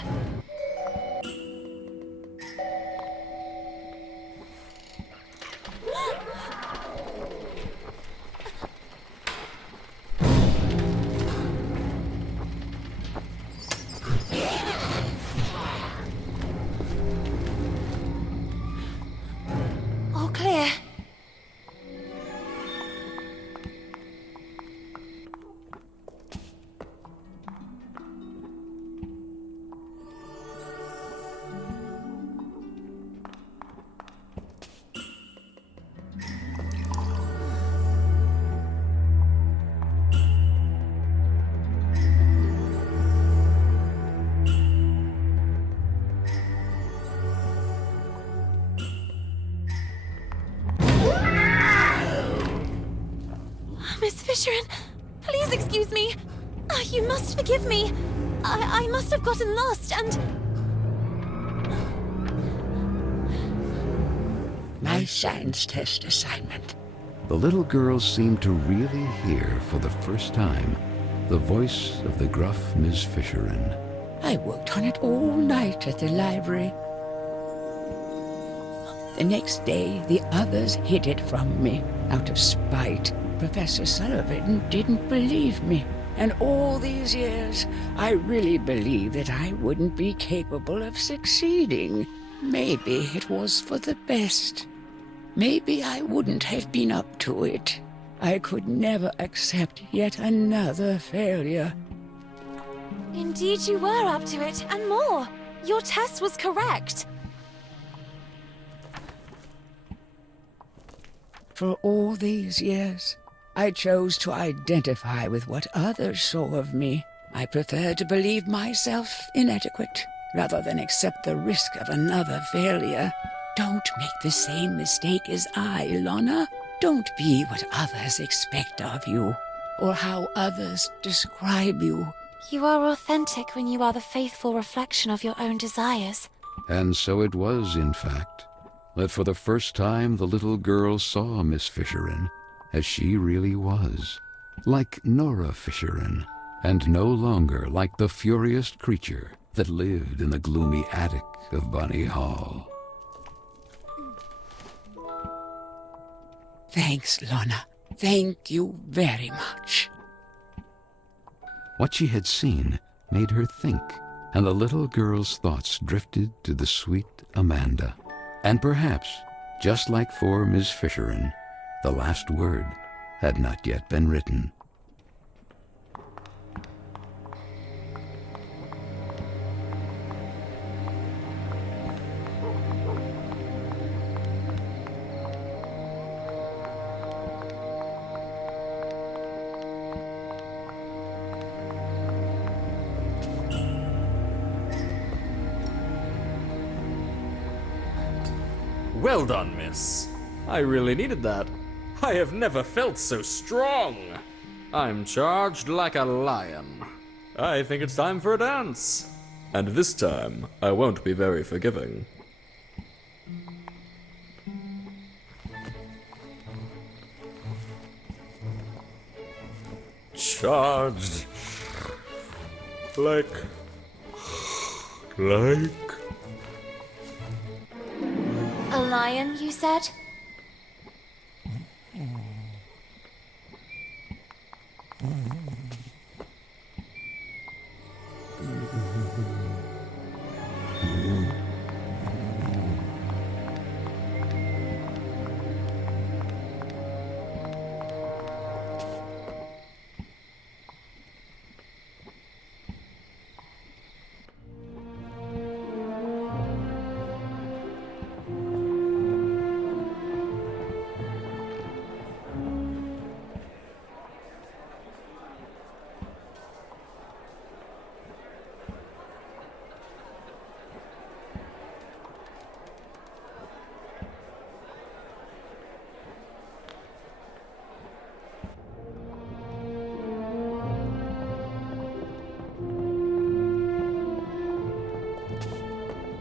All clear. Miss Fisherin, please excuse me. You must forgive me. I must have gotten lost and... My science test assignment. The little girl seemed to really hear for the first time the voice of the gruff Miss Fisherin. I worked on it all night at the library. The next day, the others hid it from me out of spite. Professor Sullivan didn't believe me. And all these years, I really believed that I wouldn't be capable of succeeding. Maybe it was for the best. Maybe I wouldn't have been up to it. I could never accept yet another failure. Indeed you were up to it, and more. Your test was correct. For all these years, I chose to identify with what others saw of me. I prefer to believe myself inadequate, rather than accept the risk of another failure. Don't make the same mistake as I, Lana. Don't be what others expect of you, or how others describe you. You are authentic when you are the faithful reflection of your own desires. And so it was, in fact, that for the first time the little girl saw Miss Fisherin as she really was, like Nora Fisherin, and no longer like the furious creature that lived in the gloomy attic of Bunny Hall. Thanks, Lana. Thank you very much. What she had seen made her think, and the little girl's thoughts drifted to the sweet Amanda. And perhaps, just like for Miss Fisherin, the last word had not yet been written. Well done, miss. I really needed that. I have never felt so strong. I'm charged like a lion. I think it's time for a dance. And this time, I won't be very forgiving. Charged. Like... A lion, you said?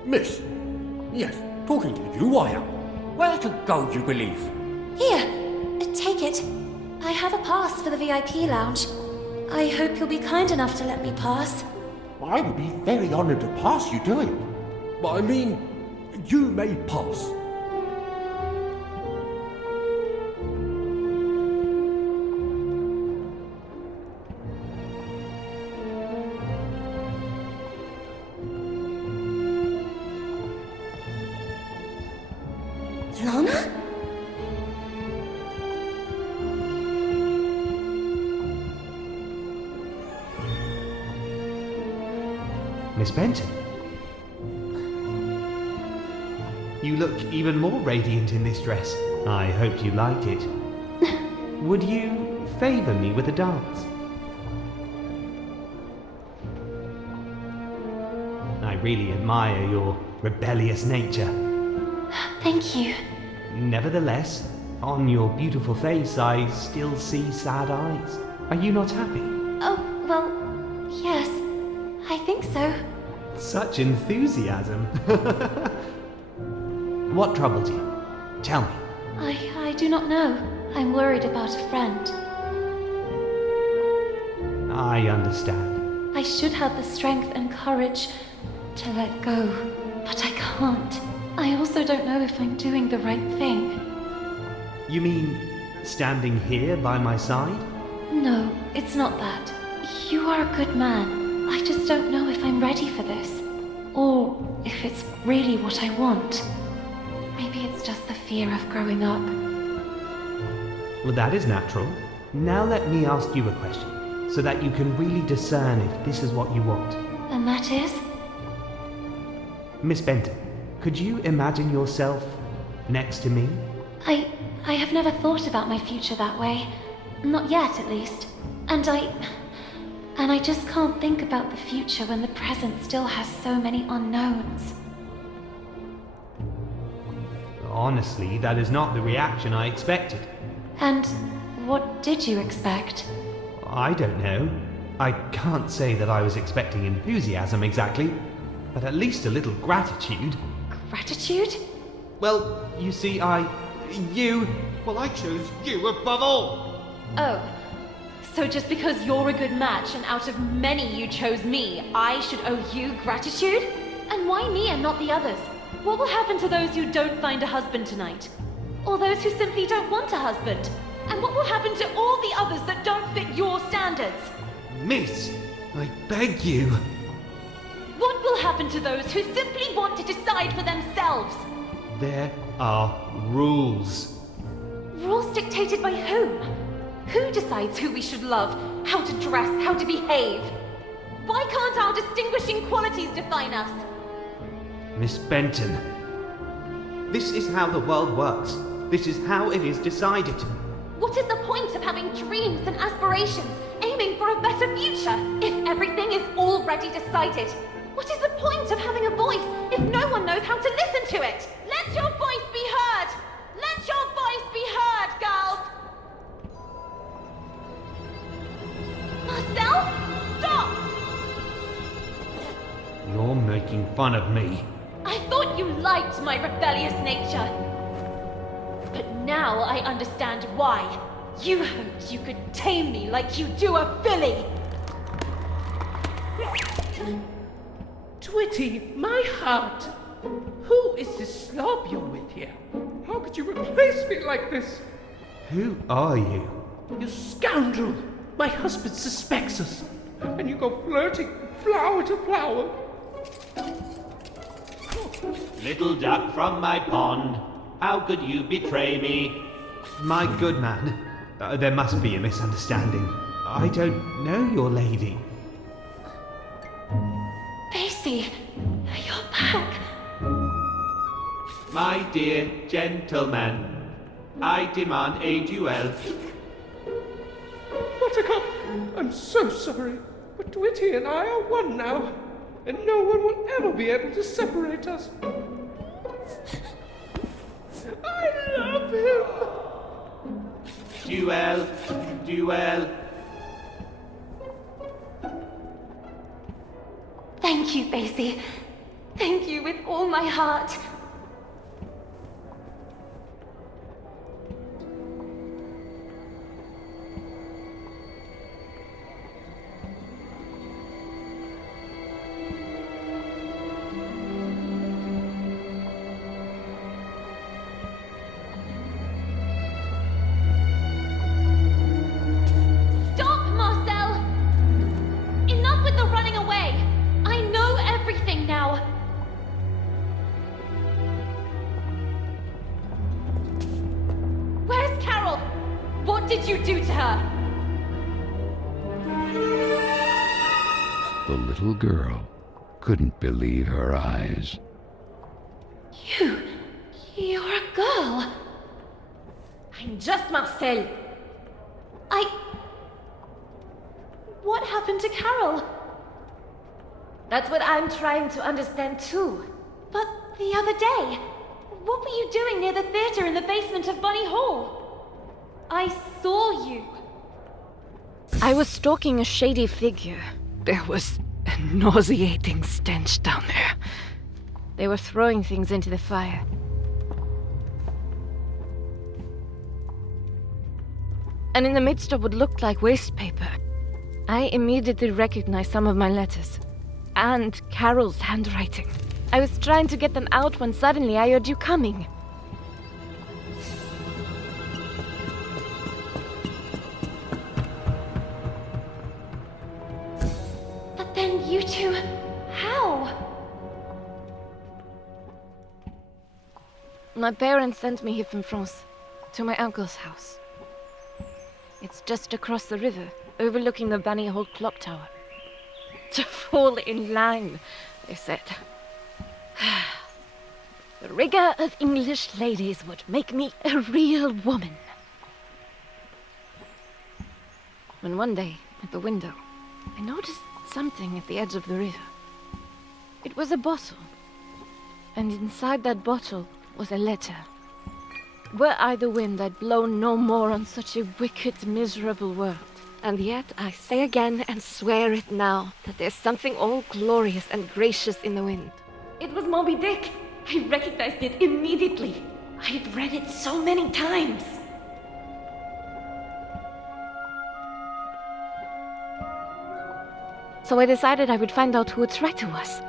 Miss. Yes, talking to you I am. Where to go, you believe? Here, take it. I have a pass for the VIP lounge. I hope you'll be kind enough to let me pass. I would be very honored to pass you to him. But I mean, you may pass. Lana? Miss Benton. You look even more radiant in this dress. I hope you like it. Would you favor me with a dance? I really admire your rebellious nature. Thank you. Nevertheless, on your beautiful face, I still see sad eyes. Are you not happy? Oh, well, yes. I think so. Such enthusiasm. What troubles you? Tell me. I do not know. I'm worried about a friend. I understand. I should have the strength and courage to let go, but I can't. I also don't know if I'm doing the right thing. You mean standing here by my side? No, it's not that. You are a good man. I just don't know if I'm ready for this. Or if it's really what I want. Maybe it's just the fear of growing up. Well, that is natural. Now let me ask you a question, so that you can really discern if this is what you want. And that is? Miss Benton, could you imagine yourself next to me? I have never thought about my future that way. Not yet, at least. And I just can't think about the future when the present still has so many unknowns. Honestly, that is not the reaction I expected. And what did you expect? I don't know. I can't say that I was expecting enthusiasm exactly, but at least a little gratitude. Gratitude? Well, you see, I chose you above all. Oh, so just because you're a good match and out of many you chose me, I should owe you gratitude? And why me and not the others? What will happen to those who don't find a husband tonight? Or those who simply don't want a husband? And what will happen to all the others that don't fit your standards? Miss, I beg you. What will happen to those who simply want to decide for themselves? There are rules. Rules dictated by whom? Who decides who we should love, how to dress, how to behave? Why can't our distinguishing qualities define us? Miss Benton, this is how the world works. This is how it is decided. What is the point of having dreams and aspirations, aiming for a better future, if everything is already decided? What is the point of having a voice if no one knows how to listen to it? Let your voice be heard! Let your voice be heard, girls! Marcel? Stop! You're making fun of me. I thought you liked my rebellious nature. But now I understand why. You hoped you could tame me like you do a filly. Twitty, my heart! Who is this slob you're with here? How could you replace me like this? Who are you? You scoundrel! My husband suspects us, and you go flirting flower to flower. Little duck from my pond, how could you betray me? My good man, there must be a misunderstanding. I don't know your lady. Basie, you're back. My dear gentleman, I demand a duel. Buttercup, I'm so sorry, but Twitty and I are one now, and no one will ever be able to separate us. I love him! Duel, duel. Thank you, Basie. Thank you with all my heart. Stop, Marcel! Enough with the running away! I know everything now! Where's Carole? What did you do to her? The little girl couldn't believe her eyes. You're a girl. I'm just Marcel. What happened to Carole? That's what I'm trying to understand too. But the other day, what were you doing near the theater in the basement of Bunny Hall? I saw you. I was stalking a shady figure. There was a nauseating stench down there. They were throwing things into the fire. And in the midst of what looked like waste paper, I immediately recognized some of my letters. And Carole's handwriting. I was trying to get them out when suddenly I heard you coming. But then you two... how? My parents sent me here from France, to my uncle's house. It's just across the river, overlooking the Bunny Hole clock tower. To fall in line, they said. The rigor of English ladies would make me a real woman. When one day, at the window, I noticed something at the edge of the river. It was a bottle. And inside that bottle was a letter. Were I the wind, I'd blow no more on such a wicked, miserable world. And yet I say again and swear it now that there's something all glorious and gracious in the wind. It was Moby Dick. I recognized it immediately. I'd read it so many times. So I decided I would find out who would write to us.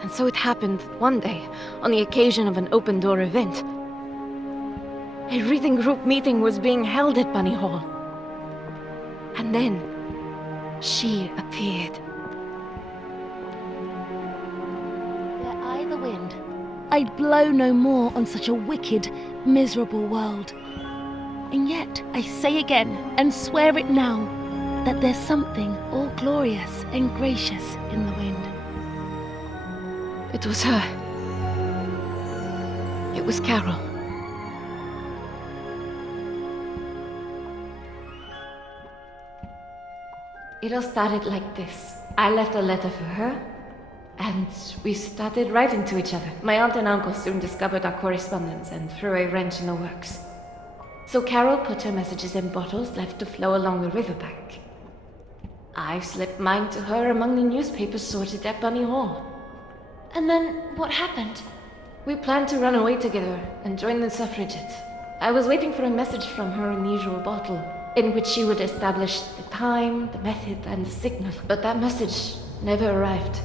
And so it happened one day, on the occasion of an open-door event. A reading group meeting was being held at Bunny Hall. And then, she appeared. Were I the wind, I'd blow no more on such a wicked, miserable world. And yet, I say again, and swear it now, that there's something all glorious and gracious in the wind. It was her. It was Carole. It all started like this. I left a letter for her, and we started writing to each other. My aunt and uncle soon discovered our correspondence and threw a wrench in the works. So Carole put her messages in bottles left to flow along the riverbank. I slipped mine to her among the newspapers sorted at Bunny Hall. And then what happened? We planned to run away together and join the suffragettes. I was waiting for a message from her in the usual bottle, in which she would establish the time, the method, and the signal. But that message never arrived.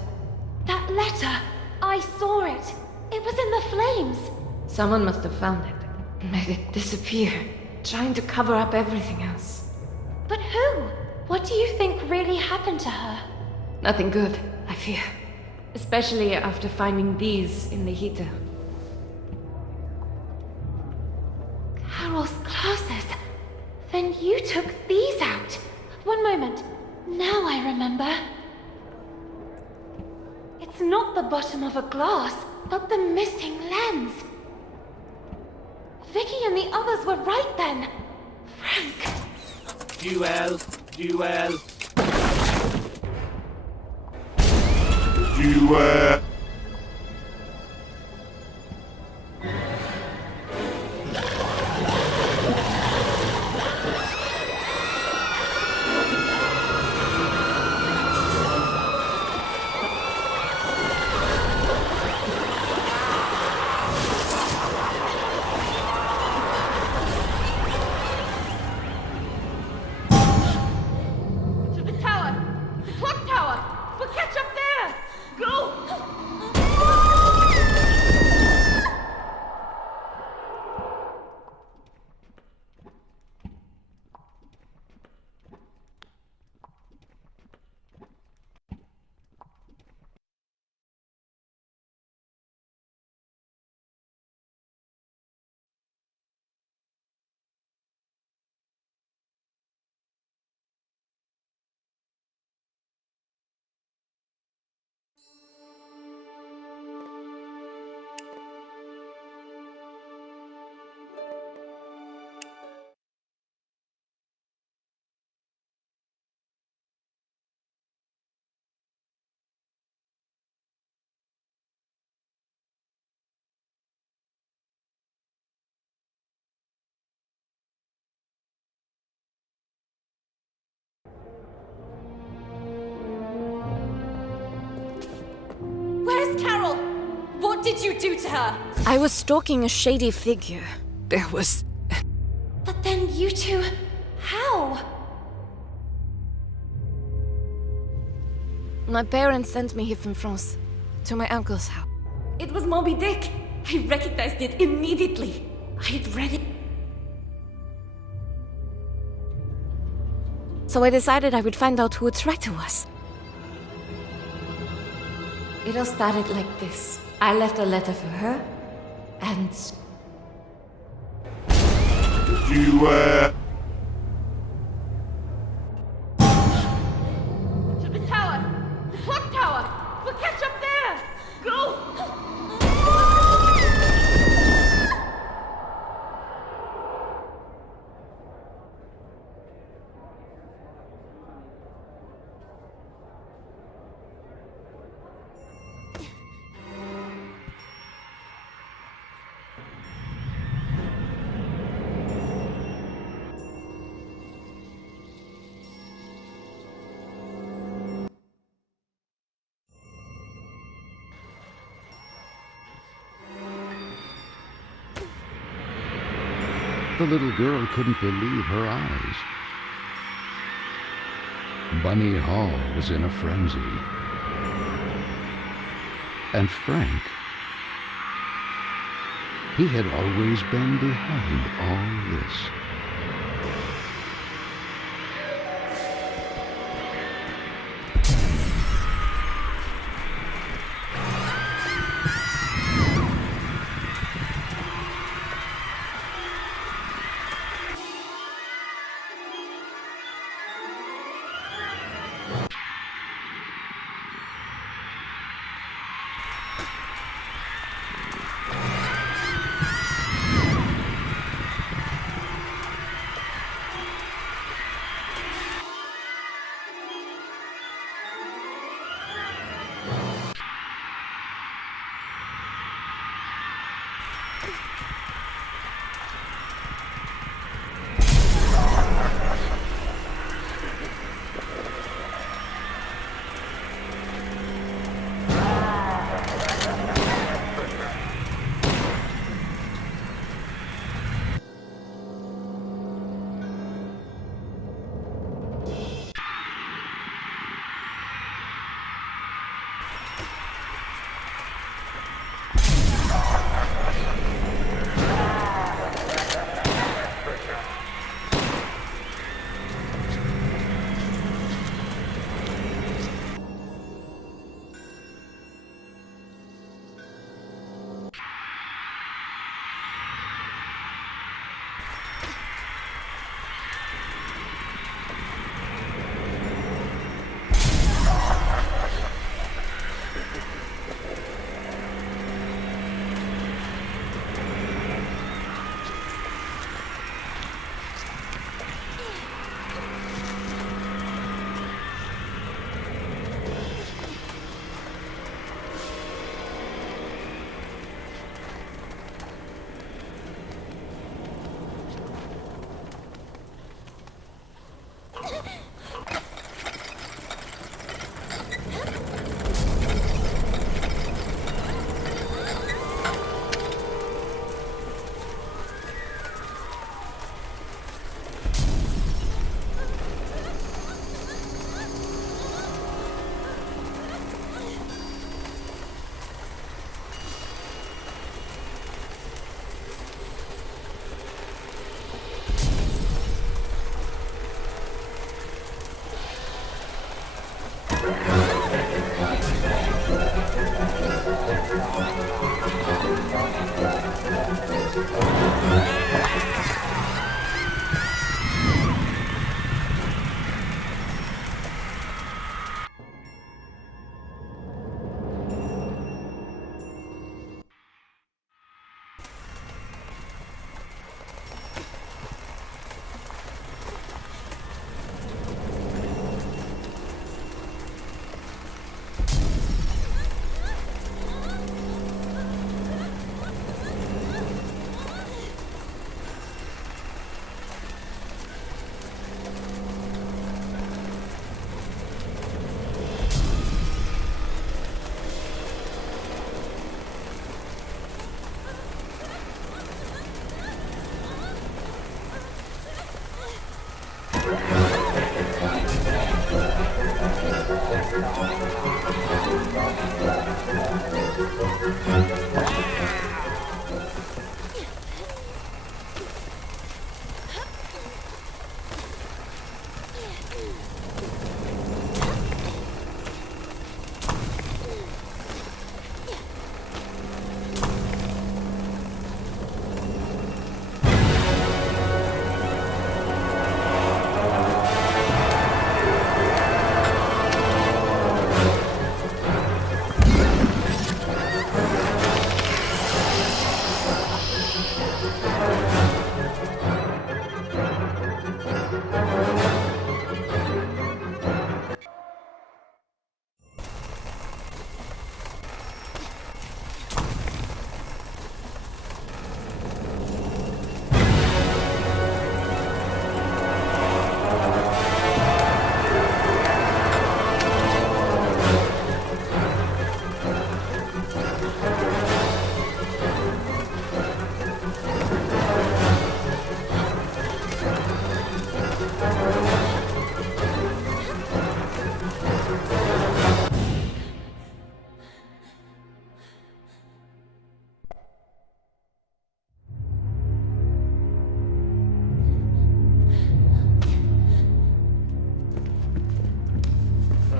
That letter! I saw it! It was in the flames! Someone must have found it, and made it disappear, trying to cover up everything else. But who? What do you think really happened to her? Nothing good, I fear. Especially after finding these in the heater. Carole's glasses. Then you took these out. One moment. Now I remember. It's not the bottom of a glass, but the missing lens. Vicky and the others were right then. Frank. Duel. Duel. Carole! What did you do to her? I was stalking a shady figure. There was... But then you two... how? My parents sent me here from France, to my uncle's house. It was Moby Dick. I recognized it immediately. I had read it. So I decided I would find out who would threat to us. It all started like this. I left a letter for her, and... Did you, To the tower! The clock tower! We'll catch up there! Go! The little girl couldn't believe her eyes. Bunny Hall was in a frenzy. And Frank, he had always been behind all this.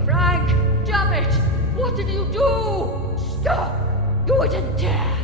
Frank, damn it! What did you do? Stop! You wouldn't dare!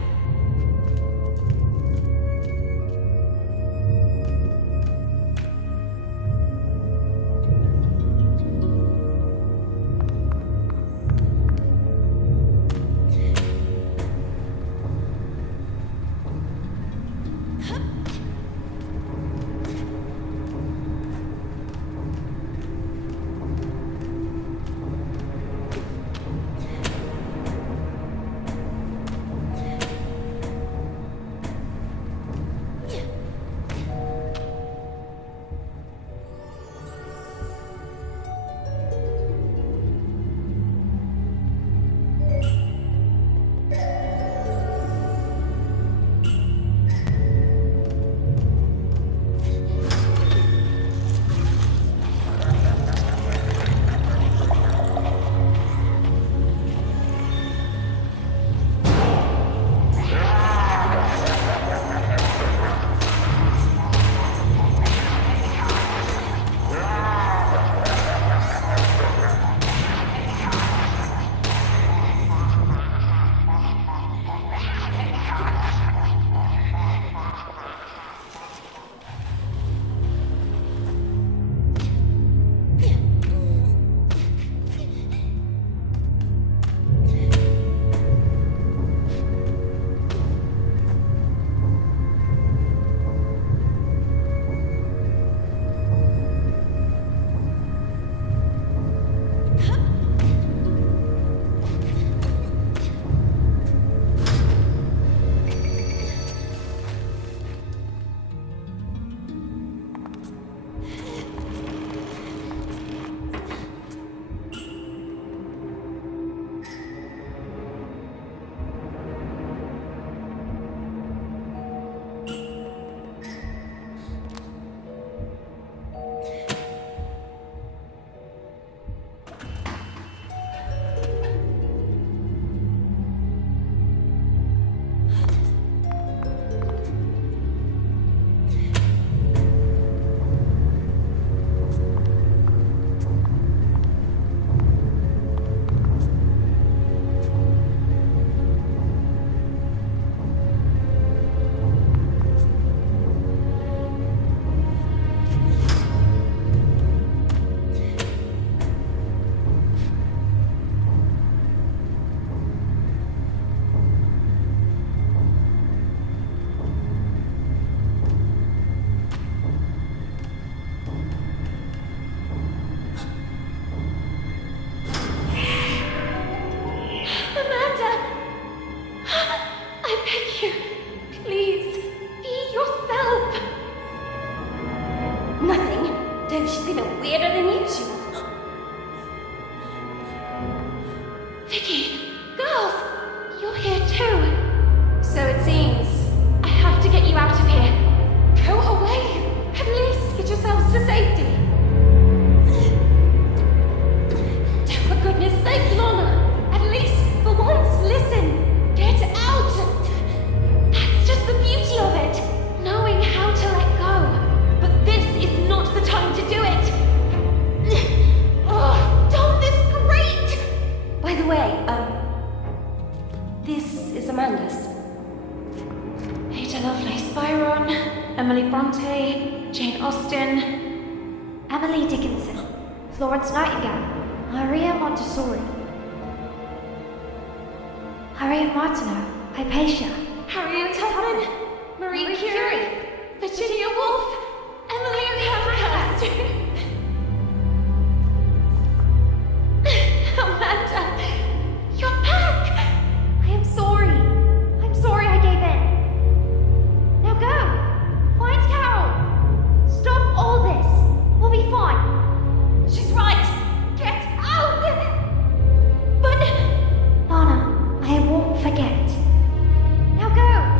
is Amanda's. Ada Lovelace Byron, Emily Bronte, Jane Austen, Emily Dickinson, Florence Nightingale, Maria Montessori, Harriet Martineau, Hypatia, Harriet Tubman, Marie Curie, Virginia Woolf, Emily Pankhurst. Amanda, you're back! I am sorry. I'm sorry I gave in. Now go! Find Carole! Stop all this! We'll be fine. She's right! Get out! But... Lana, I won't forget. Now go!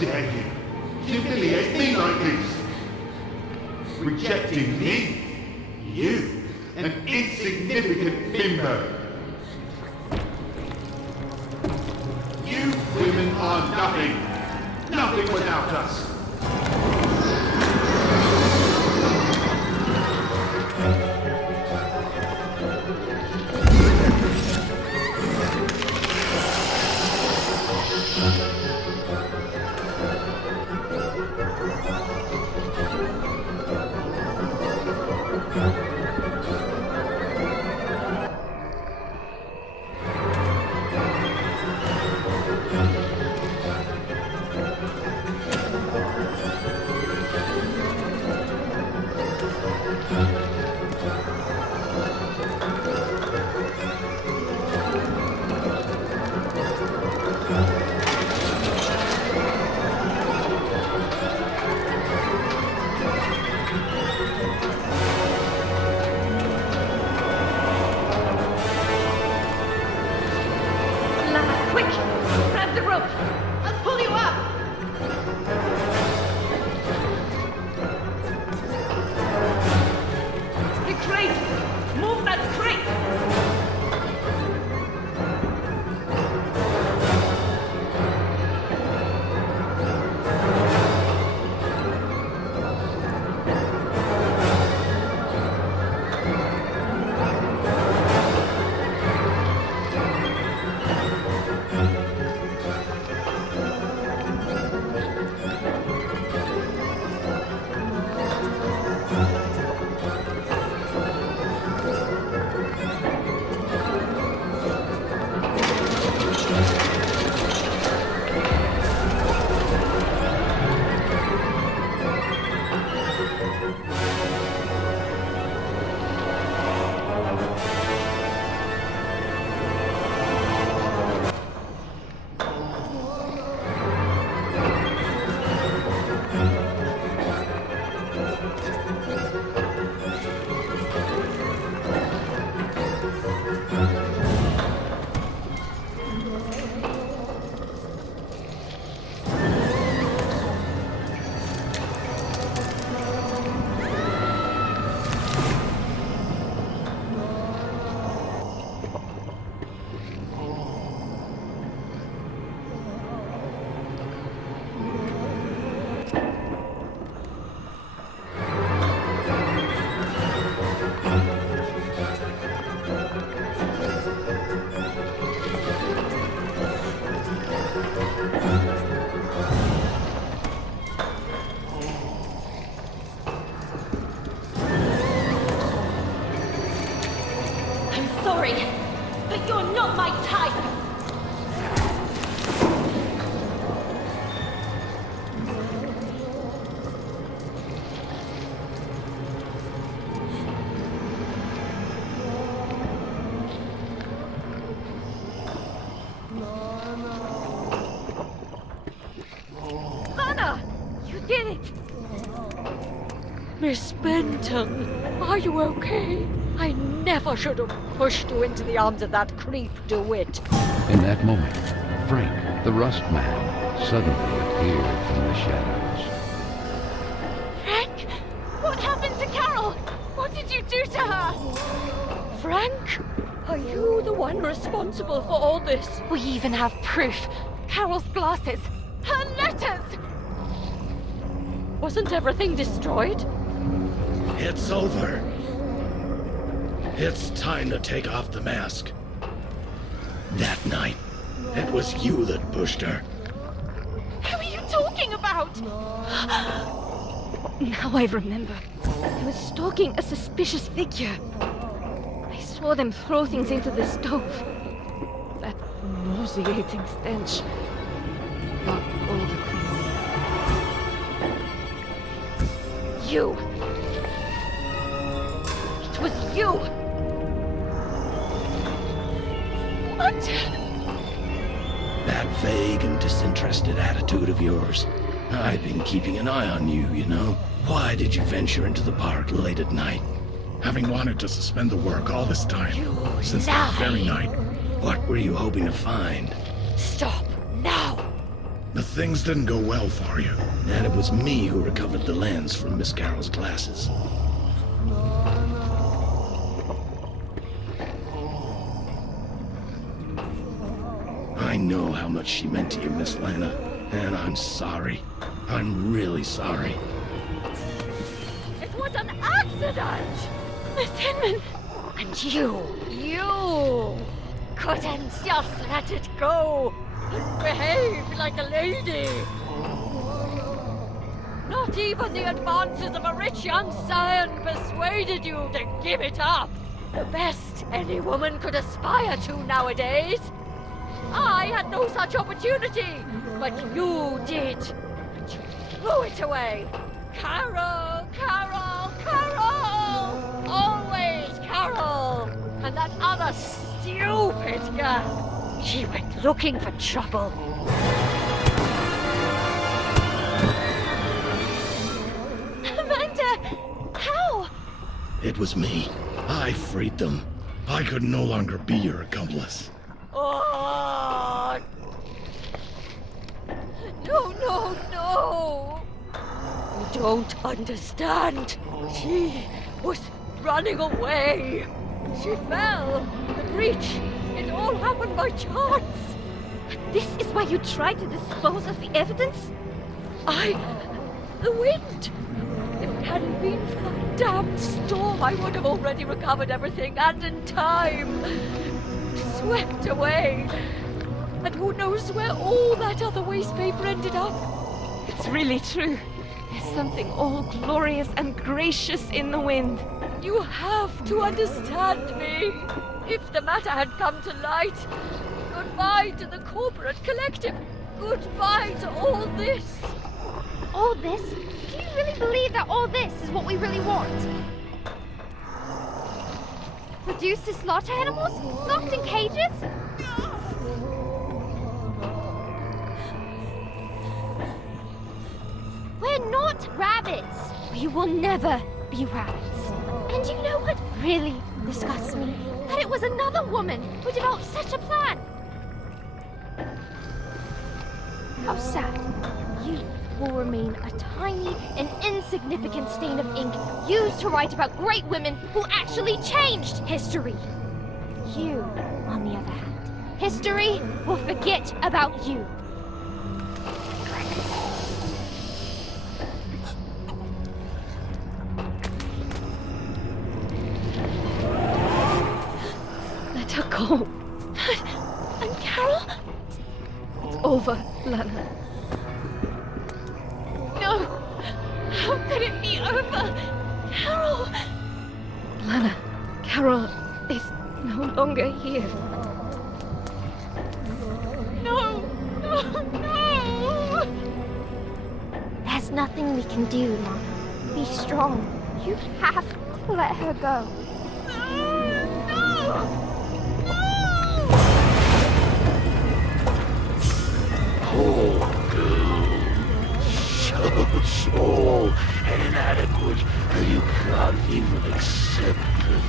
dare you humiliate me like this? Rejecting me? You, an insignificant bimbo. You women are nothing. Nothing without us. Miss Benton, are you okay? I never should have pushed you into the arms of that creep DeWitt. In that moment, Frank, the Rust Man, suddenly appeared from the shadows. Frank? What happened to Carole? What did you do to her? Frank? Are you the one responsible for all this? We even have proof. Carole's glasses. Her letters! Wasn't everything destroyed? It's over. It's time to take off the mask. That night, it was you that pushed her. Who are you talking about? Now I remember. I was stalking a suspicious figure. I saw them throw things into the stove. That nauseating stench got all the cream. You! It was you! What? That vague and disinterested attitude of yours. I've been keeping an eye on you, you know. Why did you venture into the park late at night? Having wanted to suspend the work all this time, since that very night, what were you hoping to find? Stop, now! The things didn't go well for you, and it was me who recovered the lens from Miss Carroll's glasses. I know how much she meant to you, Miss Lana, and I'm sorry. I'm really sorry. It was an accident! Miss Hinman! And you couldn't just let it go and behave like a lady. Not even the advances of a rich young scion persuaded you to give it up. The best any woman could aspire to nowadays. I had no such opportunity, but you did. And you threw it away. Carole, Carole, Carole! Always Carole! And that other stupid girl. She went looking for trouble. Amanda! How? It was me. I freed them. I could no longer be your accomplice. Oh! No, no! You don't understand. She was running away. She fell. The breach. It all happened by chance. This is why you tried to dispose of the evidence? The wind. If it hadn't been for that damned storm, I would have already recovered everything, and in time. Swept away. And who knows where all that other waste paper ended up? It's really true. There's something all glorious and gracious in the wind. You have to understand me. If the matter had come to light, goodbye to the corporate collective. Goodbye to all this. All this? Do you really believe that all this is what we really want? Reduced to slaughter animals? Locked in cages? We're not rabbits! We will never be rabbits. And you know what really disgusts me? That it was another woman who developed such a plan. How sad. You will remain a tiny and insignificant stain of ink used to write about great women who actually changed history. You, on the other hand, history will forget about you. Let her go. And Carole? It's over, Lana. No! How could it be over? Carole! Lana, Carole is no longer here. No! There's nothing we can do, Lana. Be strong. You have to let her go. Poor girl. So small and inadequate that you can't even accept it.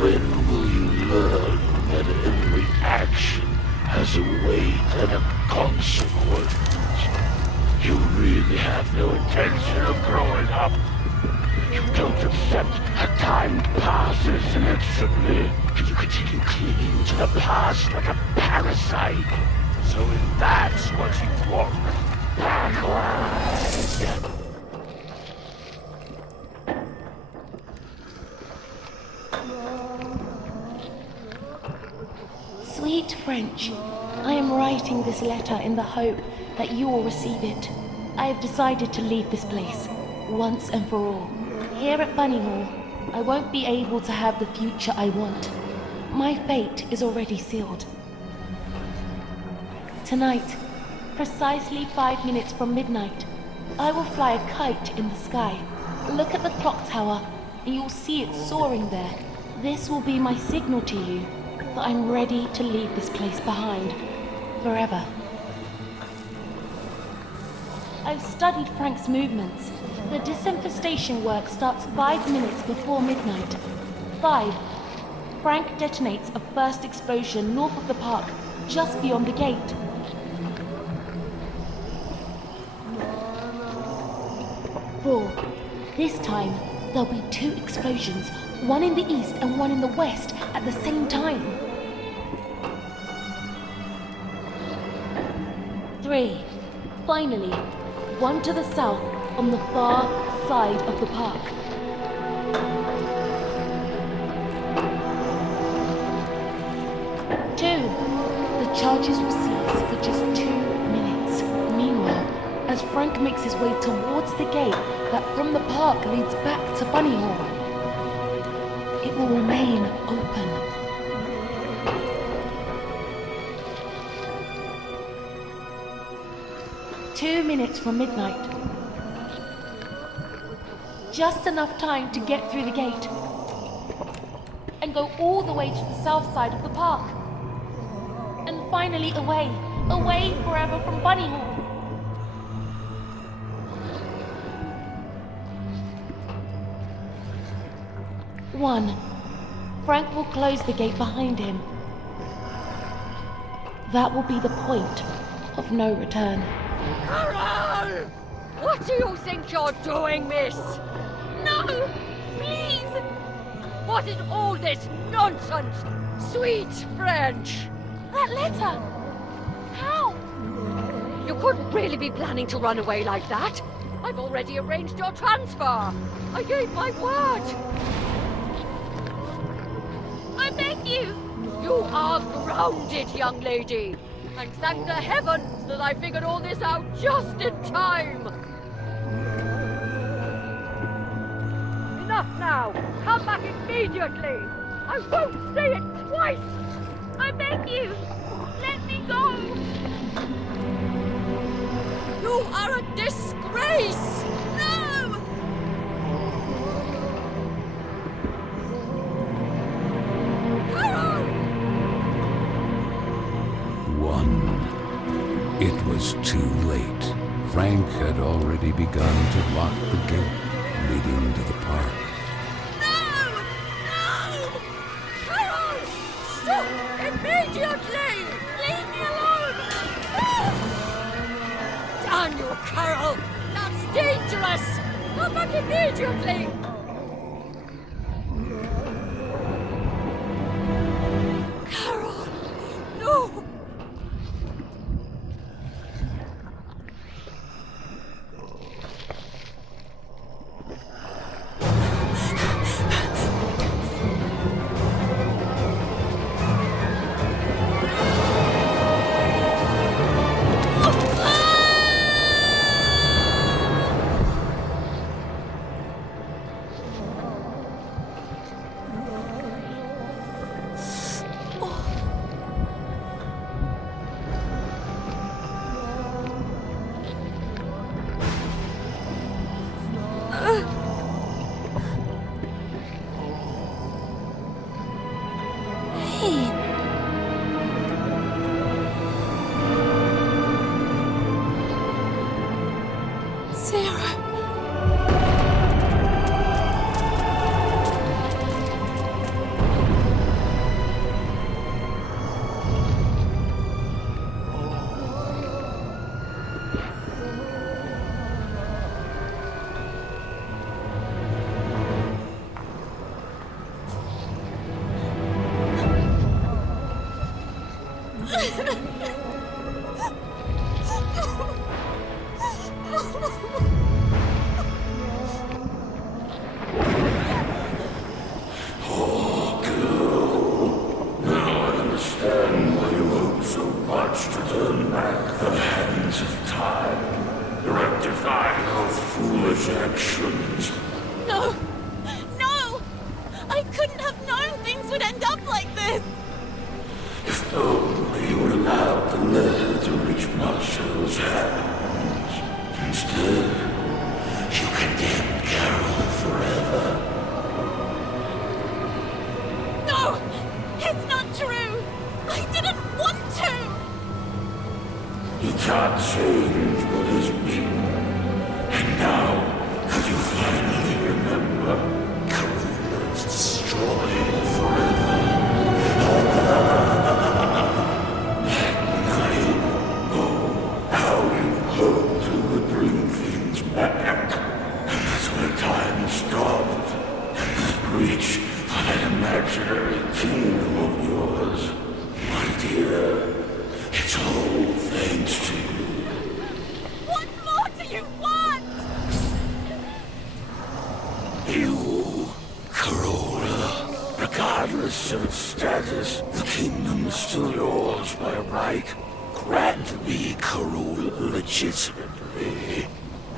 When will you learn that every action has a weight and a consequence? You really have no intention of growing up. You don't accept that time passes inexorably, and you continue clinging to the past like a parasite. So if that's what you want, backward! Sweet French, I am writing this letter in the hope that you will receive it. I have decided to leave this place, once and for all. Here at Bunny Hall, I won't be able to have the future I want. My fate is already sealed. Tonight, precisely 5 minutes from midnight, I will fly a kite in the sky. Look at the clock tower, and you'll see it soaring there. This will be my signal to you that I'm ready to leave this place behind, forever. I've studied Frank's movements. The disinfestation work starts 5 minutes before midnight. 5. Frank detonates a first explosion north of the park, just beyond the gate. before. This time, there'll be 2 explosions, one in the east and one in the west at the same time. 3. Finally, one to the south on the far side of the park. 2. The charges will cease for just 2 minutes. Meanwhile, as Frank makes his way towards the gate that from the park leads back to Bunny Hall, it will remain open. Two minutes from midnight. Just enough time to get through the gate and go all the way to the south side of the park. And finally away forever from Bunny Hall. 1. Frank will close the gate behind him. That will be the point of no return. Carole! What do you think you're doing, miss? No! Please! What is all this nonsense? Sweet French! That letter! How? You couldn't really be planning to run away like that. I've already arranged your transfer. I gave my word. I beg you! You are grounded, young lady. And thank the heavens that I figured all this out just in time. Enough now. Come back immediately. I won't say it twice. I beg you. Let me go. You are a disgrace. No! Carole! 1. It was too late. Frank had already begun to lock the gate leading to the park. No! Carole! Stop immediately! Leave me alone! Damn you, Carole! That's dangerous! Come back immediately! Carole! No! Actions. No! No! I couldn't have known things would end up like this! If only you were allowed the letter to reach Marshall's hands. Instead, you condemned Carole forever. No! It's not true! I didn't want to! You can't change what has been. And now, have you finally remember? Carole is destroyed forever. Now you know how you hoped you would bring things back. still yours by right. Grant me Carole legitimately,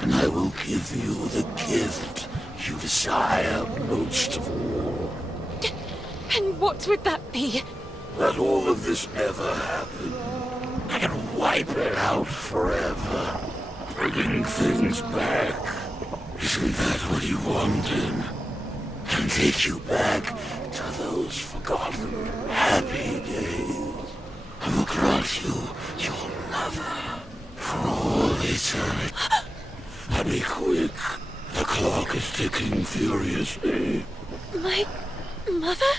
and I will give you the gift you desire most of all. And what would that be? That all of this never happened. I can wipe it out forever. Bringing things back. Isn't that what you wanted? And take you back to those forgotten, happy days. I will grant you your mother for all eternity. And be quick. The clock is ticking furiously. My mother?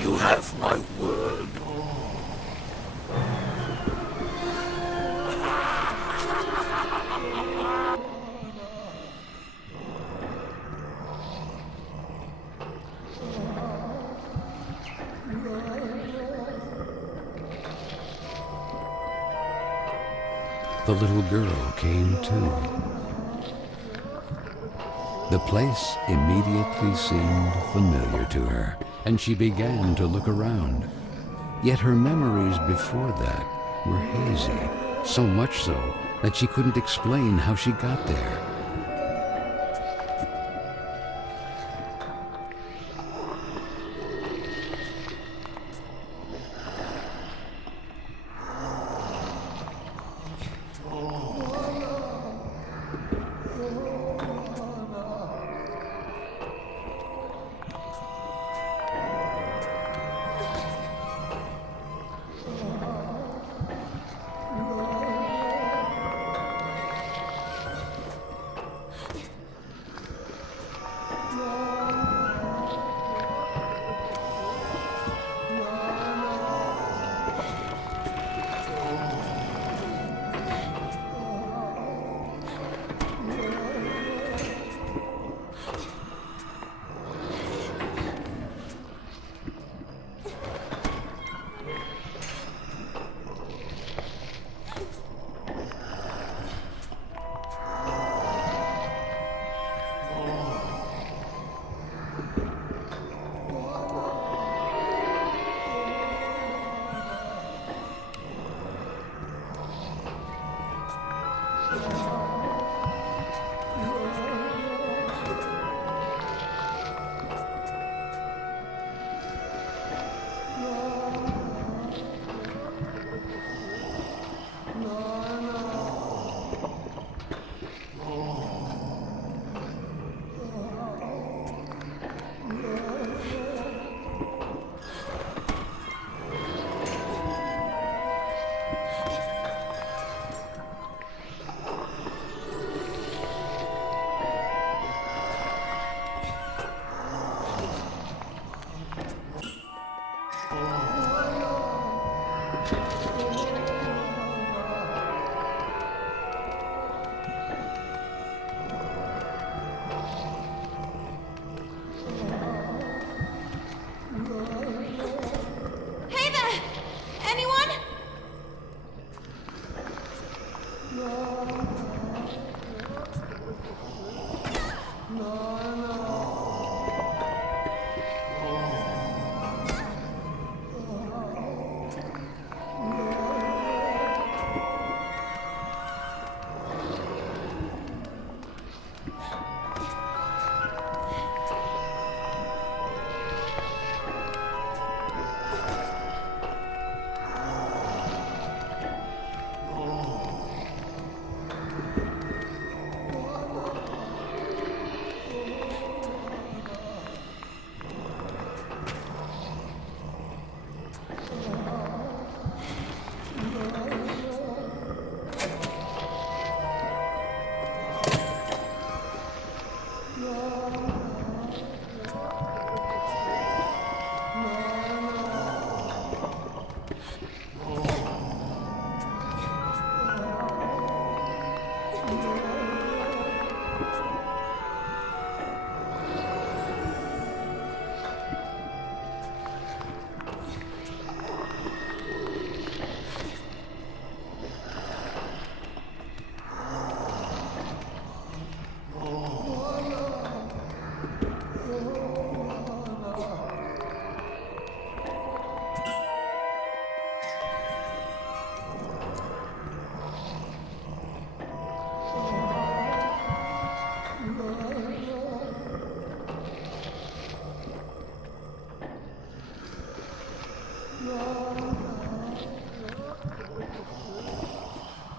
You have my word. The little girl came too. The place immediately seemed familiar to her, and she began to look around. Yet her memories before that were hazy, so much so that she couldn't explain how she got there.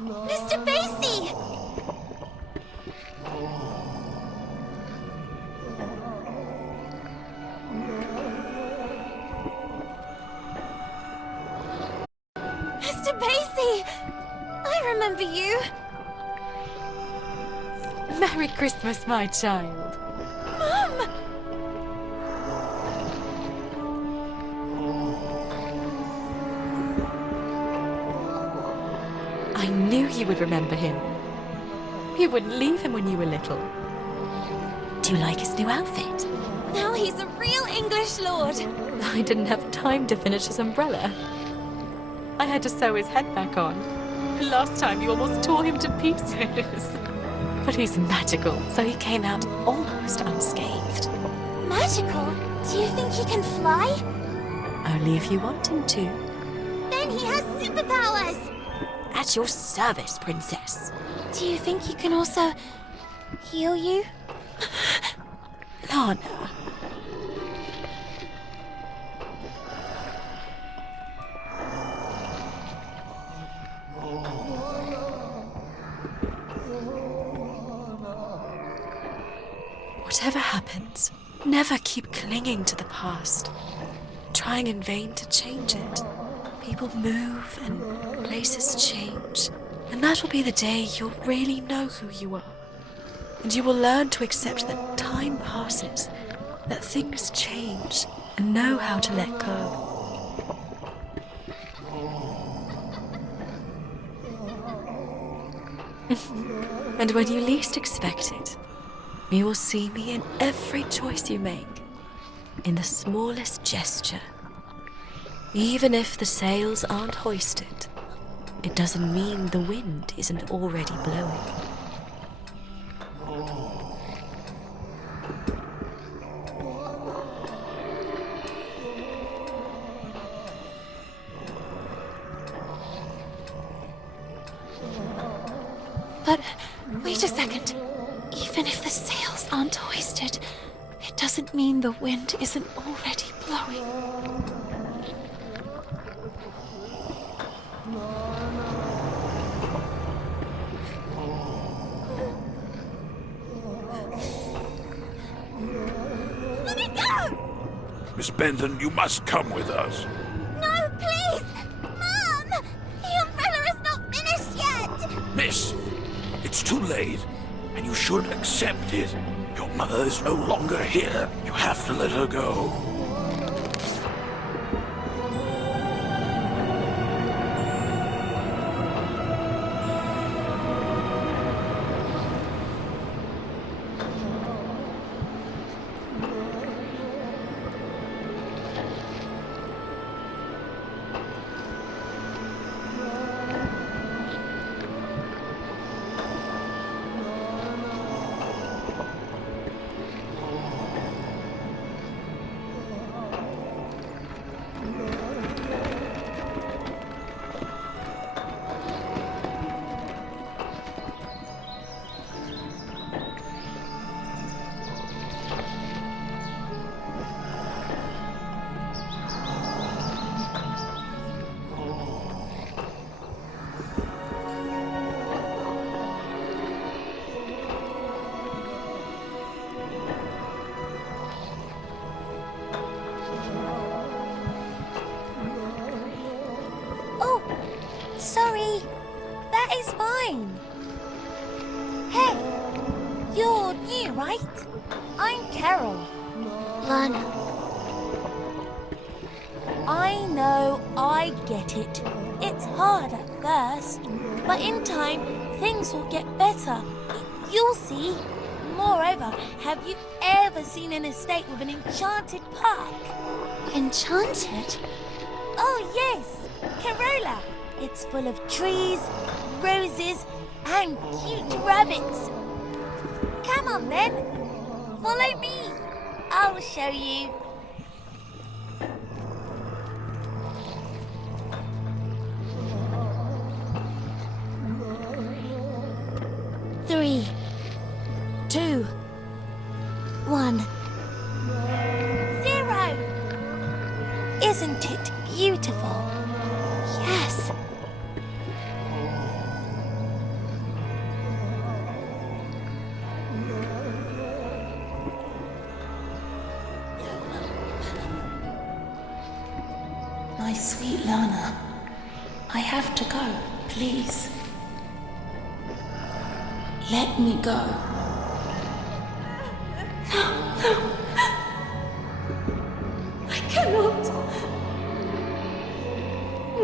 Mr. Basie! Mr. Basie! I remember you! Merry Christmas, my child. Mum! I knew you would remember him. You wouldn't leave him when you were little. Do you like his new outfit? Now he's a real English lord. I didn't have time to finish his umbrella. I had to sew his head back on. Last time you almost tore him to pieces. But he's magical, so he came out almost unscathed. Magical? Do you think he can fly? Only if you want him to. Then he has superpowers! At your service, princess. Do you think he can also heal you? Lana. Whatever happens, never keep clinging to the past, trying in vain to change it. People move and places change, and that will be the day you'll really know who you are. And you will learn to accept that time passes, that things change, and know how to let go. And when you least expect it, you will see me in every choice you make, in the smallest gesture. Even if the sails aren't hoisted, it doesn't mean the wind isn't already blowing. But wait a second. Even if the sails aren't hoisted, it doesn't mean the wind isn't already blowing. Let me go! Miss Benton, you must come with us. No, please! Mom! The umbrella is not finished yet! Miss, it's too late, and you should accept it. Your mother is no longer here. You have to let her go. Sorry, that is fine. Hey, you're new, right? I'm Carole. Lana. I know, I get it. It's hard at first, but in time, things will get better. You'll see. Moreover, have you ever seen an estate with an enchanted park? Enchanted? Oh, yes, Carole. It's full of trees, roses, and cute rabbits. Come on, then. Follow me. I'll show you. Three, 2, 1, 0. Isn't it beautiful? Yes. Sweet Lana, I have to go, please. Let me go. No. I cannot.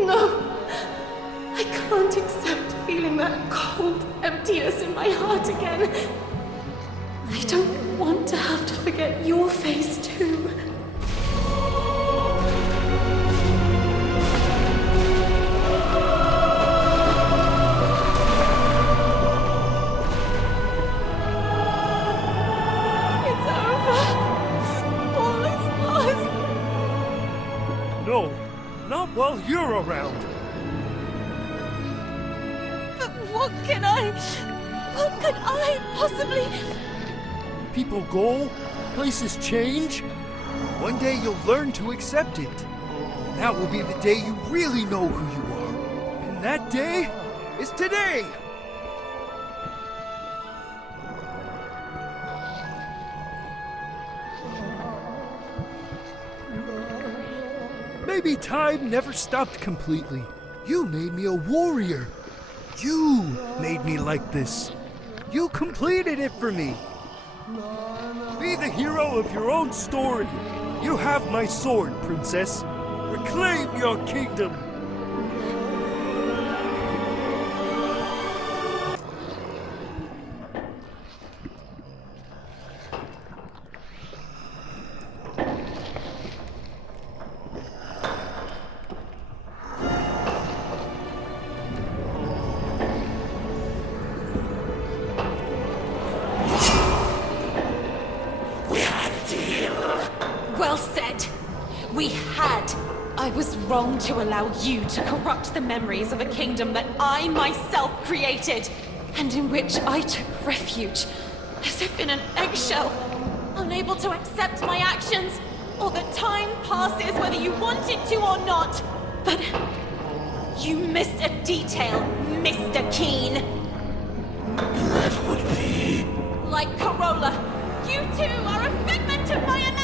No. I can't accept feeling that cold emptiness in my heart again. I don't want to have to forget your face too. No, not while you're around. But what could I possibly... People go, places change. One day you'll learn to accept it. And that will be the day you really know who you are. And that day is today. Maybe time never stopped completely. You made me a warrior. You made me like this. You completed it for me. Be the hero of your own story. You have my sword, princess. Reclaim your kingdom. Well said. We had. I was wrong to allow you to corrupt the memories of a kingdom that I myself created, and in which I took refuge, as if in an eggshell, unable to accept my actions, or that time passes whether you wanted to or not. But you missed a detail, Mr. Keen. That would be... Like Carole, you too are a figment of my imagination!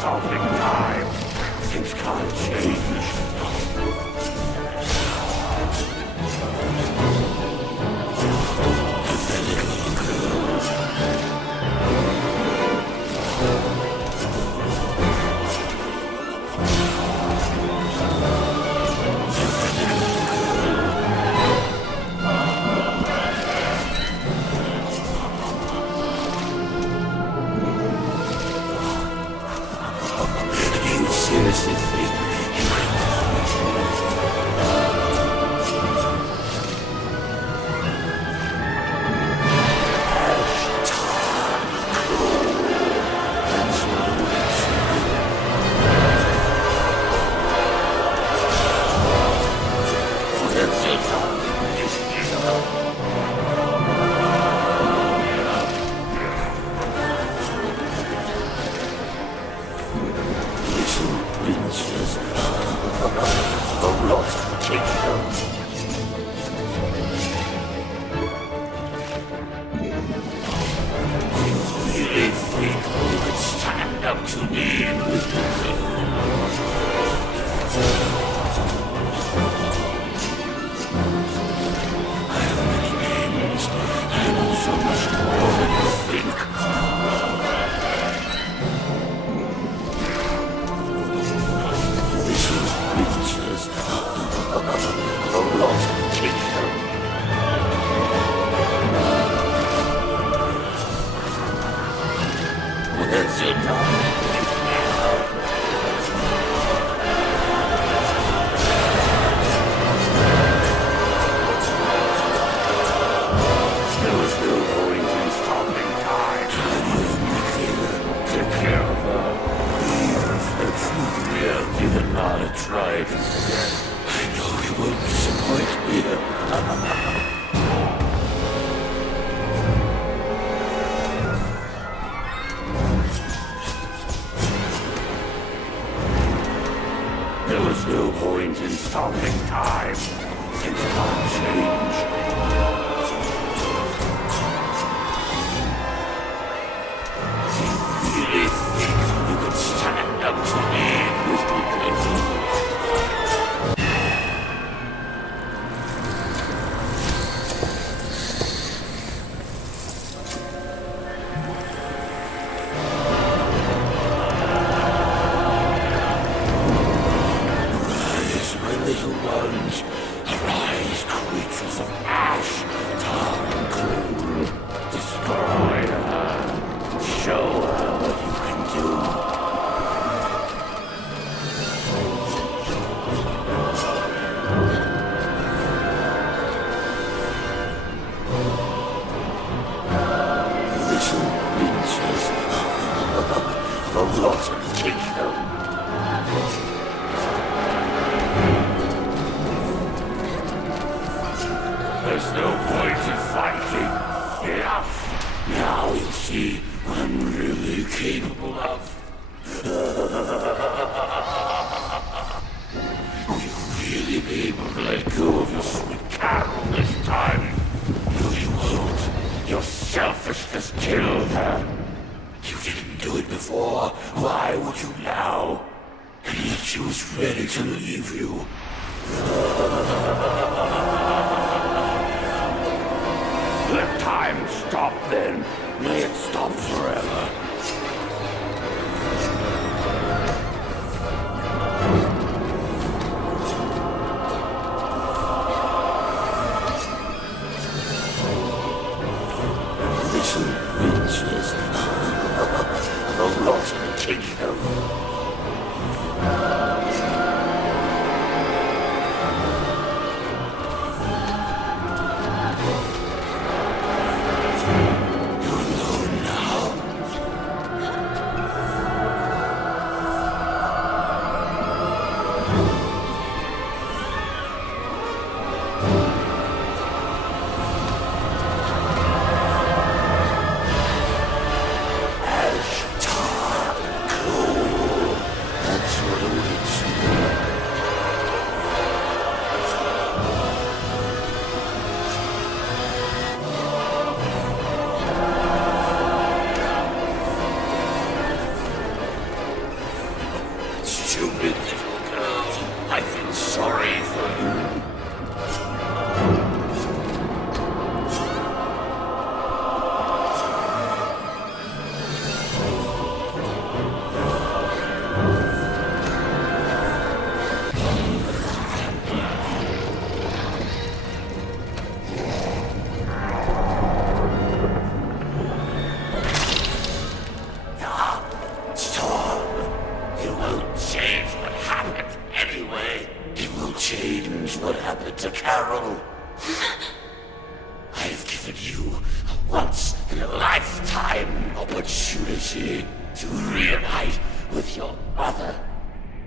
Stopping time. Things can't change. not a trident. I know you won't disappoint me. There was no point in stopping time. Things can't change. You really think you could stand up to me with me? Arise, my little ones. Arise, creatures of ash, tar, and coal. Destroy her. Show her what you can do. Little princess the Rotten Kingdom. There's no point in fighting. Enough. Now you'll see what I'm really capable of. Will you really be able to let go of your sweet Carole this time? No, you won't. Your selfishness killed her. You didn't do it before. Why would you now? And yet she was ready to leave you. Let time stop then. May it stop forever. Little princess the Rotten Kingdom. Stupid little girl. I feel sorry for you. Change what happened to Carole. I've given you a once-in-a-lifetime opportunity to reunite with your mother.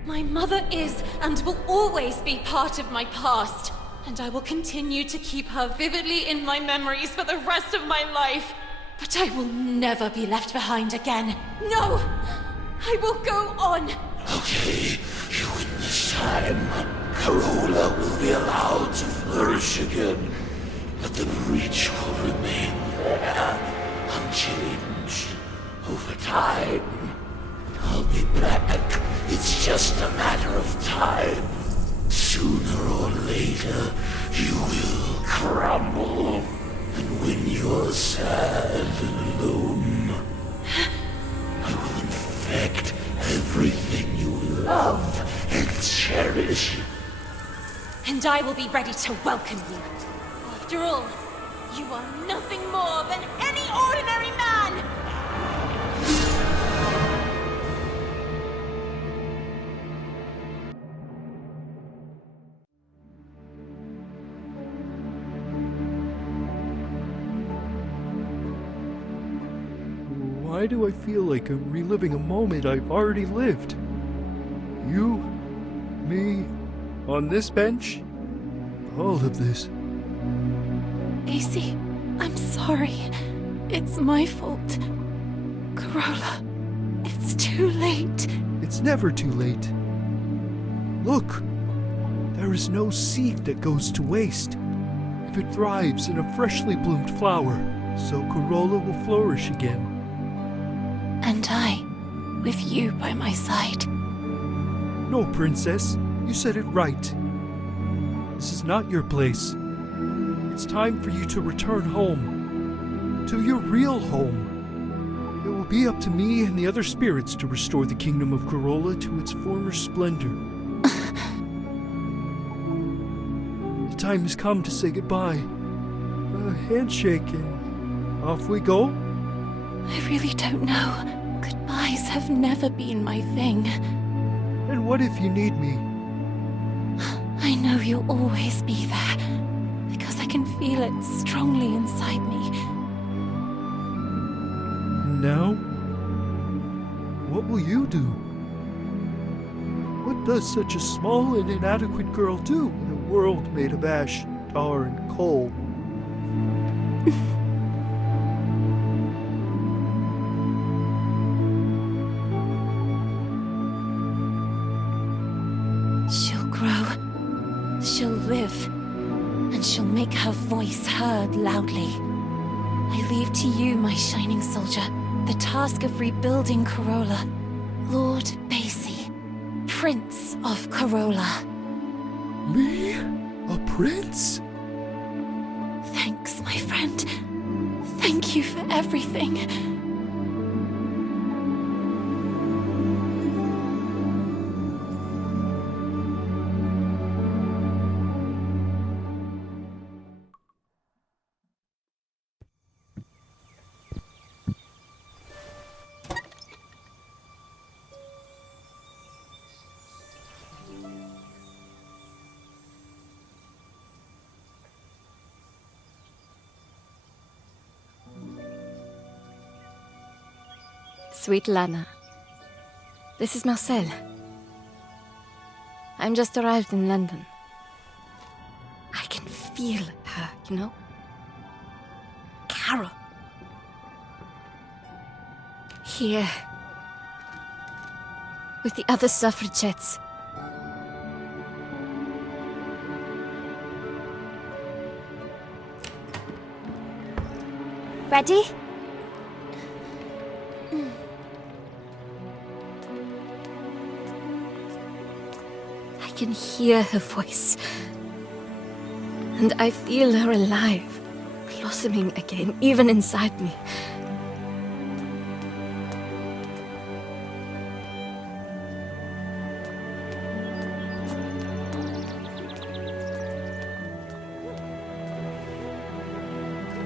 My mother is and will always be part of my past, and I will continue to keep her vividly in my memories for the rest of my life. But I will never be left behind again. No! I will go on! Okay, you win this time. Carole will be allowed to flourish again, but the breach will remain there, unchanged, over time. I'll be back. It's just a matter of time. Sooner or later, you will crumble, and when you're sad and alone, I will infect everything you love and cherish. And I will be ready to welcome you. After all, you are nothing more than any ordinary man! Why do I feel like I'm reliving a moment I've already lived? You Me? On this bench? All of this. AC, I'm sorry. It's my fault. Carole, it's too late. It's never too late. Look, there is no seed that goes to waste. If it thrives in a freshly bloomed flower, so Carole will flourish again. And I, with you by my side. No, Princess, you said it right. This is not your place. It's time for you to return home. To your real home. It will be up to me and the other spirits to restore the kingdom of Carole to its former splendor. The time has come to say goodbye. A handshake and off we go? I really don't know. Goodbyes have never been my thing. And what if you need me? I know you'll always be there, because I can feel it strongly inside me. And now? What will you do? What does such a small and inadequate girl do in a world made of ash, tar, and coal? She'll grow, she'll live, and she'll make her voice heard loudly. I leave to you, my shining soldier, the task of rebuilding Carole. Lord Basie, Prince of Carole. Me? A prince? Thanks, my friend. Thank you for everything. Sweet Lana, this is Marcel. I'm just arrived in London. I can feel her, you know? Carole. Here. With the other suffragettes. Ready? I can hear her voice. And I feel her alive, blossoming again, even inside me.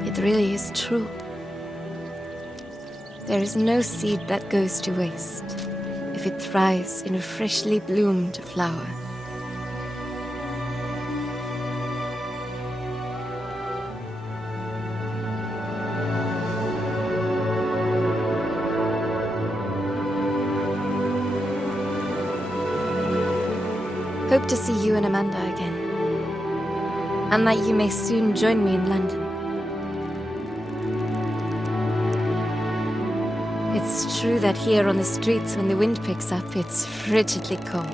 It really is true. There is no seed that goes to waste if it thrives in a freshly bloomed flower. Hope to see you and Amanda again, and that you may soon join me in London. It's true that here on the streets, when the wind picks up, it's frigidly cold.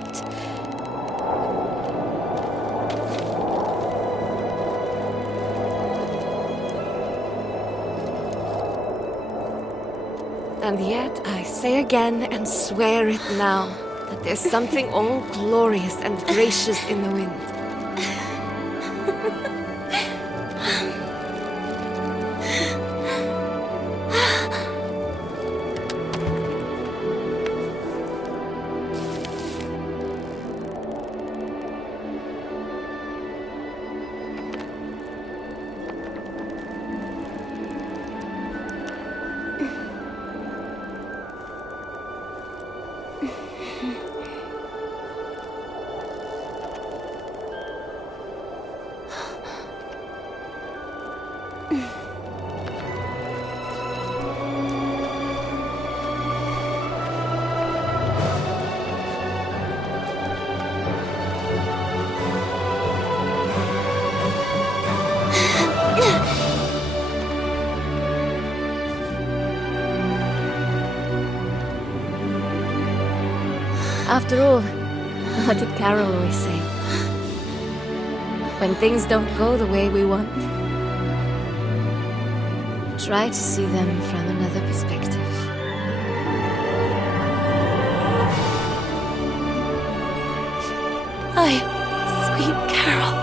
And yet, I say again and swear it now, that there's something all glorious and gracious in the wind. After all, what did Carole always say? When things don't go the way we want, try to see them from another perspective. Sweet Carole.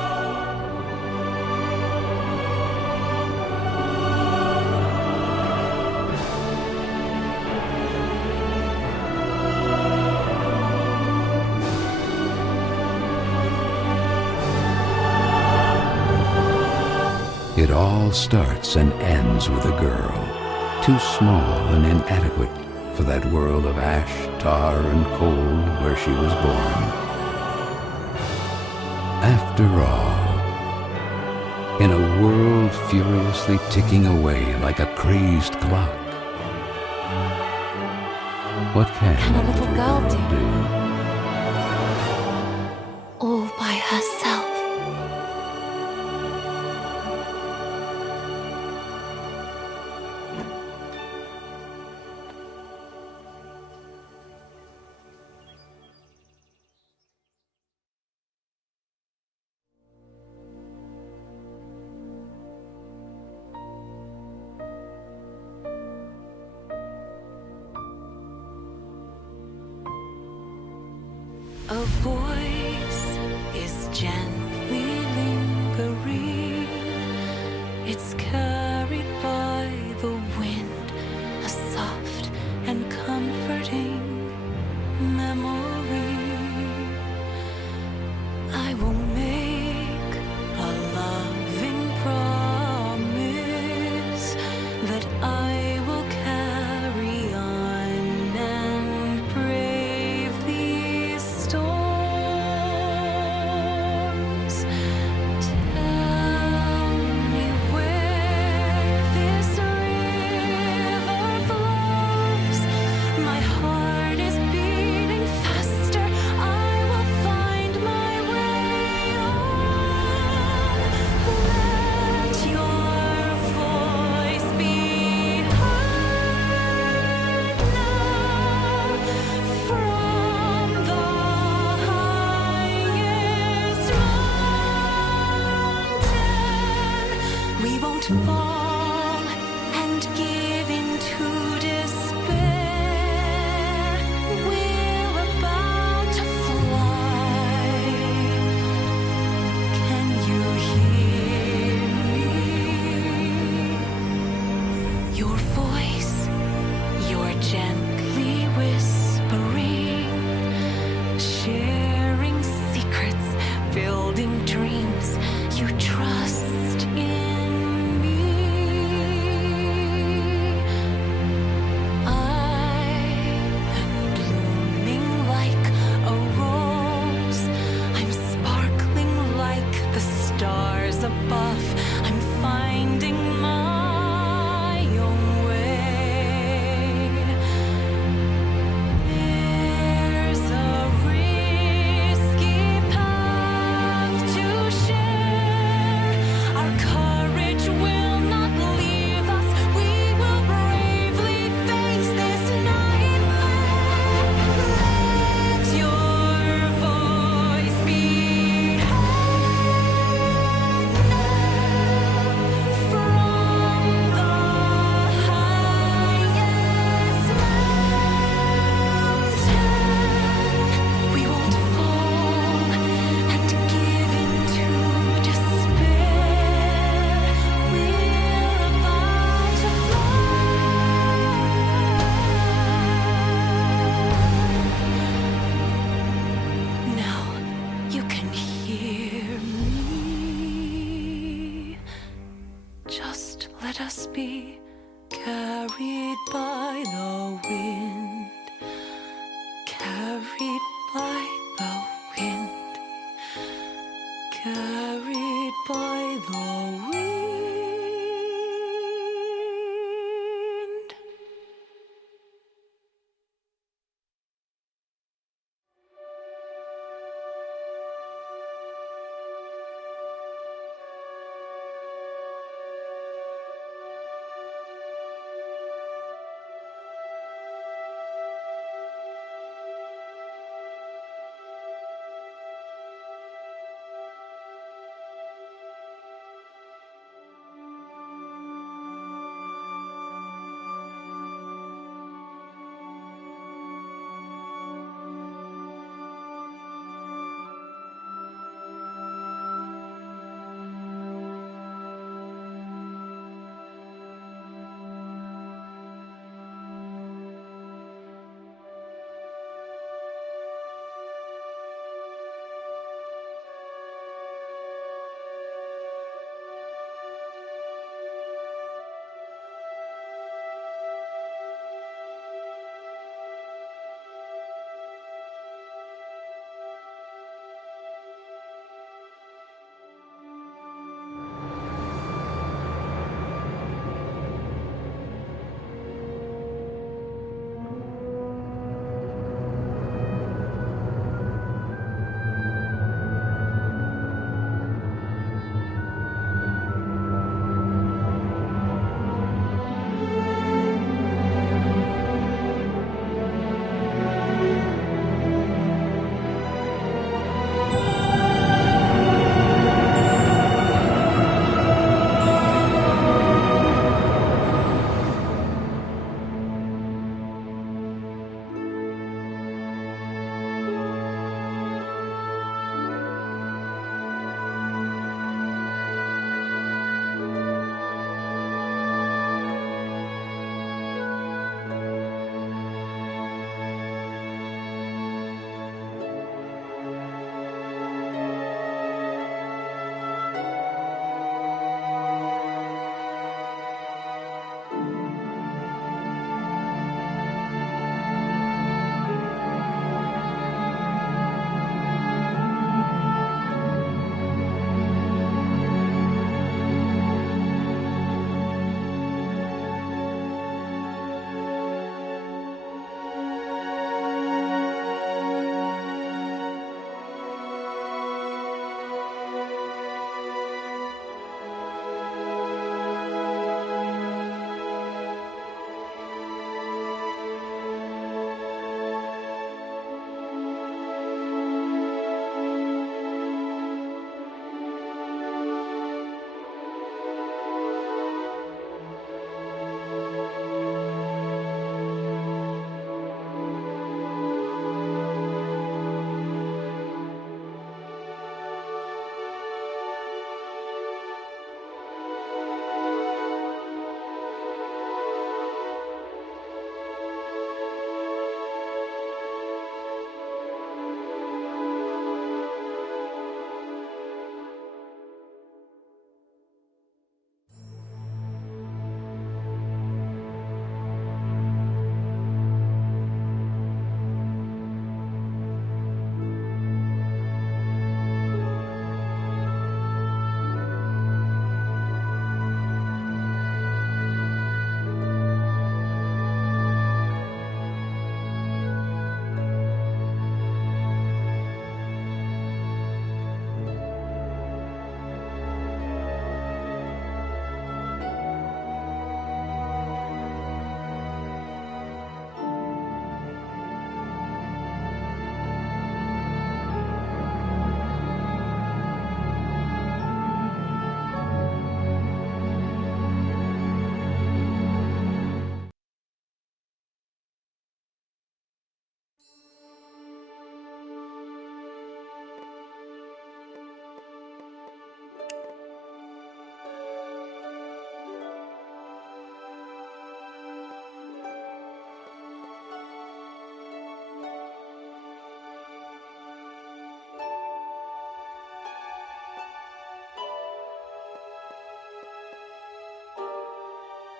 It all starts and ends with a girl, too small and inadequate for that world of ash, tar, and coal where she was born. After all, in a world furiously ticking away like a crazed clock, what can a little girl do? do? All by herself. A voice is gently lingering. It's carried by the wind, a soft and comforting memory. I will make a loving promise that I will carry on and brave these storms. Tell me where this river flows. My heart is beating faster. I will find my way on. Let your voice be heard now from the highest mountain. We won't fall and give into despair. We're about to fly. Can you hear me? Your voice, you're gently whispering, sharing secrets, building dreams. You trust in me. I am blooming like a rose. I'm sparkling like the stars above. I'm finding my own way. There's a risky path to share. Our courage will not leave us. We will bravely face this nightmare. Let your voice be heard from the highest mountain. We won't fall and give into despair. We're about to fly. Now you can hear me. Just let us be carried by the wind.